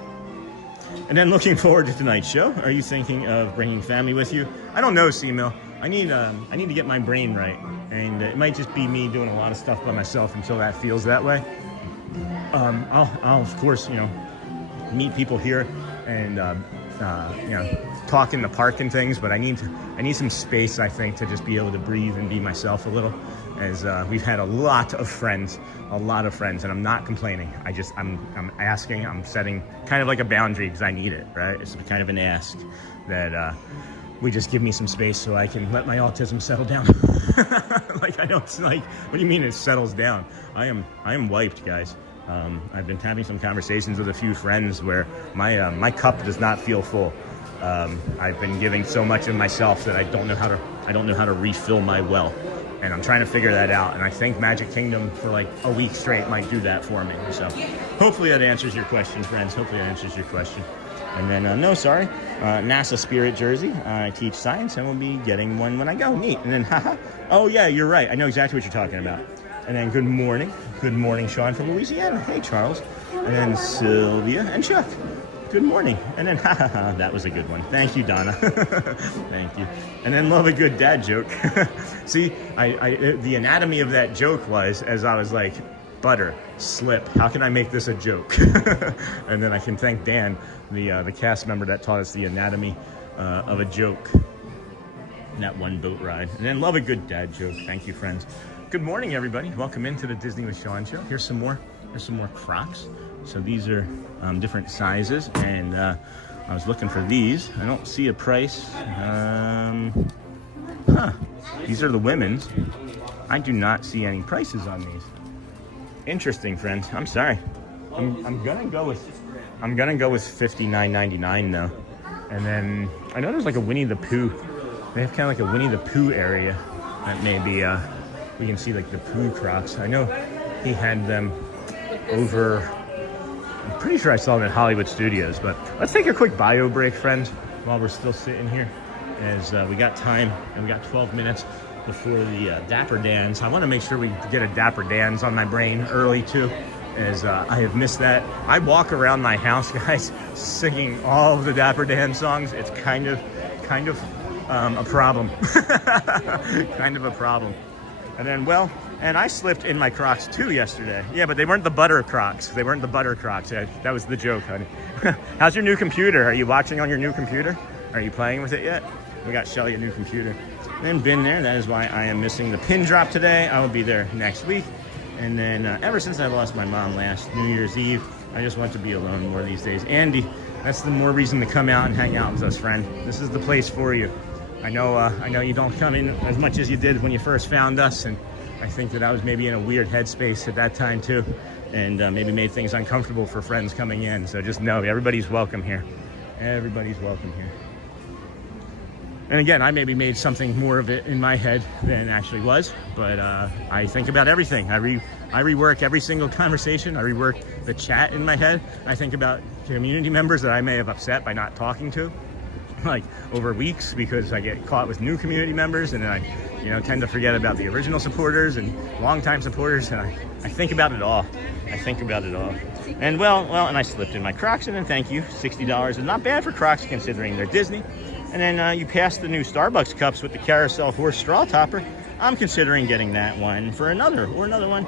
And then looking forward to tonight's show. Are you thinking of bringing family with you? I don't know, C-Mill. I need to get my brain right, and it might just be me doing a lot of stuff by myself until that feels that way. I'll of course meet people here and talk in the park and things, but I need some space, I think, to just be able to breathe and be myself a little, as we've had a lot of friends, and I'm not complaining. I'm asking, I'm setting kind of like a boundary because I need it, right? It's kind of an ask that we just give me some space so I can let my autism settle down. Like, I don't, like, what do you mean it settles down? I am wiped, guys. I've been having some conversations with a few friends where my cup does not feel full. I've been giving so much of myself that I don't know how to refill my well, and I'm trying to figure that out. And I think Magic Kingdom for like a week straight might do that for me. So hopefully that answers your question, friends. Hopefully that answers your question. And then NASA Spirit jersey. I teach science and we'll be getting one when I go. Neat. And then haha. Oh yeah, you're right. I know exactly what you're talking about. And then good morning, Sean from Louisiana. Hey, Charles. And then Sylvia and Chuck. Good morning. And then, that was a good one. Thank you, Donna. Thank you. And then love a good dad joke. See, the anatomy of that joke was, as I was like, butter, slip, how can I make this a joke? And then I can thank Dan, the cast member that taught us the anatomy of a joke in that one boat ride. And then love a good dad joke. Thank you, friends. Good morning, everybody. Welcome into the Disney with Sean show. Here's some more Crocs. So these are different sizes, and I was looking for these. I don't see a price. These are the women's. I do not see any prices on these. Interesting, friends. I'm sorry. I'm gonna go with $59.99 though. And then I know there's like a Winnie the Pooh. They have kind of like a Winnie the Pooh area that maybe we can see like the Pooh Crocs. I know he had them over. I'm pretty sure I saw them at Hollywood Studios. But let's take a quick bio break, friends, while we're still sitting here, as we got time and we got 12 minutes before the Dapper Dans. I want to make sure we get a Dapper Dans on my brain early too, as I have missed that. I walk around my house, guys, singing all of the Dapper Dan songs. It's kind of a problem. Kind of a problem. And then, and I slipped in my Crocs too yesterday. Yeah, but they weren't the butter Crocs. They weren't the butter Crocs. That was the joke, honey. How's your new computer? Are you watching on your new computer? Are you playing with it yet? We got Shelly a new computer. And been there. That is why I am missing the pin drop today. I will be there next week. And then ever since I lost my mom last New Year's Eve, I just want to be alone more these days. Andy, that's the more reason to come out and hang out with us, friend. This is the place for you. I know you don't come in as much as you did when you first found us, and I think that I was maybe in a weird headspace at that time too, and maybe made things uncomfortable for friends coming in. So just know everybody's welcome here. Everybody's welcome here. And again, I maybe made something more of it in my head than it actually was, but I think about everything. I rework every single conversation. I rework the chat in my head. I think about community members that I may have upset by not talking to, like over weeks, because I get caught with new community members, and then I tend to forget about the original supporters and longtime supporters, and I think about it all. I think about it all. And and I slipped in my Crocs, and then thank you. $60 is not bad for Crocs considering they're Disney. And then you passed the new Starbucks cups with the carousel horse straw topper. I'm considering getting that one for another one.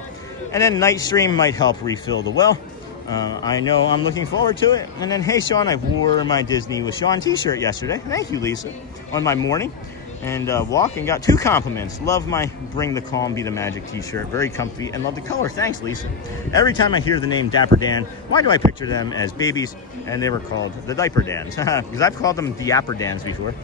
And then Night Stream might help refill the well. I know I'm looking forward to it. And then, hey, Sean, I wore my Disney with Sean t-shirt yesterday. Thank you, Lisa, on my morning. And walk and got 2 compliments. Love my Bring the Calm, Be the Magic t-shirt. Very comfy and love the color. Thanks, Lisa. Every time I hear the name Dapper Dan, why do I picture them as babies? And they were called the Diaper Dans. Because I've called them the Yapper Dans before.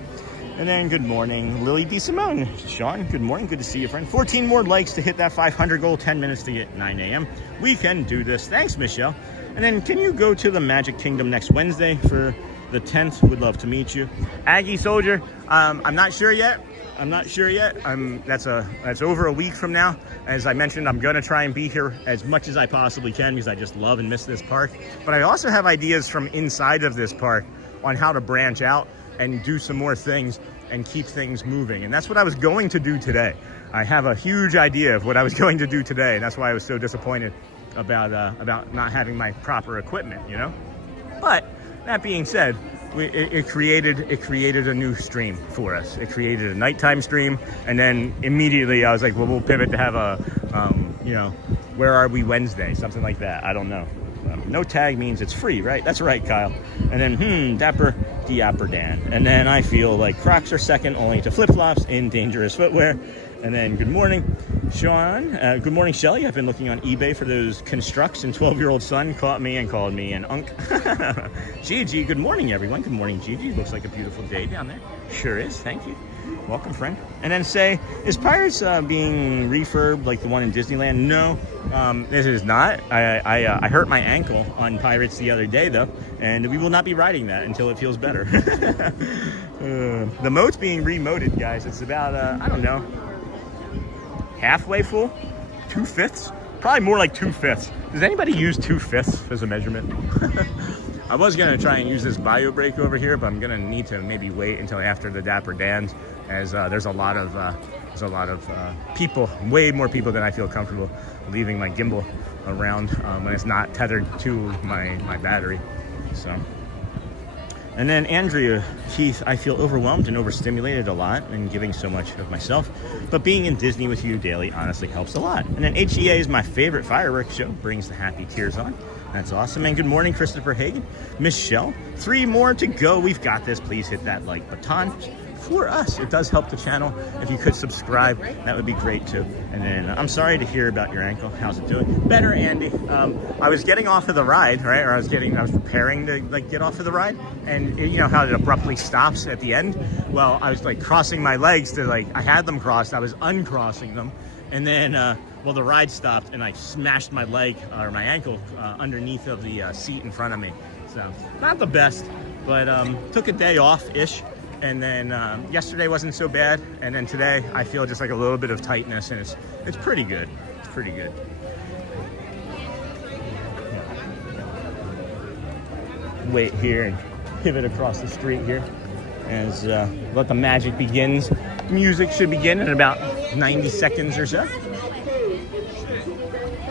And then good morning, Lily DeSimone. Sean, good morning. Good to see you, friend. 14 more likes to hit that 500 goal. 10 minutes to get 9 a.m. We can do this. Thanks, Michelle. And then can you go to the Magic Kingdom next Wednesday for the 10th? Would love to meet you. Aggie Soldier, I'm not sure yet. That's over a week from now. As I mentioned, I'm going to try and be here as much as I possibly can because I just love and miss this park. But I also have ideas from inside of this park on how to branch out and do some more things and keep things moving. And that's what I was going to do today. I have a huge idea of what I was going to do today. And that's why I was so disappointed about not having my proper equipment, But that being said, it created a new stream for us. It created a nighttime stream, and then immediately I was like, well, we'll pivot to have a, where are we Wednesday? Something like that. I don't know. No tag means it's free, right? That's right, Kyle. And then, Dapper the upper Dan. And then I feel like Crocs are second only to flip-flops in dangerous footwear. And then good morning, Sean. Good morning, Shelly. I've been looking on eBay for those constructs, and 12-year-old son caught me and called me an unk. Gigi, good morning, everyone. Good morning, Gigi. Looks like a beautiful day down there. Sure is. Thank you. Welcome, friend. And then say, is Pirates being refurbed like the one in Disneyland? No, this is not. I hurt my ankle on Pirates the other day, though, and we will not be riding that until it feels better. The moat's being remoated, guys. It's about, I don't know, halfway full, 2/5, probably more like 2/5. Does anybody use 2/5 as a measurement? I was gonna try and use this bio brake over here, but I'm gonna need to maybe wait until after the Dapper Dans, as there's a lot of people, way more people than I feel comfortable leaving my gimbal around when it's not tethered to my battery. So. And then Andrea, Keith, I feel overwhelmed and overstimulated a lot and giving so much of myself. But being in Disney with you daily honestly helps a lot. And then HEA is my favorite fireworks show, brings the happy tears on. That's awesome. And good morning, Christopher Hagan. Michelle, 3 more to go. We've got this. Please hit that like button for us. It does help the channel. If you could subscribe, that would be great too. And then I'm sorry to hear about your ankle. How's it doing? Better, Andy. I was getting off of the ride, right? Or I was preparing to like get off of the ride, and you know how it abruptly stops at the end? Well, I was like crossing my legs to I had them crossed. I was uncrossing them, and then well, the ride stopped, and I smashed my leg or my ankle underneath of the seat in front of me. So not the best, but took a day off-ish. And then yesterday wasn't so bad, and then today I feel just like a little bit of tightness, and it's pretty good. It's pretty good. Wait here and pivot across the street here as let the magic begins. Music should begin in about 90 seconds or so.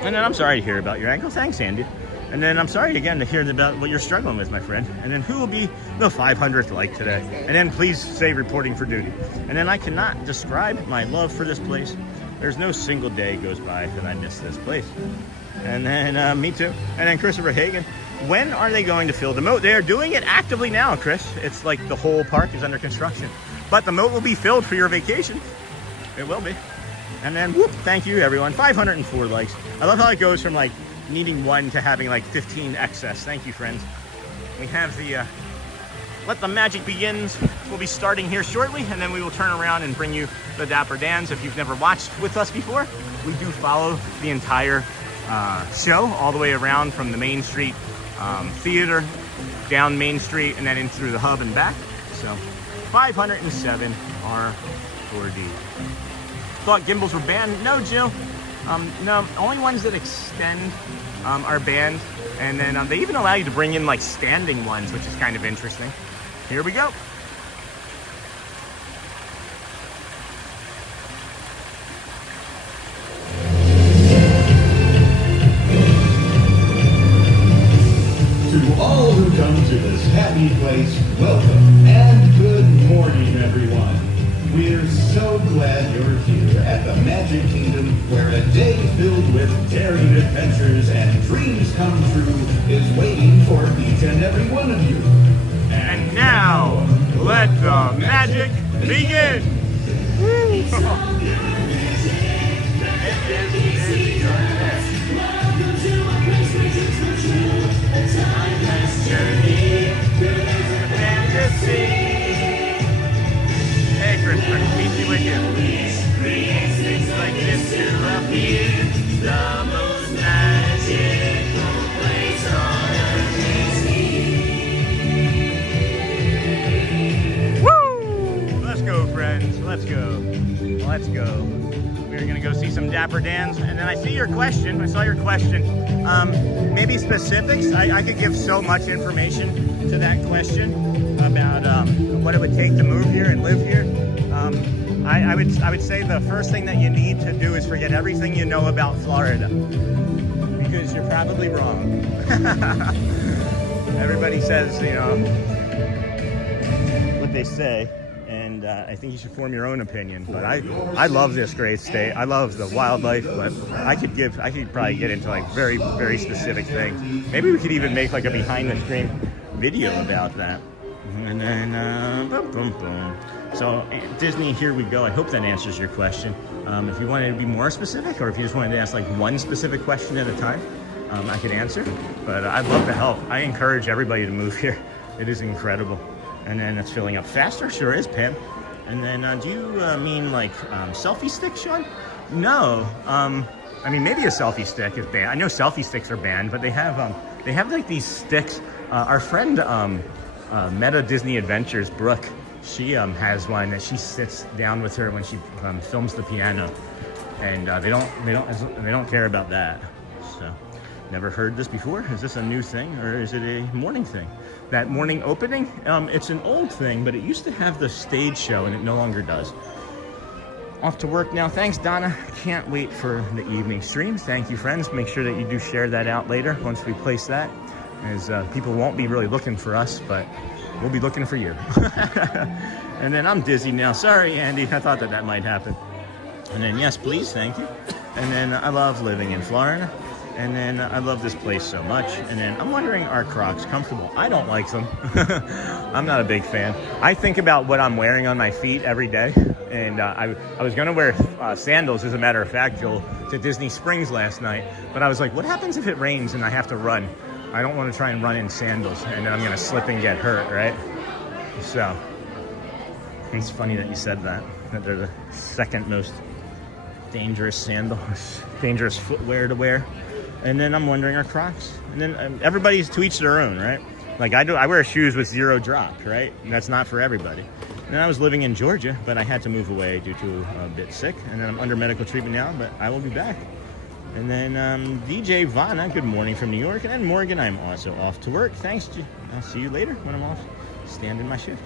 And then I'm sorry to hear about your ankle. Thanks, Andy. And then I'm sorry again to hear about what you're struggling with, my friend. And then who will be the 500th like today? And then please say reporting for duty. And then I cannot describe my love for this place. There's no single day goes by that I miss this place. And then me too. And then Christopher Hagan. When are they going to fill the moat? They are doing it actively now, Chris. It's like the whole park is under construction. But the moat will be filled for your vacation. It will be. And then whoop, thank you everyone. 504 likes. I love how it goes from like needing 1 to having like 15 excess. Thank you, friends. We have the Let the Magic Begins. We'll be starting here shortly, and then we will turn around and bring you the Dapper Dans. If you've never watched with us before, we do follow the entire show all the way around from the Main Street Theater, down Main Street, and then in through the hub and back. So 507 R4D. Thought gimbals were banned? No, Jill. No, only ones that extend are banned, and then they even allow you to bring in like standing ones, which is kind of interesting. Here we go. To all who come to this happy place, welcome and good morning, everyone. We're so glad you're here at the Magic Kingdom, where a day filled with daring adventures and dreams come true is waiting for each and every one of you. And now, let the magic begin! Hey, Christopher, peace be with you. Things like this to appear, the most magical place on earth. Woo! Let's go, friends. Let's go. Let's go. We're gonna go see some Dapper Dans, and then I see your question. I saw your question. Maybe specifics. I could give so much information to that question about what it would take to move here and live here. I would say the first thing that you need to do is forget everything you know about Florida, because you're probably wrong. Everybody says, you know, what they say, and I think you should form your own opinion. But I love this great state. I love the wildlife, but I could probably get into like very, very specific things. Maybe we could even make like a behind the screen video about that. And then, boom, boom, boom. So Disney, here we go. I hope that answers your question. If you wanted to be more specific, or if you just wanted to ask like one specific question at a time, I could answer. But I'd love to help. I encourage everybody to move here. It is incredible. And then it's filling up faster. Sure is, Pam. And then, do you mean like selfie sticks, Sean? No. I mean, maybe a selfie stick is banned. I know selfie sticks are banned, but they have like these sticks. Our friend Meta Disney Adventures, Brooke, she has one that she sits down with her when she films the piano, and they don't care about that. So, never heard this before. Is this a new thing, or is it a morning thing? That morning opening, it's an old thing, but it used to have the stage show, and it no longer does. Off to work now. Thanks, Donna. Can't wait for the evening streams. Thank you, friends. Make sure that you do share that out later once we place that, as people won't be really looking for us, but we'll be looking for you. And then I'm dizzy now. Sorry, Andy. I thought that might happen. And then, yes, please. Thank you. And then I love living in Florida. And then I love this place so much. And then I'm wondering, are Crocs comfortable? I don't like them. I'm not a big fan. I think about what I'm wearing on my feet every day. And I was going to wear sandals, as a matter of fact, Joel, to Disney Springs last night. But I was like, what happens if it rains and I have to run? I don't want to try and run in sandals, and then I'm going to slip and get hurt, right? So it's funny that you said that they're the second most dangerous dangerous footwear to wear. And then I'm wondering, are Crocs? And then everybody's to each their own, right? Like I wear shoes with 0 drop, right? And that's not for everybody. And then I was living in Georgia, but I had to move away due to a bit sick. And then I'm under medical treatment now, but I will be back. And then DJ Vanna, good morning from New York. And then Morgan, I'm also off to work. Thanks. I'll see you later when I'm off standing my shift.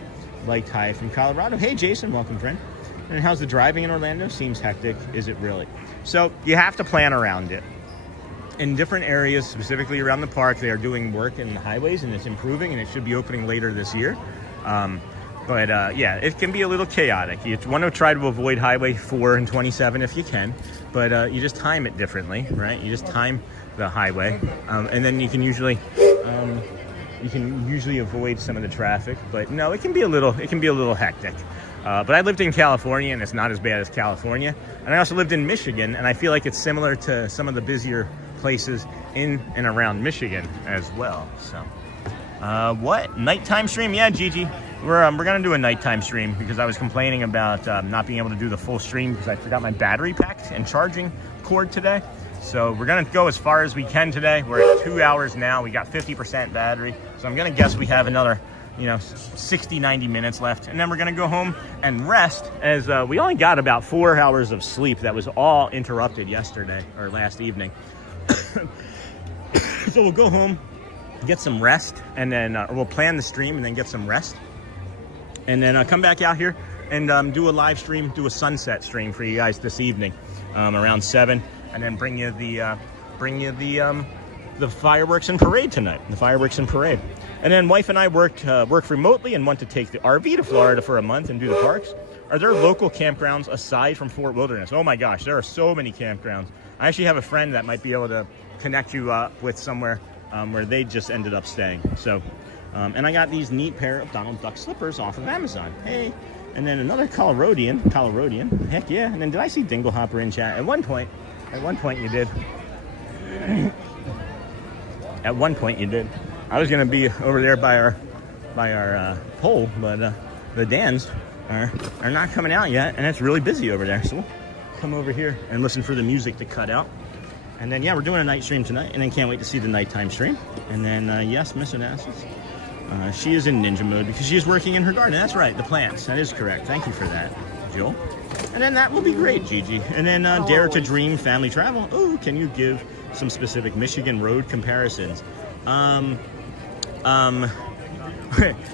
Like hi from Colorado. Hey, Jason, welcome, friend. And how's the driving in Orlando? Seems hectic. Is it really? So you have to plan around it. In different areas, specifically around the park, they are doing work in the highways, and it's improving, and it should be opening later this year. But yeah, it can be a little chaotic. You want to try to avoid Highway 4 and 27 if you can, but you just time it differently, right? You just time the highway, and then you can usually avoid some of the traffic. But no, it can be a little hectic. But I lived in California, and it's not as bad as California. And I also lived in Michigan, and I feel like it's similar to some of the busier places in and around Michigan as well. So, what? Nighttime stream? Yeah, Gigi. We're gonna do a nighttime stream because I was complaining about not being able to do the full stream because I forgot my battery pack and charging cord today. So we're gonna go as far as we can today. We're at 2 hours now. We got 50% battery. So I'm gonna guess we have another 60, 90 minutes left. And then we're gonna go home and rest, as we only got about 4 hours of sleep. That was all interrupted yesterday or last evening. So we'll go home, get some rest, and then we'll plan the stream and then get some rest. And then come back out here and do a live stream, do a sunset stream for you guys this evening around 7, and then bring you the fireworks and parade tonight. The fireworks and parade. And then wife and I work remotely and want to take the RV to Florida for a month and do the parks. Are there local campgrounds aside from Fort Wilderness? Oh my gosh, there are so many campgrounds. I actually have a friend that might be able to connect you up with somewhere where they just ended up staying. So, and I got these neat pair of Donald Duck slippers off of Amazon. Hey, and then another Coloradeian. Heck yeah. And then did I see Dinglehopper in chat? At one point you did. At one point you did. I was gonna be over there by our pole, but the Dans are not coming out yet, and it's really busy over there. So we'll come over here and listen for the music to cut out. And then yeah, we're doing a night stream tonight, and then can't wait to see the nighttime stream. And then yes, Miss Onassis, she is in ninja mode because she is working in her garden. That's right, the plants. That is correct. Thank you for that, Jill. And then that will be great, Gigi. And then Dare to Dream Family Travel. Oh, can you give some specific Michigan road comparisons?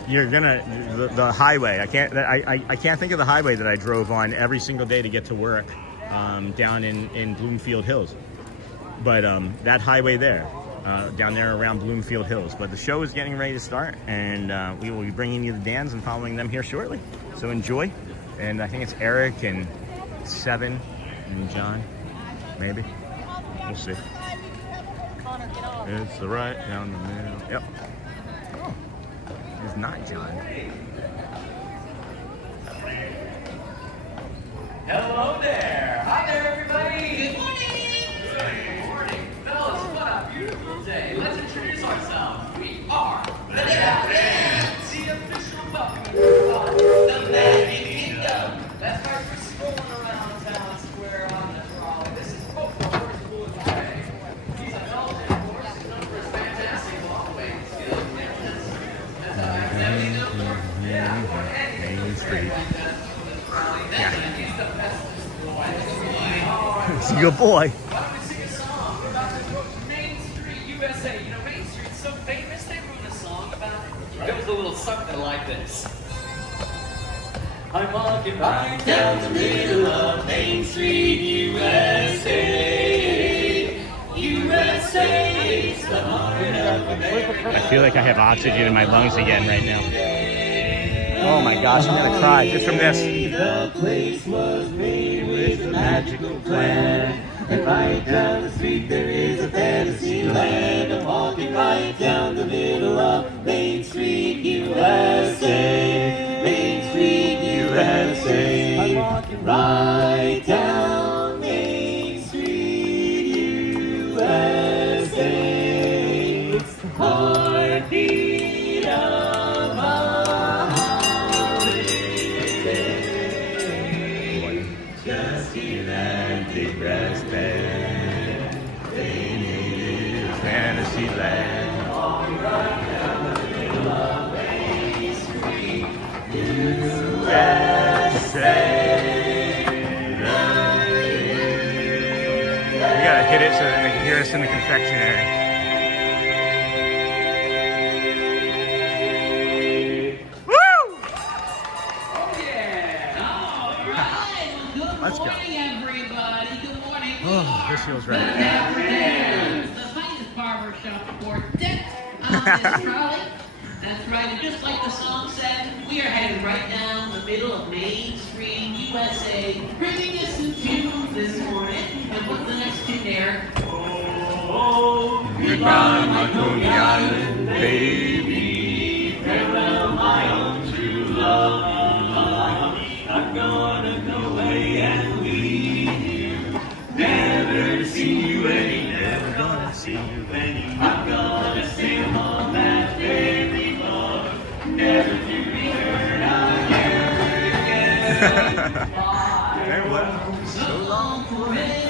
You're gonna the highway. I can't think of the highway that I drove on every single day to get to work down in Bloomfield Hills. But that highway there, down there around Bloomfield Hills. But the show is getting ready to start, and we will be bringing you the Dans and following them here shortly. So enjoy. And I think it's Eric and Seven and John, maybe. We'll see. It's the right down the middle. Yep. Oh. Is not John. Hello there. Hi there, everybody. Good morning. Good morning. Fellas, what a beautiful day. Let's introduce ourselves. We are the Ambiance, the official welcoming of the Magic Kingdom. That's right, we're strolling around town square on the trolley. This is Coco, first school of the day. He's a Belgian horse. His number is fantastic. Always good. That's how I'm having them. Yeah. Main Street. Yeah. He's a good boy. Why don't we sing a song about the Main Street U.S.A? You know, Main Street's so famous, they wrote a song about it. It goes a little something like this. I'm walking right down the middle of Main Street, USA. USA's the heart of America. I feel like I have oxygen in my lungs again right now. Oh my gosh, I'm gonna cry just from this. The place was made with a magical plan. And right down the street there is a fantasy land. I'm walking right down the middle of Main Street, USA. Main Street, USA. I'm walking right down Main Street, USA. It's the heartbeat of our just hear that big brass band. They need fantasy land. Walking right down the middle of Main Street, USA. We gotta hit it so that they can hear us in the confectionery. Let's go. Good morning, everybody. Good morning. We Oh, are this feels the right. Ambiance, the finest barber shop quartet on this trolley. That's right. And just like the song said, we are headed right down the middle of Main Street, USA, bringing us some tunes this morning. And what's the next tune there? Oh, Goodbye, my Coney Island baby. farewell, my own true love. I'm gonna go away and leave you. Never see you any, never gonna see you any. I'm gonna sail on that ferry boat, never to return again. Farewell, so long forever.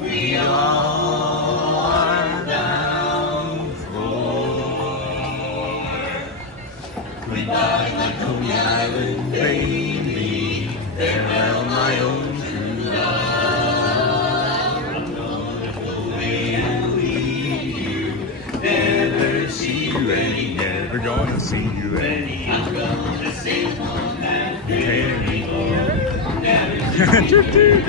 We are bound for goodbye, my Coney Island baby. Farewell, my own true love. I'm gonna go away and leave you. Never see you any, never gonna see you any. I'm gonna sail on that ferry boat. Toot toot.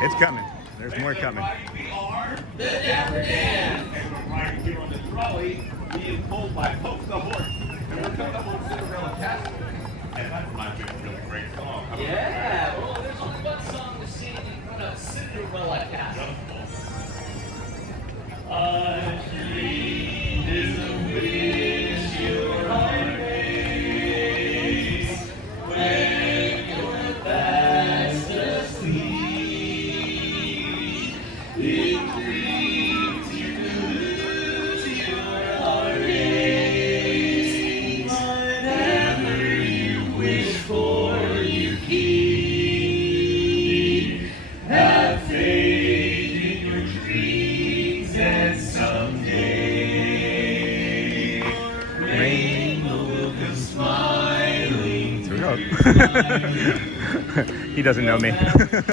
It's coming. There's more coming. We are the Dapper Dan, and we're riding here on the trolley, being pulled by Poke the horse. And we're coming up on Cinderella Castle. And that reminds me of a really great song. Yeah, well, there's only one song to sing in front of Cinderella Castle. A dream is a wish your heart makes when you're fast asleep. In dreams you He doesn't know me. Good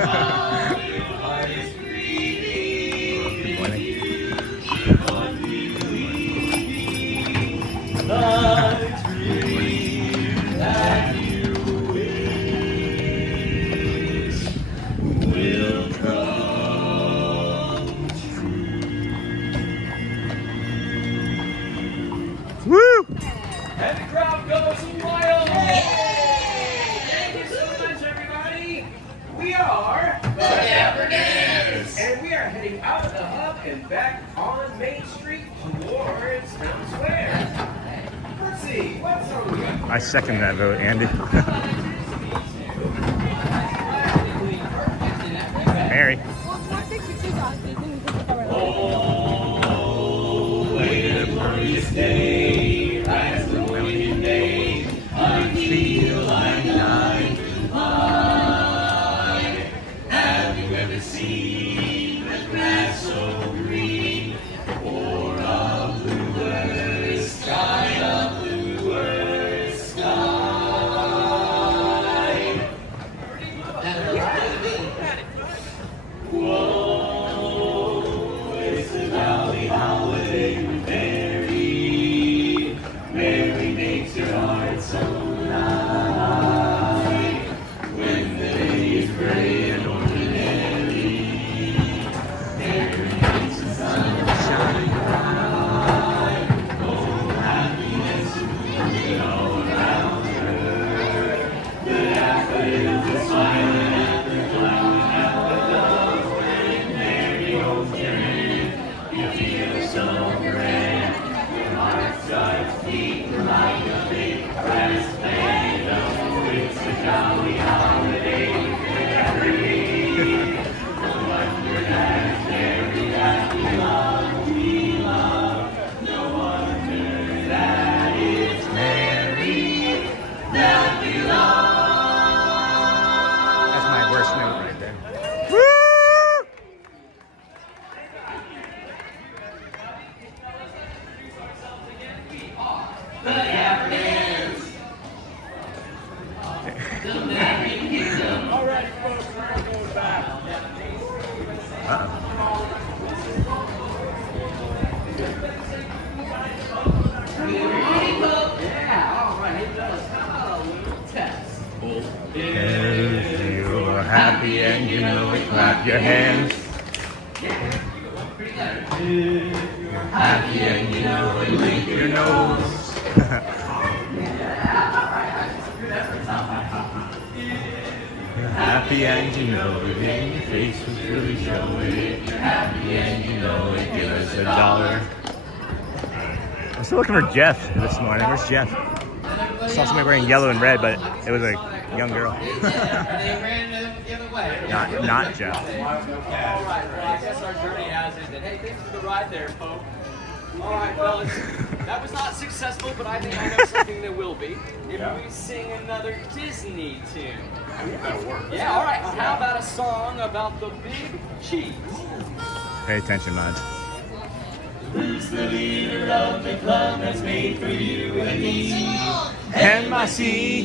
Woo! And the crowd goes wild! Thank you so much, everybody! We are the Africans! And we are heading out of the hub and back on Main Street towards Town Square. Let's see, what song we got? I second that vote, Andy. Mary. Have you ever seen the grass so green, or a bluer sky, a bluer sky? Whoa, it's the Valley Holiday with Mary. Mary makes your heart so light when the day is gray and ordinary. Mary makes the sun shine bright. Oh, happiness moving all around her. The daffodils are smiling at the cloud, at the dove when Mary holds your hand. You feel so grand. Your heart starts beating like a big brass band. Oh, it's a jolly holiday. That's my worst note right there. The Africans. The Magic Kingdom. All right, folks, we're going back. Yeah, all right, hey, fellas, how about a little test? If you're happy and you know it, clap your hands. Happy and you know it, blink your nose. Happy and you know it, and your face was really showing it. You're happy and you know it, give us $1. I'm still looking for Jeff this morning. Where's Jeff? I saw somebody wearing yellow and red, but it was a young girl. not Jeff. All right, well, I guess our journey has ended. Hey, thanks for the ride there, Pope. All right, fellas, that was not successful, but I think I know something that will be. If we sing another Disney tune. That'll work. Yeah, all right. How about a song about the big cheese? Pay attention, lads. Who's the leader of the club that's made for you and me? M-I-C-K-E-Y-M-O-U-S-E.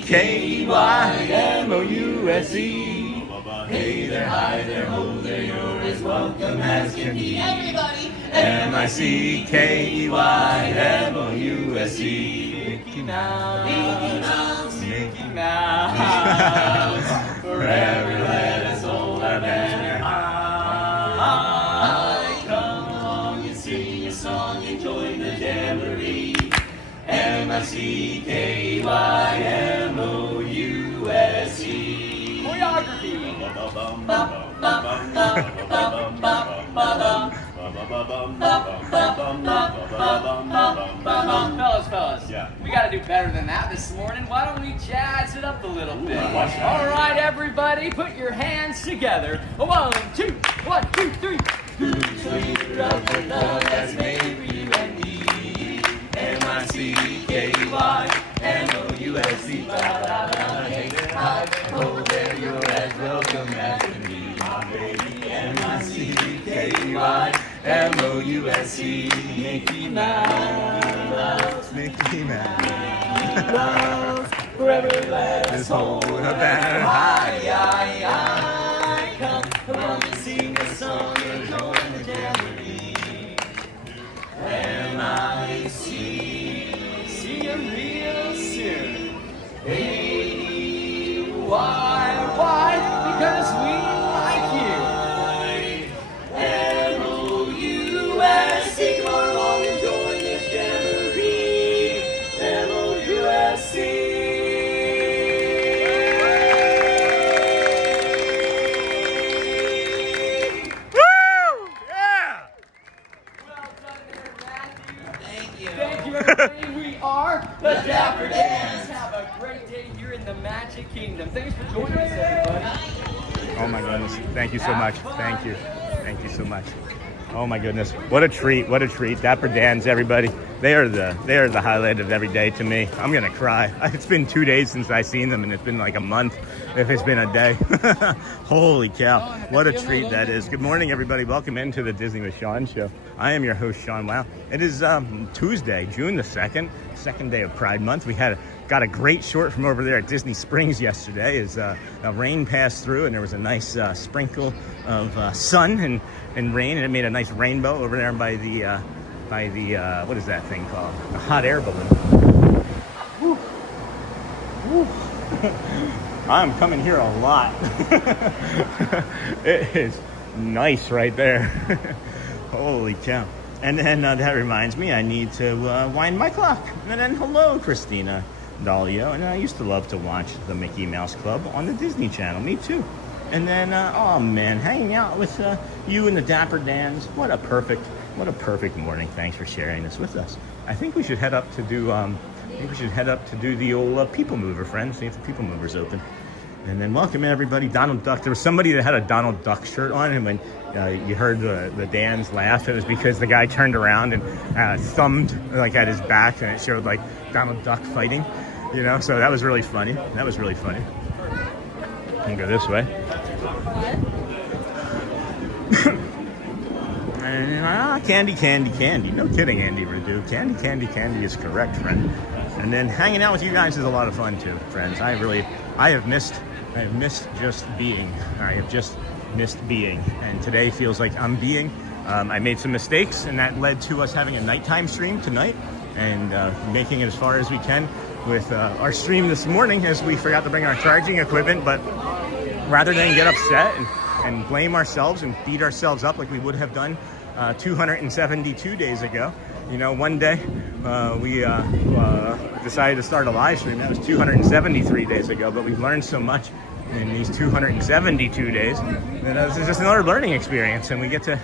Hey there, hi there, ho there, you're as welcome as can be. Everybody! M-I-C-K-E-Y-M-O-U-S-E. Mickey Mouse. Mickey Mouse. Mickey Mouse. Forever let us hold our banner high. Come along and sing a song and join the jamboree. M-I-C-K-E-Y-M-O-U-S-E. Choreography. Fellas, we gotta do better than that this morning. Why don't we jazz it up a little bit? All right, everybody, put your hands together. 1, 2, 1, 2, 3. Who's the leader of the love that's made for you and me? M-I-C-K-E-Y-M-O-U-S-E. Hey there, hi there, ho there, you're as welcome as can be, my baby. M-I-C-K-E-Y-M-O-U-S-E. Mickey Mouse. Mickey Mouse. Whoever let us hold hold a a banner banner high. Come on and sing a song and join the jamboree. And I see you real soon. Hey, why? Because we like you. M-O-U-S-E, come along and join this jamboree. M-O-U-S-E. Thank you, everybody. We are the Dapper Dans. Have a great day here in the Magic Kingdom. Thanks for joining us, everybody. Oh my goodness. Thank you so much. Thank you. Thank you so much. Oh my goodness. What a treat. What a treat. Dapper Dans, everybody. They are the highlight of every day to me. I'm gonna cry. It's been 2 days since I've seen them, and it's been like a month if it's been a day. Holy cow. What a treat that is. Good morning, everybody. Welcome into the Disney with Sean show. I am your host, Sean. Wow. It is Tuesday, June the 2nd, second day of Pride Month. We got a great short from over there at Disney Springs yesterday as a rain passed through, and there was a nice sprinkle of sun and rain, and it made a nice rainbow over there by the what is that thing called? A hot air balloon. Woo. Woo. I'm coming here a lot. It is nice right there. Holy cow. And then that reminds me, I need to wind my clock. And then hello, Christina Dalio. And I used to love to watch the Mickey Mouse Club on the Disney Channel. Me too. And then, oh man, hanging out with you and the Dapper Dans. What a perfect morning. Thanks for sharing this with us. I think we should head up to do the old People Mover, friends. See if the People Mover's open. And then welcome everybody. Donald Duck. There was somebody that had a Donald Duck shirt on, and when you heard the Dans laugh, it was because the guy turned around and thumbed like at his back, and it showed like Donald Duck fighting. You know, so that was really funny. That was really funny. You can go this way. And, candy. No kidding, Andy Radu. Candy is correct, friend. And then hanging out with you guys is a lot of fun too, friends. I have missed just being. I have just missed being. And today feels like I'm being. I made some mistakes, and that led to us having a nighttime stream tonight and making it as far as we can with our stream this morning, as we forgot to bring our charging equipment. But rather than get upset and blame ourselves and beat ourselves up like we would have done 272 days ago, you know, one day we decided to start a live stream. That was 273 days ago, but we've learned so much in these 272 days that this is just another learning experience, and we get to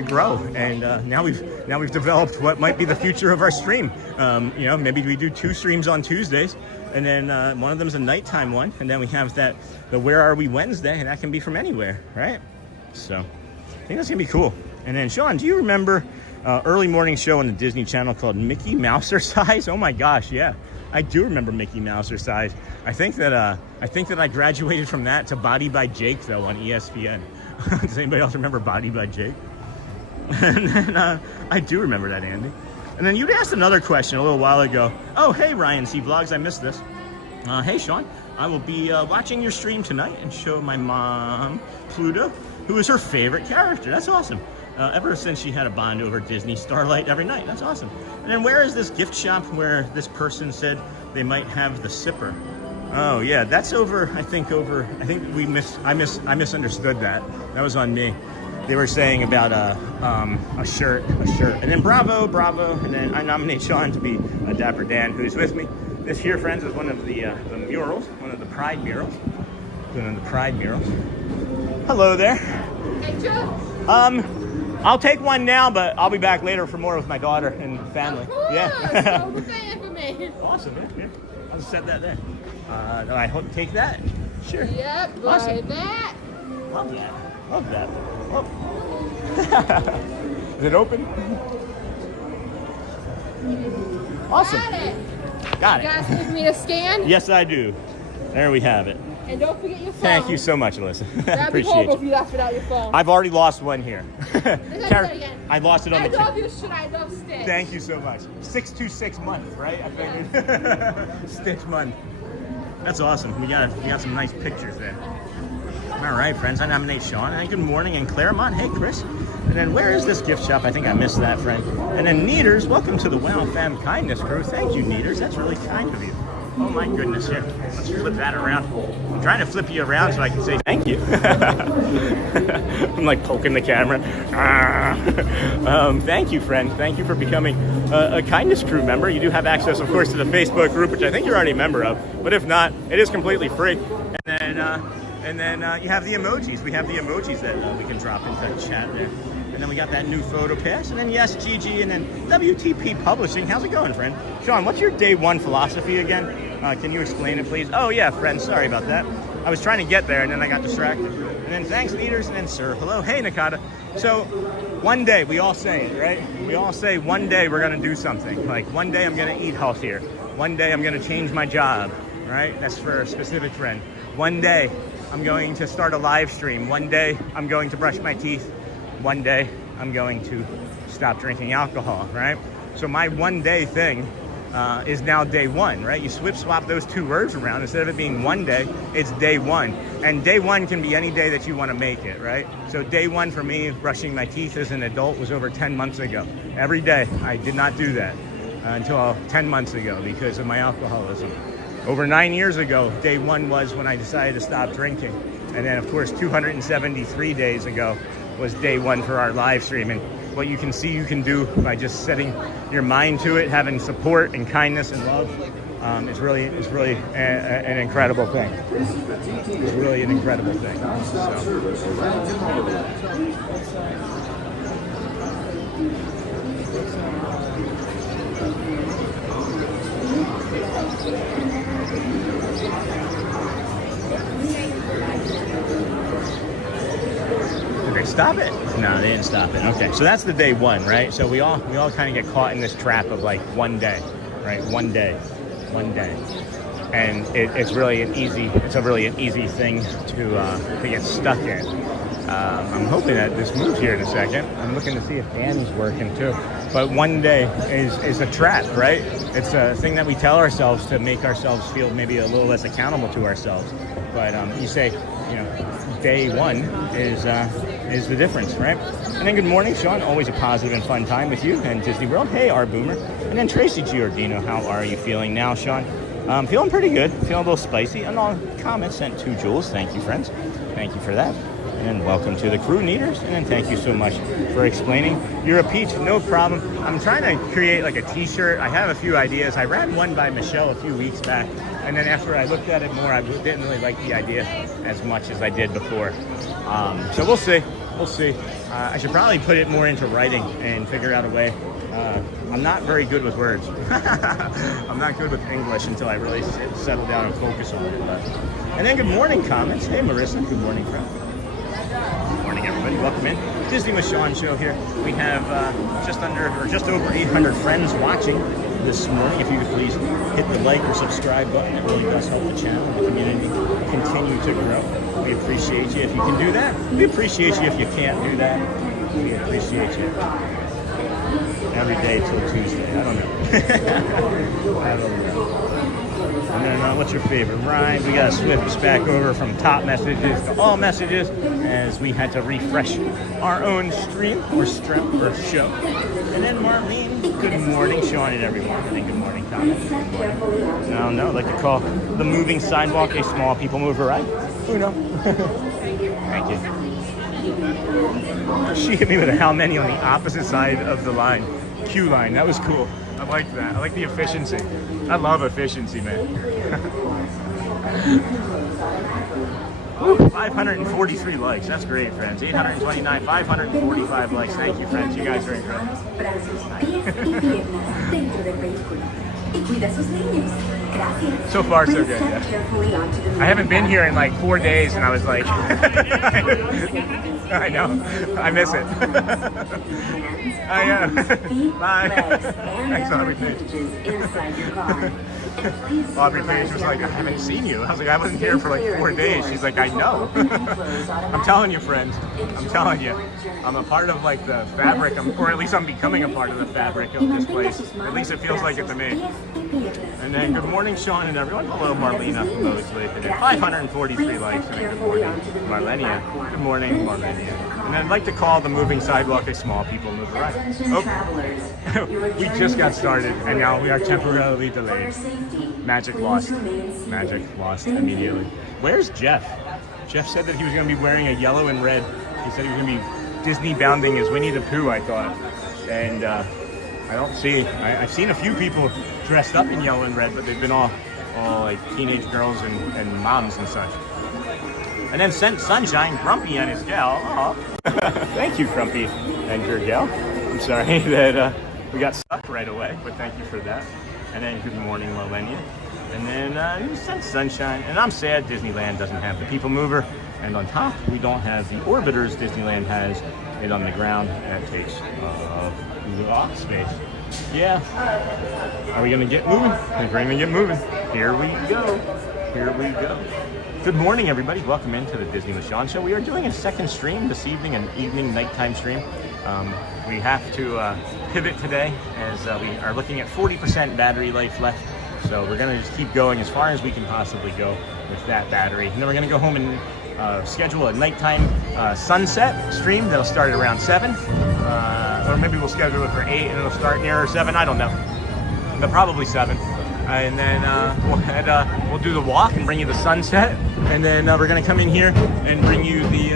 grow. And now we've developed what might be the future of our stream. You know, maybe we do 2 streams on Tuesdays, and then one of them's a nighttime one, and then we have the Where Are We Wednesday, and that can be from anywhere, right? So I think that's gonna be cool. And then Sean, do you remember early morning show on the Disney Channel called Mickey Mousercise? Oh my gosh, yeah, I do remember Mickey Mousercise. I think that I graduated from that to Body by Jake though on ESPN. Does anybody else remember Body by Jake? And then I do remember that, Andy. And then you'd asked another question a little while ago. Oh, hey, Ryan C. Vlogs, I missed this. Hey, Sean, I will be watching your stream tonight and show my mom, Pluto, who is her favorite character. That's awesome. Ever since she had a bond over Disney Starlight every night. That's awesome. And then where is this gift shop where this person said they might have the sipper? Oh, yeah, that's over, I think I misunderstood that. That was on me. They were saying about a shirt. And then bravo, and then I nominate Sean to be a Dapper Dan, who's with me. This here, friends, is one of the murals, one of the Pride murals. Hello there. Hey, Joe. I'll take one now, but I'll be back later for more with my daughter and family. Of course. Yeah. Hold the fan for me. Awesome, man. Here, I'll just set that there. I hope take that. Sure. Yep, Awesome. like that. Love that. Is it open? Awesome. Got it. You guys need me to scan? Yes, I do. There we have it. And don't forget your phone. Thank you so much, Alyssa. Appreciate you. If you left without your phone. I've already lost one here. I lost it on the love your shit. I love Stitch. Thank you so much. 626 month, right? I figured. Stitch month. That's awesome. We got some nice pictures there. All right, friends, I nominate Sean. And good morning in Claremont. Hey, Chris. And then where is this gift shop? I think I missed that, friend. And then Neaters, welcome to the Wow Fam Kindness Crew. Thank you, Neaters. That's really kind of you. Oh my goodness, here. Let's flip that around. I'm trying to flip you around so I can say thank you. I'm like poking the camera. Thank you, friend. Thank you for becoming a Kindness Crew member. You do have access, of course, to the Facebook group, which I think you're already a member of. But if not, it is completely free. And then you have the emojis. We have the emojis that we can drop into the chat there. And then we got that new photo pass. And then yes, GG, and then WTP Publishing. How's it going, friend? Sean, what's your day one philosophy again? Can you explain it, please? Oh yeah, friend, sorry about that. I was trying to get there and then I got distracted. And then thanks, leaders, and then sir, hello, hey, Nakata. So one day, we all say it, right? We all say one day we're gonna do something. Like one day I'm gonna eat healthier. One day I'm gonna change my job, right? That's for a specific friend. One day I'm going to start a live stream. One day I'm going to brush my teeth. One day I'm going to stop drinking alcohol, right? So my one day thing is now day one, right? You swap those two words around. Instead of it being one day, it's day one. And day one can be any day that you want to make it, right? So day one for me, brushing my teeth as an adult was over 10 months ago. Every day, I did not do that until 10 months ago because of my alcoholism. Over 9 years ago, day one was when I decided to stop drinking. And then of course, 273 days ago was day one for our live stream. And what you can see you can do by just setting your mind to it, having support and kindness and love, is really an incredible thing. It's really an incredible thing. Did they stop it? No, they didn't stop it. Okay, so that's the day one, right? So we all kind of get caught in this trap of like one day, right? One day, and it's really an easy thing to get stuck in. I'm hoping that this moves here in a second. I'm looking to see if Danny's working too. But one day is a trap, right? It's a thing that we tell ourselves to make ourselves feel maybe a little less accountable to ourselves. But you say, you know, day one is the difference, right? And then good morning, Sean. Always a positive and fun time with you and Disney World. Hey, our Boomer. And then Tracy Giordino. How are you feeling now, Sean? Feeling pretty good. Feeling a little spicy. And all comments sent to Jules. Thank you, friends. Thank you for that. And welcome to the crew, Neaters. And then thank you so much for explaining. You're a peach, no problem. I'm trying to create like a t-shirt. I have a few ideas. I ran one by Michelle a few weeks back. And then after I looked at it more, I didn't really like the idea as much as I did before. So we'll see. We'll see. I should probably put it more into writing and figure out a way. I'm not very good with words. I'm not good with English until I really settle down and focus on it. And then good morning comments. Hey, Marissa. Good morning, friend. Good morning, everybody. Welcome in. Disney with Sean show here. We have just over 800 friends watching this morning. If you could please hit the like or subscribe button, it really does help the channel and the community continue to grow. We appreciate you if you can do that. We appreciate you if you can't do that. We appreciate you every day till Tuesday. I don't know. I don't know. And then what's your favorite rhyme? We got to switch back over from top messages to all messages as we had to refresh our own stream or show. And then Marlene, good morning, Sean and everyone. And then good morning, Thomas. Good morning. No, I'd like to call the moving sidewalk a small people mover, right? Who knows? Thank you. She hit me with a how many on the opposite side of the line. Queue line, that was cool. I like that. I like the efficiency. I love efficiency, man. Woo, 543 likes. That's great, friends. 829, 545 likes. Thank you, friends. You guys are incredible. So far, so good. Yeah. I haven't been here in like 4 days, and I was like, I know. I miss it. I am. Bye. Thanks, Aubrey Page. Aubrey Page was like, I haven't seen you. I was like, I wasn't here for like 4 days. She's like, I know. I'm telling you, friends. I'm telling you. I'm a part of like the fabric, or at least I'm becoming a part of the fabric of this place. At least it feels like it to me. And then good morning, Sean and everyone. Hello, Marlena Mosley. And then 543 likes. And then good morning, Marlenia. Good morning, Marlenia. And I'd like to call the moving sidewalk a small people mover ride. Oh, we just got started, and now we are temporarily delayed. Magic lost. Magic lost immediately. Where's Jeff? Jeff said that he was going to be wearing a yellow and red. He said he was going to be Disney bounding as Winnie the Pooh, I thought. And I don't see. I've seen a few people dressed up in yellow and red, but they've been all like teenage girls and moms and such. And then sent Sunshine, Grumpy and his gal. Aw. Thank you, Grumpy and your gal. I'm sorry that we got stuck right away, but thank you for that. And then good morning, Millennia. And then you sent Sunshine. And I'm sad Disneyland doesn't have the People Mover. And on top, we don't have the Orbiters Disneyland has it on the ground. That takes a lot of space. Yeah. Are we going to get moving? I think we're going to get moving. Here we go. Here we go. Good morning, everybody. Welcome into the Disney with Sean Show. We are doing a second stream this evening, an evening nighttime stream. We have to pivot today as we are looking at 40% battery life left. So we're going to just keep going as far as we can possibly go with that battery. And then we're going to go home and schedule a nighttime sunset stream that'll start at around 7. Or maybe we'll schedule it for 8 and it'll start near 7. I don't know. But probably 7. And then we'll do the walk and bring you the sunset. And then we're going to come in here and bring you the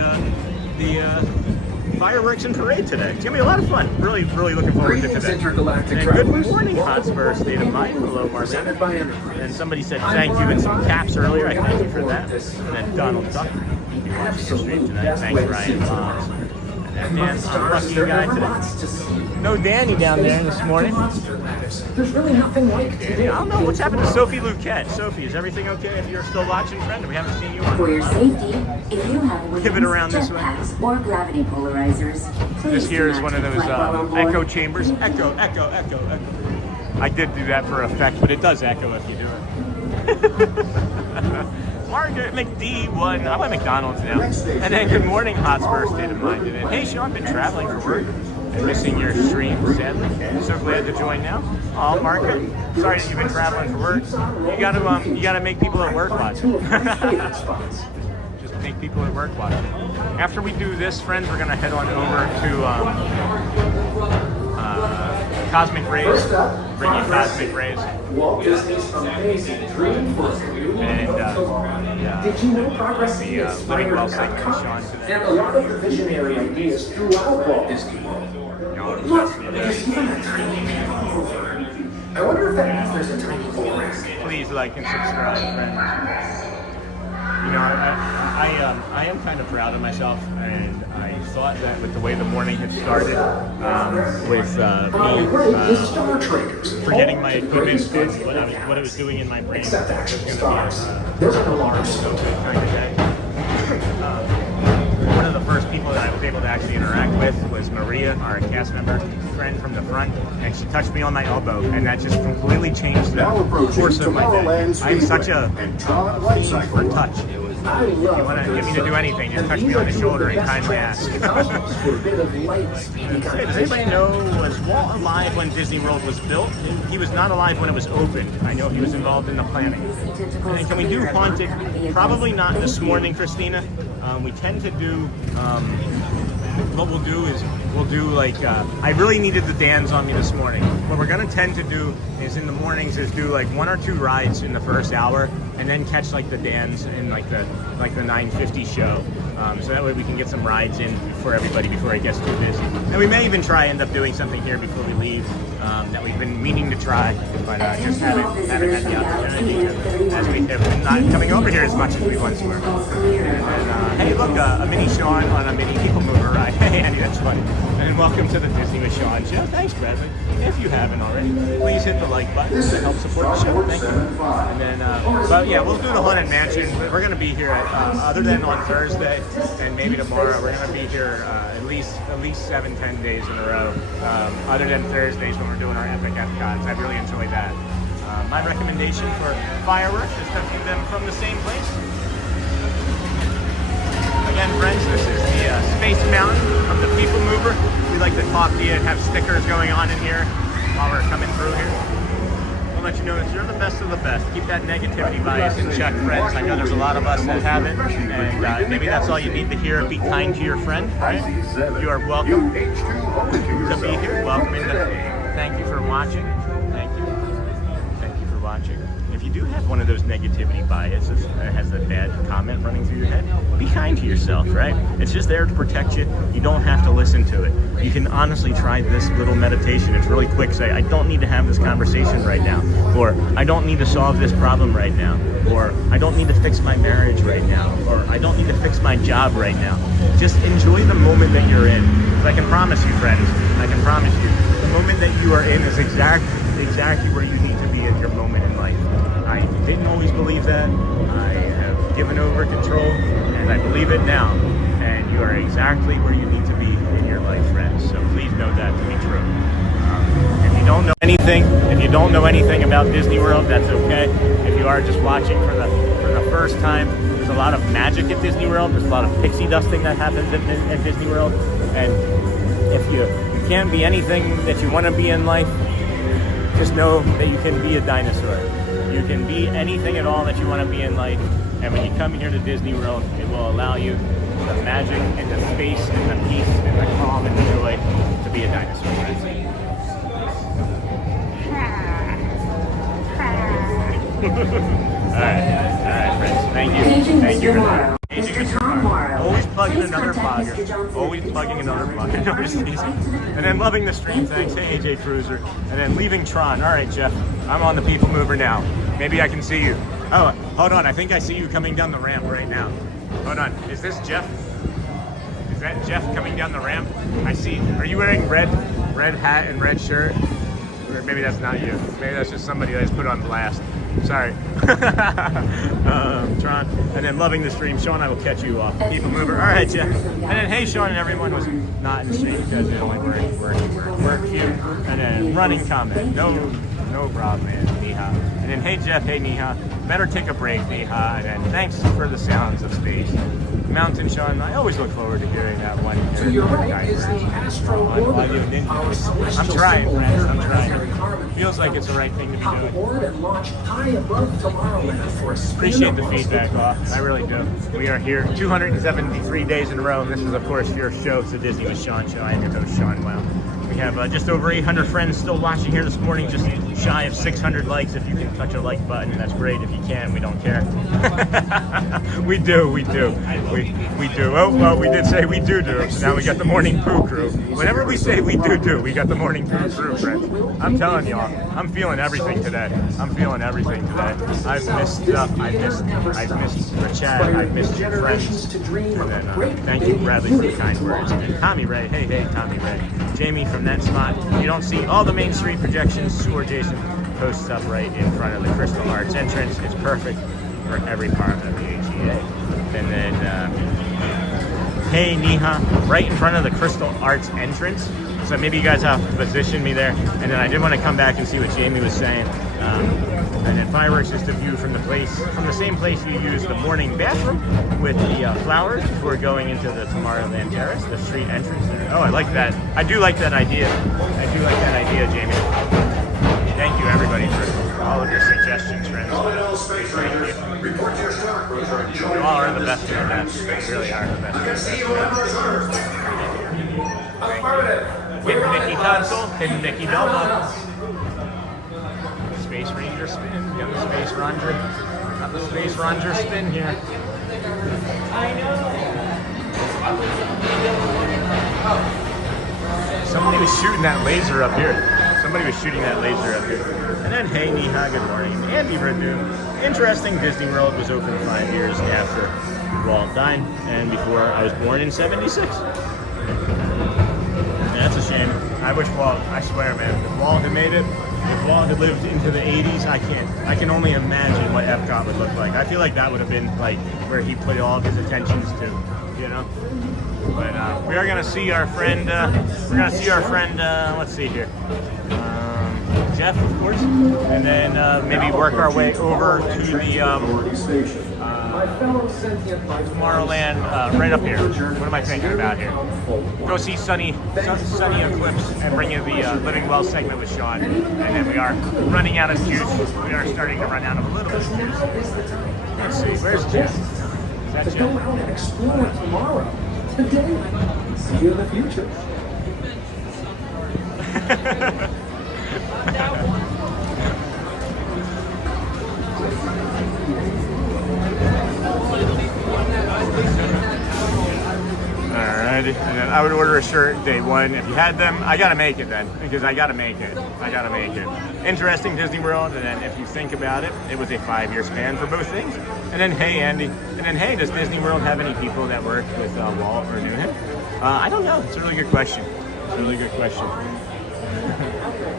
fireworks and parade today. It's going to be a lot of fun. Really, really looking forward to today. And good morning, Hotspur State of Mind. Hello, Marcel. And somebody said thank you in some caps earlier. I thank you for that. And then Donald Duck. You'll be watching the stream tonight. Thanks, Ryan Boggs. And Dan, I'm lucky guy today. No Danny down there this morning. There's really nothing like Danny. I don't know what's happened to Sophie Luquette. Sophie, is everything okay if you're still watching, friend? We haven't seen you on. For your safety, if you have pivot around this way. Or gravity polarizers, This here is one of those echo chambers. Echo, echo, echo, echo. I did do that for effect, but it does echo if you do it. Margaret McD1. I want McDonald's now. And then good morning, Hotspur State of Mind. And hey, Sean, been traveling for work and missing your stream, sadly. So glad to join now. Oh, Margaret, sorry that you've been traveling for work. You gotta make people at work watch it. Just make people at work watch it. After we do this, friends, we're gonna head on over to Cosmic Rays. Bring you Cosmic Rays. Walt Disney's amazing dream for you. And did you know progress is Living Well segment with Sean today. and a lot of the visionary ideas throughout Walt Disney World? Look, there's even a tiny People Mover. I wonder if that means there's a tiny Polaris. Please like and subscribe, friends. You know, I am kind of proud of myself, and I thought that with the way the morning had started, with me forgetting my equipment and what it was doing in my brain, it was going to be There's an alarm. kind of day. One of the first people that I was able to actually interact with was Maria, our cast member friend from the front, and she touched me on my elbow, and that just completely changed the course of my day. I'm such a fiend for touch. If you want to get me to do anything, just touch me on the shoulder and kindly ask. Does anybody know, was Walt alive when Disney World was built? He was not alive when it was opened. I know he was involved in the planning. And then can we do Haunted? Probably not this morning, Christina. We tend to do, what we'll do is, we'll do like, I really needed the Dans on me this morning. What we're going to tend to do is in the mornings is do like 1 or 2 rides in the first hour, and then catch like the Dans in like the 9:50 show. So that way we can get some rides in for everybody before it gets too busy. And we may even try end up doing something here before we leave that we've been meaning to try, but just haven't had the opportunity as we have been not coming over here as much as we once were. And, hey, look, a mini Sean on a mini People Mover ride. Hey, Andy, that's funny. And welcome to the Disney with Sean show. Thanks, Bradley. If you haven't already, please hit the like button to help support the show. Thank you. And then, but yeah, we'll do the Haunted Mansion. We're going to be here, other than on Thursday and maybe tomorrow, we're going to be here at least 7-10 days in a row. Other than Thursdays when we're doing our epic Epcots. I really enjoy that. My recommendation for fireworks is to view them from the same place. Again, friends, this is the Space Mountain from the People Mover. We like to talk to you and have stickers going on in here while we're coming through here. I'll let you know that you're the best of the best. Keep that negativity bias in check, friends. I know there's a lot of us that have it, and maybe that's all you need to hear. Be kind to your friend, right? You are welcome to be here. Welcome in. Thank you for watching. Thank you for watching. If you do have one of those negativity biases that has a bad comment running through your head, be kind to yourself, right? It's just there to protect you. You don't have to listen to it. You can honestly try this little meditation. It's really quick. Say, I don't need to have this conversation right now. Or, I don't need to solve this problem right now. Or, I don't need to fix my marriage right now. Or, I don't need to fix my job right now. Just enjoy the moment that you're in. Because I can promise you, friends, I can promise you, the moment that you are in is exactly where you need to be in your moment in life. I didn't always believe that. I have given over control, and I believe it now. And you are exactly where you need to be in your life, friends. So please know that to be true. If you don't know anything about Disney World, that's okay. If you are just watching for the first time, there's a lot of magic at Disney World. There's a lot of pixie dusting that happens at Disney World. And if you can't be anything that you want to be in life, just know that you can be a dinosaur. You can be anything at all that you want to be in life. And when you come here to Disney World, it will allow you the magic and the space and the peace and the calm and the joy to be a dinosaur. All right, friends. Thank you. Thank you. Always plugging another plugger. Always plugging another plugger. And then loving the stream. Thanks to AJ Cruiser. And then leaving Tron. All right, Jeff. I'm on the People Mover now. Maybe I can see you. Oh, hold on. I think I see you coming down the ramp right now. Hold on. Is this Jeff? Is that Jeff coming down the ramp? I see. Are you wearing red hat and red shirt? Or maybe that's not you. Maybe that's just somebody that I just put on blast. Sorry. Tron. And then loving the stream. Sean, I will catch you off. People Mover. All right, Jeff. And then hey, Sean, and everyone was not in the stream because they only work here. And then running comment. No problem, man. Niha. And then hey, Jeff. Hey, Niha. Better take a break, Niha. And then thanks for the sounds of space. Mountain Sean, I always look forward to hearing that one. To your right is the Astro World. I'm trying, friends. I'm trying. Feels like it's the right thing to be doing. Board and launch high above Tomorrowland for a spin. Appreciate the feedback, I really do. We are here 273 days in a row. This is, of course, your show. It's the Disney with Sean show. I am your host, Sean Wow. We have just over 800 friends still watching here this morning, just shy of 600 likes. If you can touch a like button, that's great. If you can't, we don't care. We do. We do. Oh, well, we did say we do. So now we got the Morning Poo crew. Whenever we say we do, we got the Morning Poo crew, friends. I'm telling y'all, I'm feeling everything today. I've missed stuff. I've missed the chat. I've missed your friends. And then thank you, Bradley, for the kind words. And Tommy Ray. Hey, Tommy Ray. Jamie from that spot. You don't see all the Main Street projections. Sewer Jason posts up right in front of the Crystal Arts entrance. It's perfect for every part of the AGA. And then, hey, Niha, right in front of the Crystal Arts entrance. So maybe you guys have to position me there. And then I did want to come back and see what Jamie was saying. And then fireworks is to view from the same place you use the morning bathroom with the flowers before going into the Tomorrowland Terrace, the street entrance there. Oh, I like that. I do like that idea. Jamie. Thank you, everybody, for all of your suggestions, friends. Thank you. You all are the best of the best. You really are the best of the best. Hidden Mickey console, Hidden Mickey Belmo. Space Ranger spin. We got the Space Ranger. Got the Space Ranger spin here. I know. Somebody was shooting that laser up here. And then, hey, Niha, good morning. Andy Renew. Interesting, Disney World was open 5 years after Walt died and before I was born in '76. that's a shame. I wish Walt, I swear, man, if Walt had made it, if Walt had lived into the 80s, I can only imagine what Epcot would look like. I feel like that would have been like where he put all of his attentions to, you know? But we are gonna see our friend, let's see here. Jeff, of course, and then maybe work our way over to the Tomorrowland right up here. What am I thinking about here? Go see Sunny Eclipse and bring you the Living Well segment with Sean. And then we are running out of juice. We are starting to run out of a little bit of juice. Let's see, where's Jeff? Is that Go Jeff? out and explore tomorrow. Today. See you in the future. Alrighty, and then I would order a shirt day one. If you had them, I gotta make it then, because I gotta make it. Interesting Disney World, and then if you think about it, it was a 5-year span for both things. And then, hey, Andy, and then, hey, does Disney World have any people that work with Walt or knew him? I don't know. It's a really good question.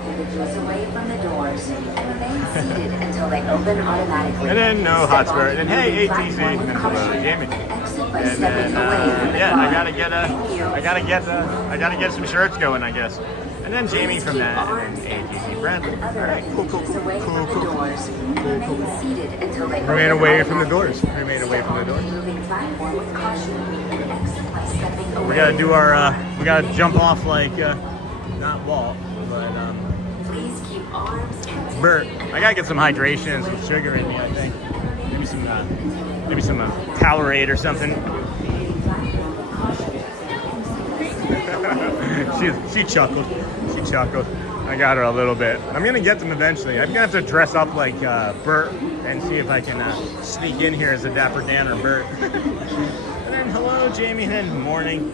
Individuals away from the doors and remain seated until they open automatically. And then no Step Hotspur. onto And the then, hey, moving ATC. platform And with then caution. Jamie. Exit by And stepping then, away from the yeah, car. I gotta get Thank you. some shirts going, I guess. And then Jamie from that, and then ATC Bradley. All right, cool. Away from the doors and remain seated until they Remain open away from the automatically. doors. Remain away from the doors. Moving platform with caution and exit by stepping away. We gotta do our, we gotta jump off like, not Walt, but Please keep arms and Bert. I gotta get some hydration and some sugar in me, I think. Maybe some Powerade or something. She chuckled. I got her a little bit. I'm gonna get them eventually. I'm gonna have to dress up like Bert and see if I can sneak in here as a Dapper Dan or Bert. And then hello, Jamie. And then morning.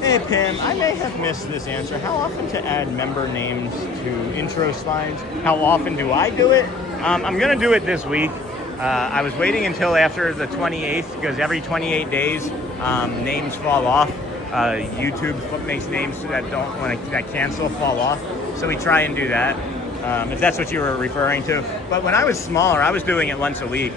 Hey, Pim. I may have missed this answer. How often to add member names to intro slides? How often do I do it? I'm gonna do it this week. I was waiting until after the 28th because every 28 days names fall off. YouTube makes names that that cancel fall off. So we try and do that, if that's what you were referring to. But when I was smaller, I was doing it once a week.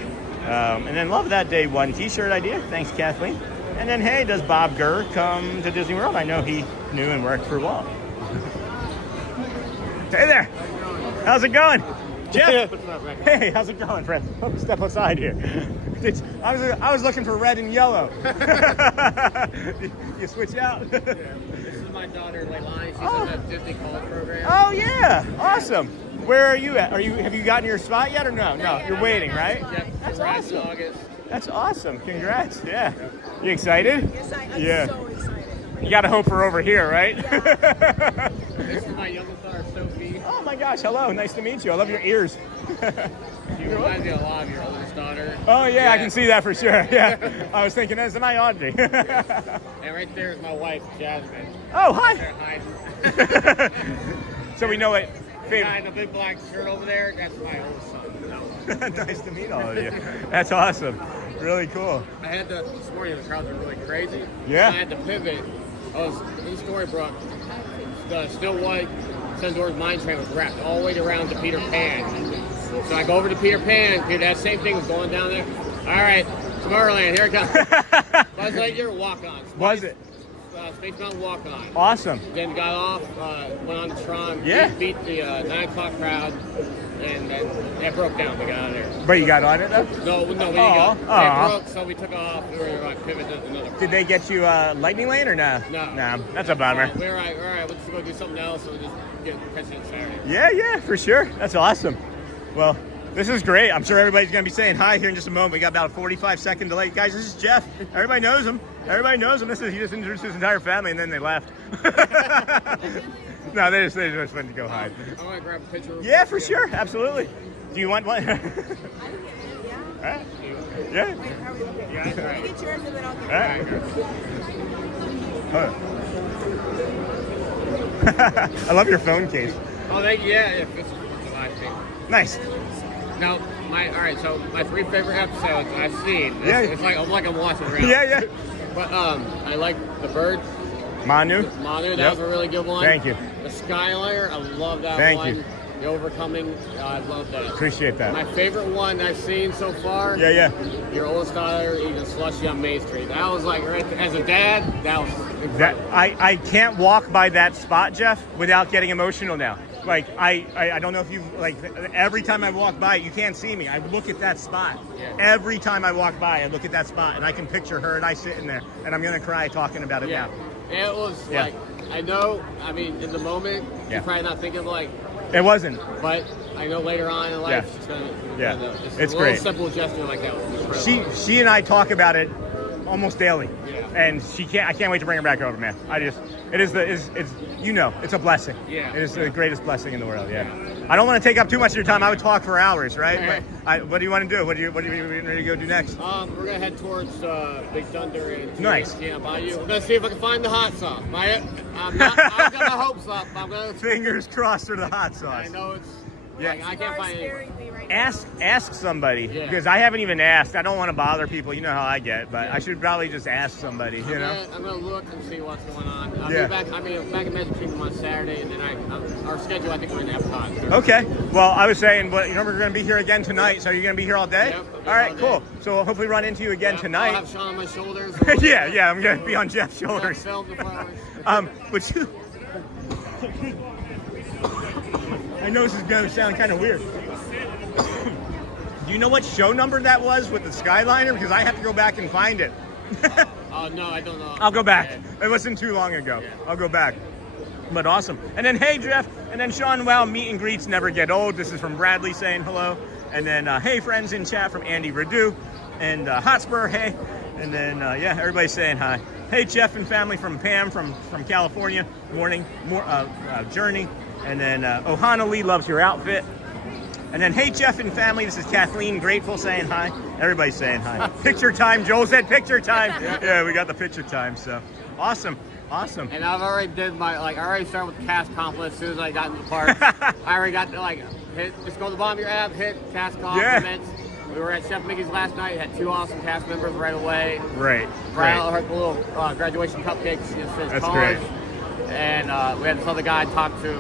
And then love that day one t-shirt idea. Thanks, Kathleen. And then, hey, does Bob Gurr come to Disney World? I know he knew and worked for Walt. Hey there. How's it going? Jeff? Hey, how's it going, friend? Step outside here. I was looking for red and yellow. You switch out? This is my daughter, Leilani. She's in the Disney College program. Oh, yeah. Awesome. Where are you at? Have you gotten your spot yet or no? No, you're waiting, right? Yep, That's arrives in awesome. August. That's awesome. Congrats. Yeah. You excited? Yes, I'm Yeah. so excited. You got to hope for over here, right? This is my youngest daughter, Sophie. Oh my gosh, hello. Nice to meet you. I love your ears. She reminds me a lot of your oldest daughter. Oh yeah, I can see that for sure. Yeah. I was thinking, that's my Audrey. And right there is my wife, Jasmine. Oh, hi. There hiding. So we know what The guy in the big black shirt over there, that's my oldest son. Nice to meet all of you. That's awesome. Really cool. I had to, this morning the crowds were really crazy. Yeah. I had to pivot. I was in Storybrooke. The Still White Sundoor's Mine Train was wrapped all the way around to Peter Pan. So I go over to Peter Pan. That same thing was going down there. All right, Tomorrowland, here it comes. Buzz Lightyear walk-on. Was it? Space Mountain walk-on. Awesome. Then got off, went on to Tron. Yeah. Beat the 9 o'clock crowd. And then that broke down. We got out of there. But you got on it though? No, we didn't Aw. go. Aw. It broke, so we took off. We were like pivoted to another. Did they get you Lightning Lane or no? No. No, that's a bummer. We were like, all right, let's go do something else. So we'll just get President Saturday. Yeah, for sure. That's awesome. Well, this is great. I'm sure everybody's going to be saying hi here in just a moment. We got about a 45-second delay. Guys, this is Jeff. Everybody knows him. He just introduced his entire family and then they left. No, they just went to go hide. I want to grab a picture. Yeah, for sure. Absolutely. Do you want one? All right. Yeah. Yeah, that's right. Get yours and then I'll All right. I love your phone case. Oh, thank you. Yeah, it's a live thing. Nice. Now, all right. So my 3 favorite episodes I've seen. Yeah. It's like I'm watching around. Yeah. But I like the bird. Manu? Manu, that Yep. was a really good one. Thank you. The Skyliner, I love that Thank one. you. The Overcoming, I love that. Appreciate that. My favorite one I've seen so far. Yeah. Your oldest daughter eating slushy on Main Street. That was like right there. As a dad, that was incredible. That I can't walk by that spot, Jeff, without getting emotional now. Like I don't know if you like every time I walk by, you can't see me. I look at that spot. Yeah. Every time I walk by, I look at that spot, and I can picture her and I sitting there, and I'm gonna cry talking about it Yeah. now. It was Yeah. like, I know, I mean, in the moment, Yeah. you're probably not thinking like, It wasn't. but I know later on in life, Yeah. it's gonna, Yeah. just It's a little great. simple gesture like that was incredible. She and I talk about it almost daily, Yeah. and I can't wait to bring her back over, man. It's a blessing. Yeah. It is the greatest blessing in the world. Yeah. I don't want to take up too much of your time. I would talk for hours, right? Okay. But what do you want to do? What are you ready to go do next? We're gonna head towards Big Thunder and Nice. Yeah, Bayou. We're gonna see if I can find the hot sauce. I've got my hopes up. I'm gonna. Fingers crossed for the hot sauce. I know it's. Yeah. Like, I can't find it. Ask somebody, Yeah. because I haven't even asked. I don't want to bother people. You know how I get, but I should probably just ask somebody. You know. I'm gonna look and see what's going on. I'll Yeah. be back. I'm back in Magic Kingdom on Saturday, and then our schedule. I think we're in Epcot. Okay. Well, I was saying, we're going to be here again tonight. So you're going to be here all day? Yep, I'll be all right, all day. cool. So we'll hopefully run into you again I'll tonight. have Sean on my shoulders. yeah. I'm going to be on Jeff's shoulders. Film the flowers. But you. I know this is going to sound kind of weird. Do you know what show number that was with the Skyliner? Because I have to go back and find it. Oh no, I don't know. I'll go back. It wasn't too long ago. Yeah. I'll go back. But awesome. And then, hey, Jeff. And then, Sean, wow, meet and greets never get old. This is from Bradley saying hello. And then, hey, friends in chat from Andy Radu. And Hotspur, hey. And then, everybody's saying hi. Hey, Jeff and family from Pam from California. Morning. Journey. And then, Ohana Lee loves your outfit. And then, hey, Jeff and family, this is Kathleen Grateful saying hi. Everybody's saying hi. Picture time. Joel said picture time. Yeah, we got the picture time. So, awesome. And I've already I already started with the cast compliments as soon as I got in the park. I already got to, just go to the bottom of your app, hit cast compliments. Yeah. We were at Chef Mickey's last night, had 2 awesome cast members right away. Right. Brian had a little graduation cupcakes. That's great. And we had this other guy talk to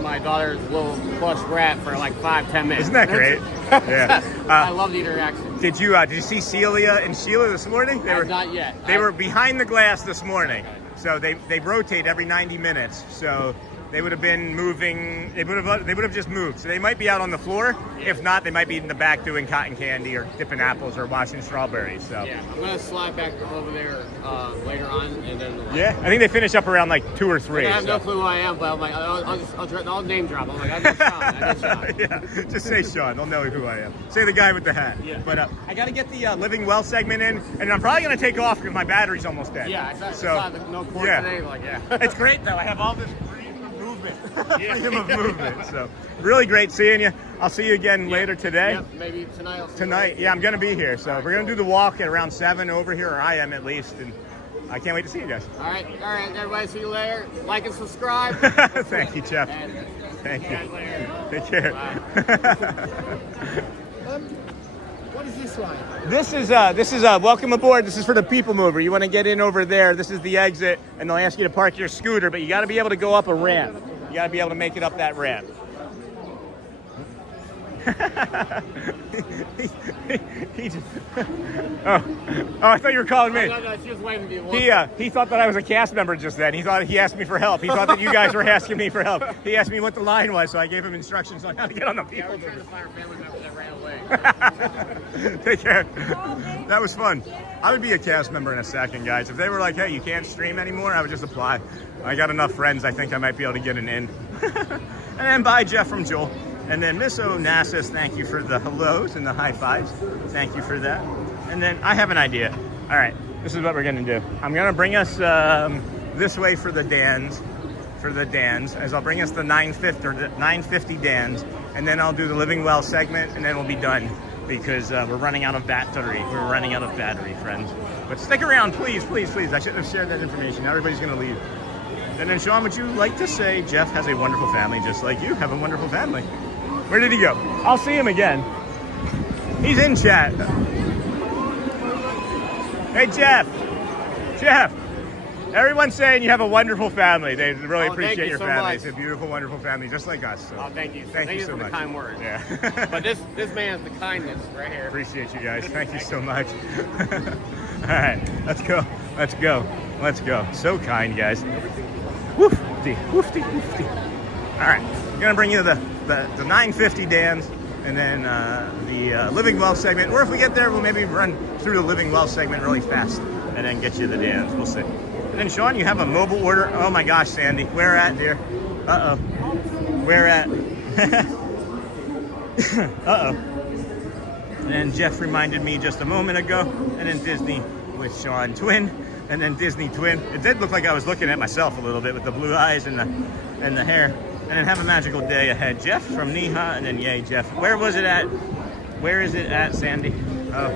my daughter's little plush rat for like 5-10 minutes. Isn't that great? Yeah. I love the interaction. Did you see Celia and Sheila this morning? Not yet. They were behind the glass this morning. So they rotate every 90 minutes. So they would have been moving. They would have just moved. So they might be out on the floor. Yeah. If not, they might be in the back doing cotton candy or dipping apples or washing strawberries. So yeah, I'm gonna slide back over there later on, and then yeah, I think they finish up around like 2 or 3. I have no clue who I am, but I'm like, I'll name drop. I'm like, I know Sean. Yeah, just say Sean. They'll know who I am. Say the guy with the hat. Yeah. But I got to get the Living Well segment in, and I'm probably gonna take off because my battery's almost dead. Yeah, I so saw no cord today. Like, yeah. It's great though. I have all this freedom of movement. Freedom of movement. So really great seeing you. I'll see you again later today. Yep, maybe tonight. Tonight, yeah, I'm gonna be here. So we're gonna do the walk at around 7 over here, or I am at least, and I can't wait to see you guys. All right, everybody. See you later. Like and subscribe. Thank you, Jeff. Thank you. Take care. What is this one? This is welcome aboard. This is for the people mover. You want to get in over there. This is the exit, and they'll ask you to park your scooter, but you got to be able to go up a ramp. You got to be able to make it up that ramp. I thought you were calling me. No, she was waving to you. He thought that I was a cast member just then. He asked me for help. He thought that you guys were asking me for help. He asked me what the line was, so I gave him instructions on how to get on the people. Yeah, I was trying to find her family member that ran away. Take care. That was fun. I would be a cast member in a second, guys. If they were like, hey, you can't stream anymore, I would just apply. I got enough friends, I think I might be able to get an in. And then bye, Jeff from Joel. And then Miss Onassis, thank you for the hellos and the high fives. Thank you for that. And then I have an idea. All right, this is what we're gonna do. I'm gonna bring us this way for the Dans. As I'll bring us the 950 Dans, and then I'll do the Living Well segment, and then we'll be done because we're running out of battery. We're running out of battery, friends. But stick around, please, please, please. I shouldn't have shared that information. Everybody's gonna leave. And then, Sean, would you like to say Jeff has a wonderful family, just like you have a wonderful family? Where did he go? I'll see him again. He's in chat. Hey, Jeff. Jeff. Everyone's saying you have a wonderful family. They really Oh, thank appreciate you your so family. much. It's a beautiful, wonderful family, just like us. So. Oh, thank you. Thank you so for much. the kind words. Yeah. But this man's the kindness right here. Appreciate you guys. Thank you so much. All right, let's go. Let's go. Let's go. So kind, guys. Woofty, woofty, woofty. All right, I'm gonna bring you the 950 Dan's, and then the Living Well segment. Or if we get there, we'll maybe run through the Living Well segment really fast, and then get you the Dan's. We'll see. And then Sean, you have a mobile order. Oh my gosh, Sandy, where at, dear? Uh oh. Where at? Uh oh. And then Jeff reminded me just a moment ago, and then Disney with Sean Twin, and then Disney Twin. It did look like I was looking at myself a little bit with the blue eyes and the hair. And then have a magical day ahead. Jeff from Neha, and then yay, Jeff. Where was it at? Where is it at, Sandy? Oh,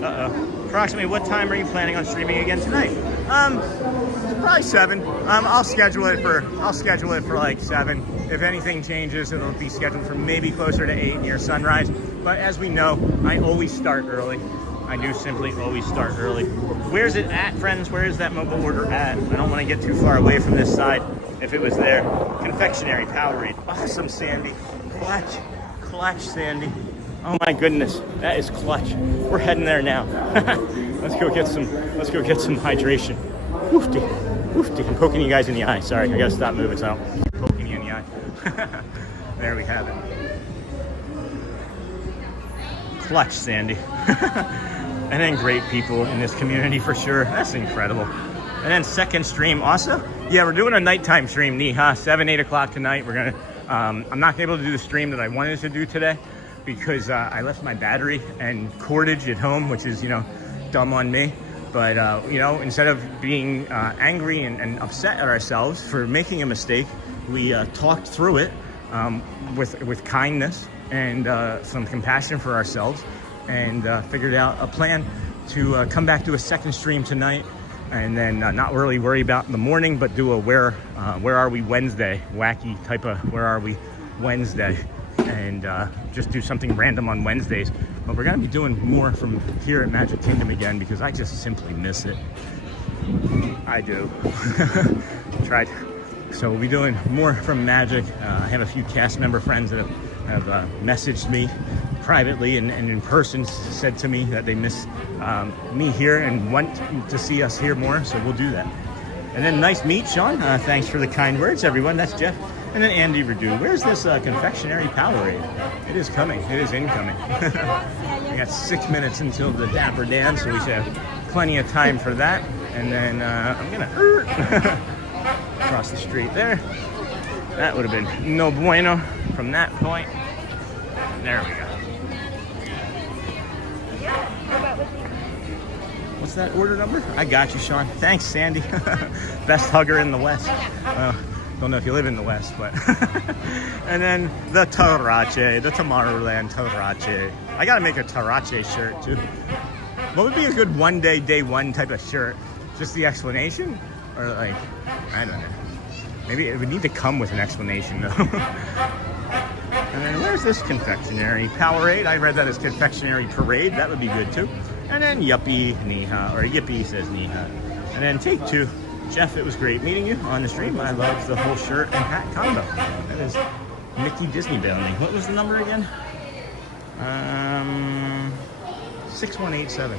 uh-oh. Approximately what time are you planning on streaming again tonight? Probably 7. I'll schedule it for like 7. If anything changes, it'll be scheduled for maybe closer to 8 near sunrise. But as we know, I always start early. I do simply always start early. Where's it at, friends? Where is that mobile order at? I don't want to get too far away from this side. If it was there, confectionery Powerade. Awesome, Sandy. Clutch, Sandy. Oh my goodness, that is clutch. We're heading there now. Let's go get some hydration. Woofty. I'm poking you guys in the eye. Sorry, I gotta stop moving so I don't keep poking you in the eye. There we have it. Clutch, Sandy. And then great people in this community for sure. That's incredible. And then second stream also. Yeah, we're doing a nighttime stream, Neha, 8 o'clock tonight. We're gonna, I'm not able to do the stream that I wanted to do today because I left my battery and cordage at home, which is, dumb on me. But, instead of being angry and upset at ourselves for making a mistake, we talked through it with kindness and some compassion for ourselves, and figured out a plan to come back to a second stream tonight, and then not really worry about in the morning, but do a where are we Wednesday, wacky type of where are we Wednesday, and just do something random on Wednesdays. But we're gonna be doing more from here at Magic Kingdom again because I just simply miss it. I do. Tried. So we'll be doing more from Magic. I have a few cast member friends that have messaged me privately and in person said to me that they miss me here and want to see us here more, so we'll do that. And then nice meet, Sean. Thanks for the kind words, everyone. That's Jeff. And then Andy Verdu. Where's this confectionery Powerade? It is coming. It is incoming. We got 6 minutes until the Dapper Dan, so we should have plenty of time for that. And then I'm gonna cross the street there. That would have been no bueno from that point. There we go. What's that order number? I got you, Sean. Thanks, Sandy. Best hugger in the West. Don't know if you live in the West, but. And then the Tarache, the Tomorrowland Tarache. I gotta make a Tarache shirt too. What would be a good day one type of shirt? Just the explanation? Or like, I don't know. Maybe it would need to come with an explanation though. And then where's this confectionery Powerade? I read that as confectionery parade. That would be good too. And then Yuppie Neha, or Yippee says Neha. And then take 2. Jeff, it was great meeting you on the stream. I love the whole shirt and hat combo. That is Mickey Disney bounding. What was the number again? 6187.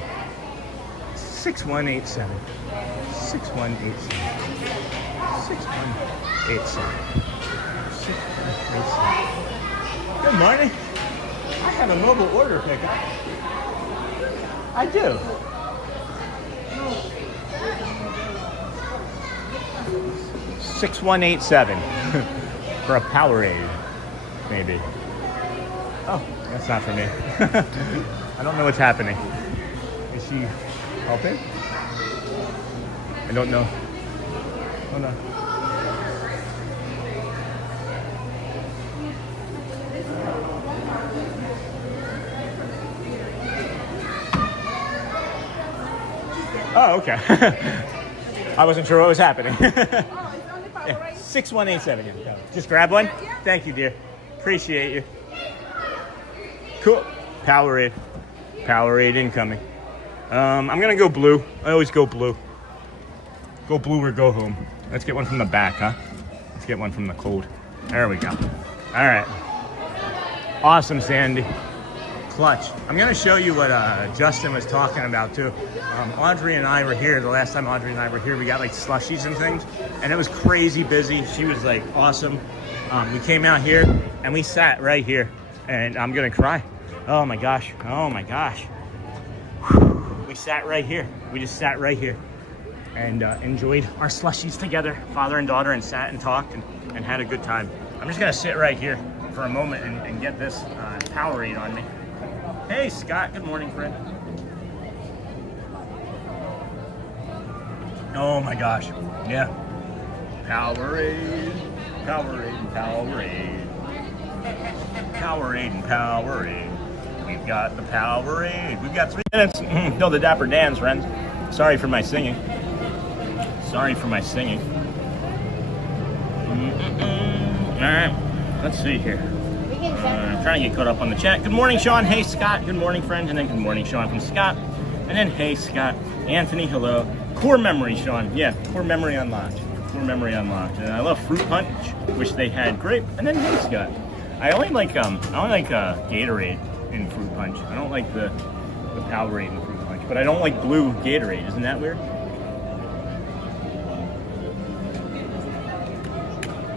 6187. 6187. 6187. 6187. Good morning. I have a mobile order pickup. I do. $6187 for a Powerade, maybe. Oh, that's not for me. I don't know what's happening. Is she helping? I don't know. Oh no. Oh, okay. I wasn't sure what was happening. Yeah, 6187. Yeah. Just grab one. Thank you, dear. Appreciate you. Cool. Powerade. Powerade incoming. I'm gonna go blue. I always go blue. Go blue or go home. Let's get one from the back, huh? Let's get one from the cold. There we go. All right. Awesome, Sandy. Clutch. I'm gonna show you what Justin was talking about too. Audrey and I were here, the last time Audrey and I were here, we got like slushies and things, and it was crazy busy. She was like awesome. We came out here and we sat right here, and I'm gonna cry. Oh my gosh, oh my gosh. We sat right here. We just sat right here and enjoyed our slushies together, father and daughter, and sat and talked and had a good time. I'm just gonna sit right here for a moment and get this Powerade on me. Hey Scott, good morning, friend. Oh my gosh, yeah. Powerade, Powerade, Powerade. Powerade and Powerade. We've got the Powerade. We've got 3 minutes. No, the Dapper Dan's, friends. Sorry for my singing. Sorry for my singing. All right, let's see here. I'm trying to get caught up on the chat. Good morning, Sean. Hey, Scott. Good morning, friend. And then good morning, Sean from Scott. And then hey, Scott. Anthony, hello. Core memory, Sean. Yeah, core memory unlocked. Core memory unlocked. And I love fruit punch, which they had grape. And then hey, Scott. I only like Gatorade in fruit punch. I don't like the Powerade in fruit punch, but I don't like blue Gatorade. Isn't that weird?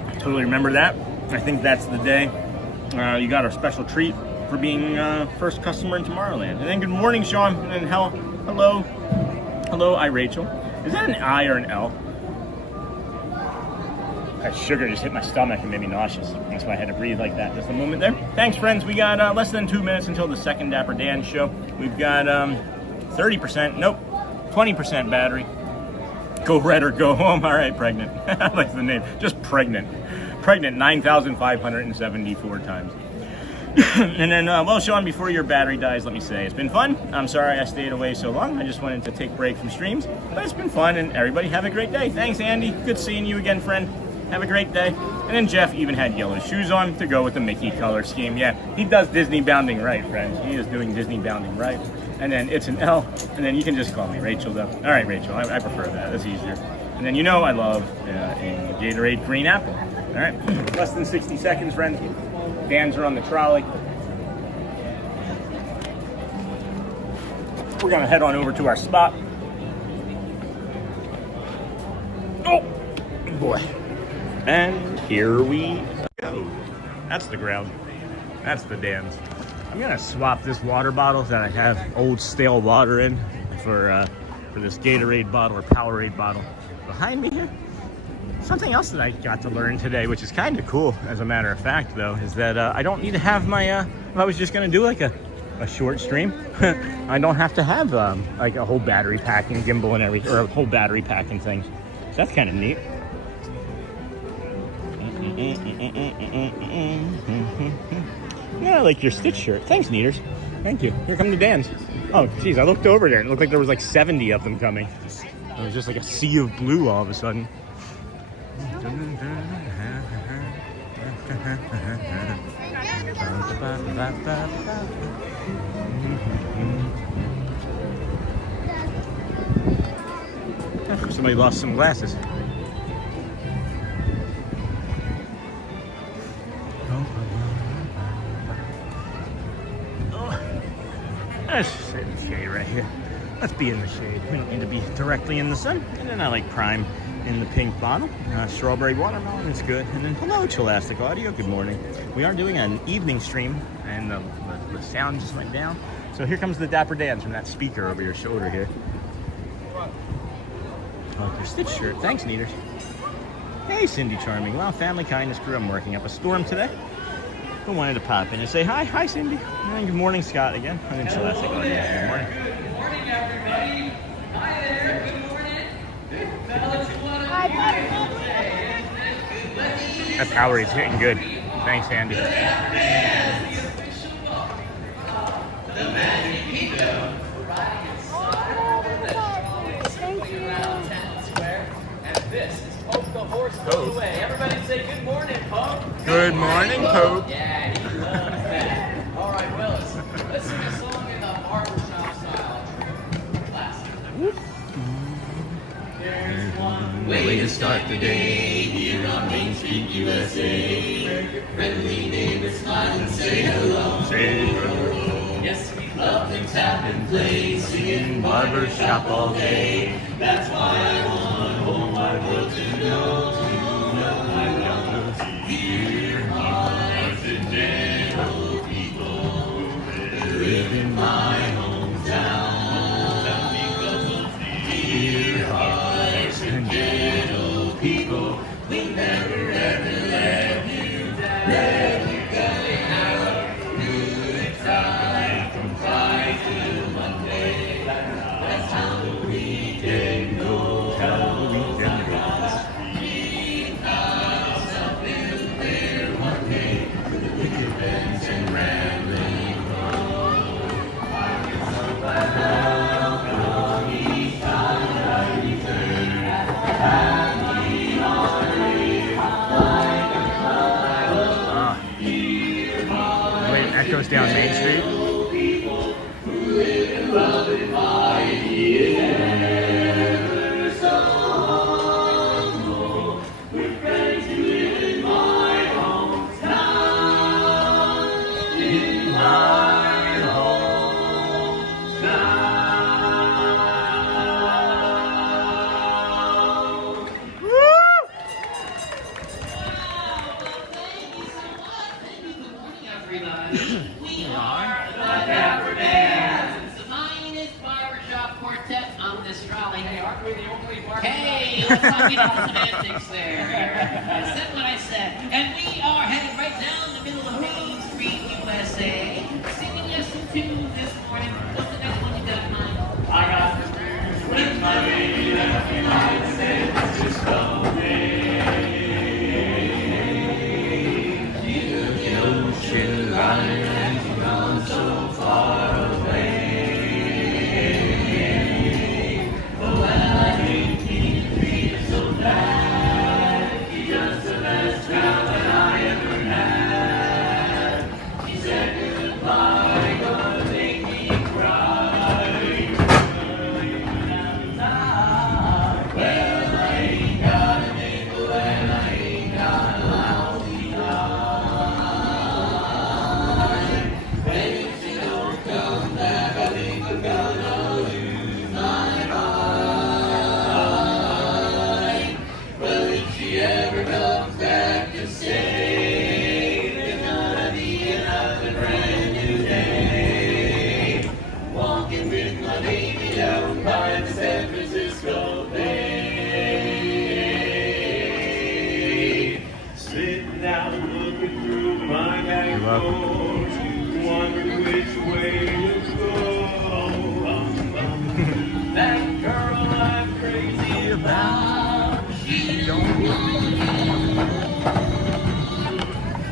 I totally remember that. I think that's the day you got a special treat for being first customer in Tomorrowland. And then good morning, Sean. And then hello, I Rachel. Is that an I or an L? That sugar just hit my stomach and made me nauseous. That's why I had to breathe like that just a moment there. Thanks, friends. We got less than 2 minutes until the second Dapper Dan show. We've got 30%, nope, 20% battery. Go red or go home. All right, pregnant. I like the name. Just pregnant. Pregnant 9,574 times. And then, well, Sean, before your battery dies, let me say it's been fun. I'm sorry I stayed away so long. I just wanted to take a break from streams, but it's been fun, and everybody have a great day. Thanks, Andy. Good seeing you again, friend. Have a great day. And then Jeff even had yellow shoes on to go with the Mickey color scheme. Yeah, he does Disney bounding right, friends. He is doing Disney bounding right. And then it's an L, and then you can just call me Rachel, though. All right, Rachel, I prefer that. That's easier. And then you know I love a Gatorade green apple. All right, less than 60 seconds, friends. Vans are on the trolley. We're gonna head on over to our spot. Oh, boy. And here we go. That's the ground. That's the dams. I'm gonna swap this water bottle that I have old stale water in for this Gatorade bottle or Powerade bottle behind me here. Something else that I got to learn today, which is kind of cool, as a matter of fact, though, is that I don't need to have my, if I was just going to do like a short stream, I don't have to have like a whole battery pack and gimbal and everything, or a whole battery pack and things. So that's kind of neat. Yeah, I like your Stitch shirt. Thanks, Neaters. Thank you. Here come the Dans. Oh, geez, I looked over there and it looked like there was like 70 of them coming. It was just like a sea of blue all of a sudden. Somebody lost some glasses. Let's sit in the shade right here. Let's be in the shade. We don't need to be directly in the sun. And then I like Prime in the pink bottle. Strawberry watermelon, it's good. And then hello, Chilastic Audio, good morning. We are doing an evening stream, and the sound just went down. So here comes the Dapper Dans from that speaker over your shoulder here. Oh, your Stitch shirt. Thanks, Neaters. Hey, Cindy Charming. Well, family kindness crew, I'm working up a storm today. I wanted to pop in and say hi. Hi, Cindy. And good morning, Scott, again. And then Chilastic Audio. Good morning. Good morning, everybody. Hi there. Good morning. Fellas, you want to That Powerade's hitting good. Thanks, Andy. The Magic Kingdom. Riding in around Town Square. And this is Pope the Horse Away. Everybody say good morning, Pope. Good morning, Pope. Yeah, he loves that. All right, Willis. Let's sing a song in the barbershop style. Classic. There's one way to start the day here on Main Street, USA. Friendly neighbors smile and say hello. Say hello. Yes, we love to tap and play, singing barbershop all day. That's why I want all my world to know I love dear hearts and gentle people who live in my hometown. Dear hearts and gentle people, we never ever let you down. Let you go. Good time from Friday till Monday. That's how the weekend goes. How the weekend goes. Greenhouse up in there one day with the picket fence and rambling road. I get so welcome each time I return. Happy holidays, like a cloud. Wait, that goes down Main Street? People who live in love and mighty ever so humble. With friends who live in my hometown. In my hometown. We are the Dapper Bands, the finest barbershop quartet on this trolley. Hey, aren't we the only barbershop? Hey, let's not get off semantics there. I said what I said. And we are headed right down the middle of Main Street, USA, singing lesson 2 this morning. What's the next one you got in mind? I got the blues with my baby left behind San Francisco Bay. The ocean liner has gone so far away. But when I think he feels so bad, he's just the best pal that I ever had. He said goodbye, gonna make me cry. Well, I ain't got a nickel and I ain't got a lousy dime. When if you don't come back, I think I'm gonna lose my mind. Well, if she ever comes back to stay, there's gonna be another brand new day. Walking with my baby down by the San Francisco Bay. Sitting down looking through my back door, wondering which way to go. That girl I'm crazy about, she don't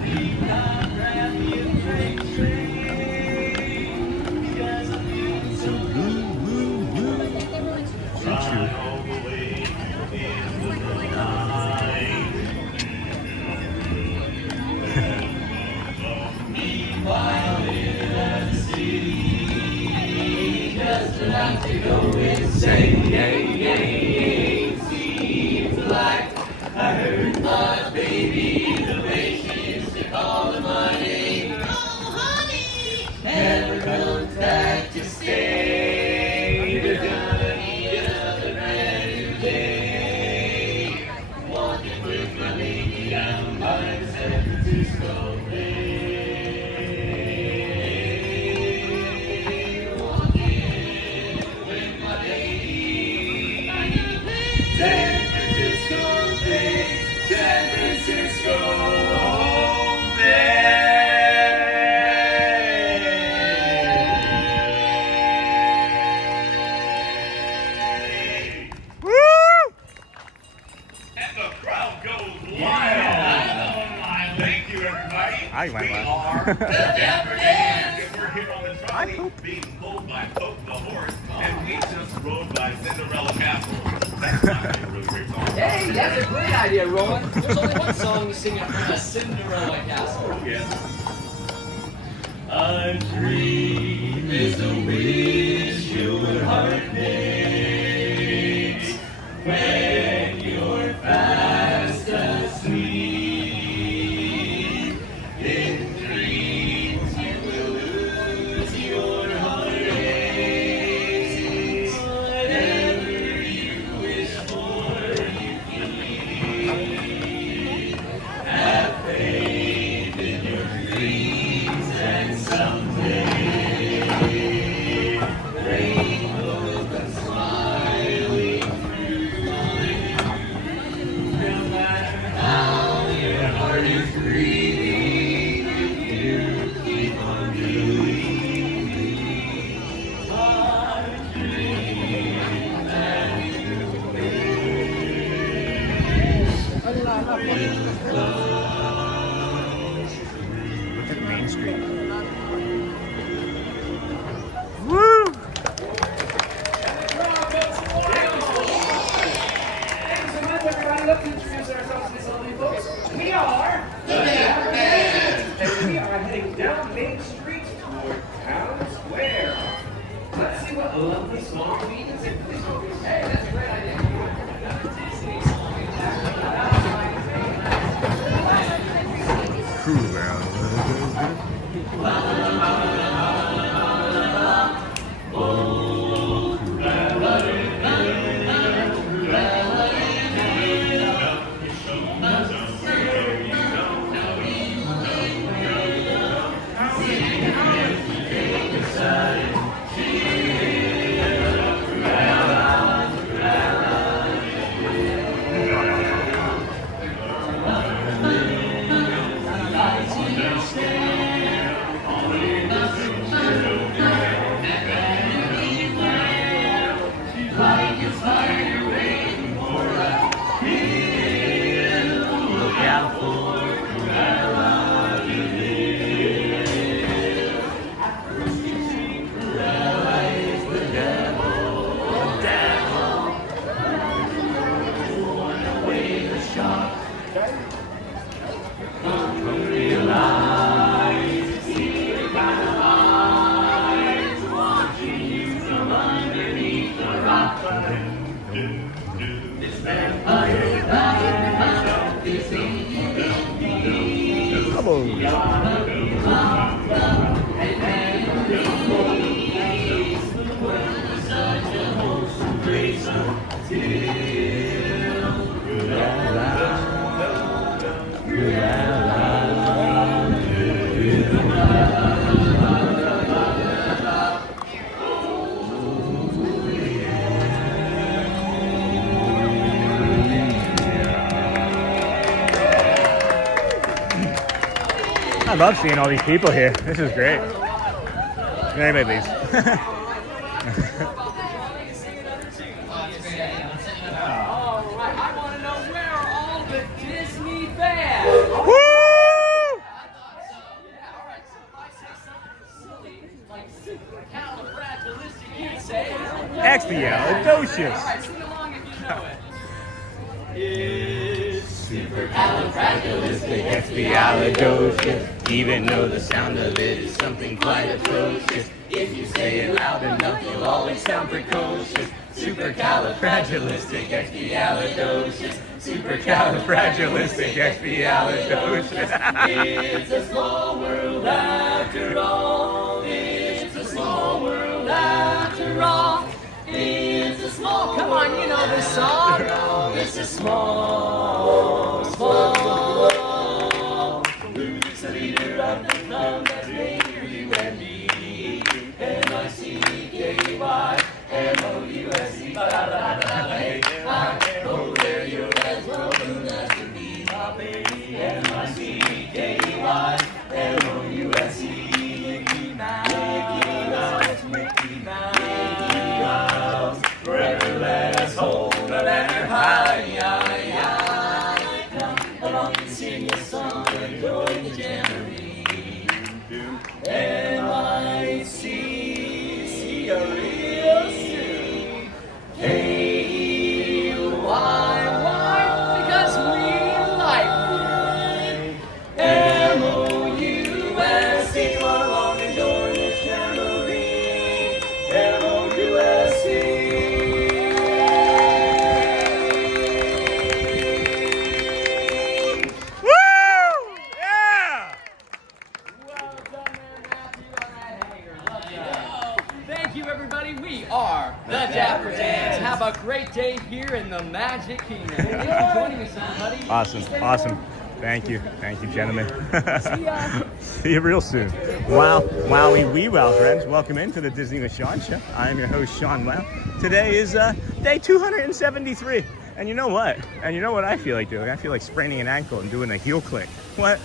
She got grab me a freight train, because I'm feeling so right all the way to the end of the night. Meanwhile, in that city, just about to go insane. Seems like I heard my baby, the way she used to call my name. Oh, honey, never comes back to stay. There's gonna be another brand new day. Walking with my baby down by the San Francisco Bay. Walking with my baby. San Francisco Bay, San Francisco Bay. And the crowd goes wild. Thank you, everybody. I went We wild. are the Dapper Bands. And we're here on the trolley being pulled by Pope the Horse, and we just rode by Cinderella Castle. That's not a really great song. Hey, that's a great idea, Roland. There's only one song to sing from a Cinderella castle. Yes. A dream is a wish your heart makes when you're Main Street. Woo! Let's introduce ourselves to some of you folks. We are the Ambiance, and we are heading down Main Street toward Town Square. Let's see what lovely small meetings and police focus. Hey, that's a great idea. Cruise around. I love seeing all these people here. This is great. Anybody, please. Alright, I want to know, where are all the Disney fans? Woo! Alright, so if I say something silly, like supercalifragilisticexpialidocious. Expialidocious. Alright, sing along if you know it. It's supercalifragilisticexpialidocious. Even though the sound of it is something quite atrocious, if you say it loud enough, you'll always sound precocious. Supercalifragilisticexpialidocious. Supercalifragilisticexpialidocious. It's a small world after all. It's a small world after all. It's a small, come on, you know the song. It's a small, small. Who's the leader of the club that's made for you and me? M-I-C-K-Y-M-O-U-S-E. Oh, there you're as welcome as to be my baby. M-I-C-K-Y-M-O-U-S-E. Mickey Mouse, Mickey Mouse, forever let us hold a banner high. Come along and sing a song and join the jamboree. M-I-C, see you real soon. K-E-Y-Y, because we like wine. M-O-U-S-E, come along and join this jamboree. M-O-U-S-E. Thank you, everybody. We are the Dapper Dans. Have a great day here in the Magic Kingdom. Thank you for joining us, everybody. Awesome. Thank you, gentlemen. See ya. See you real soon. Wow, wowie, well, friends. Welcome into the Disney with Sean show. I am your host, Sean Wow. Today is day 273. And you know what? I feel like doing? I feel like spraining an ankle and doing a heel click. What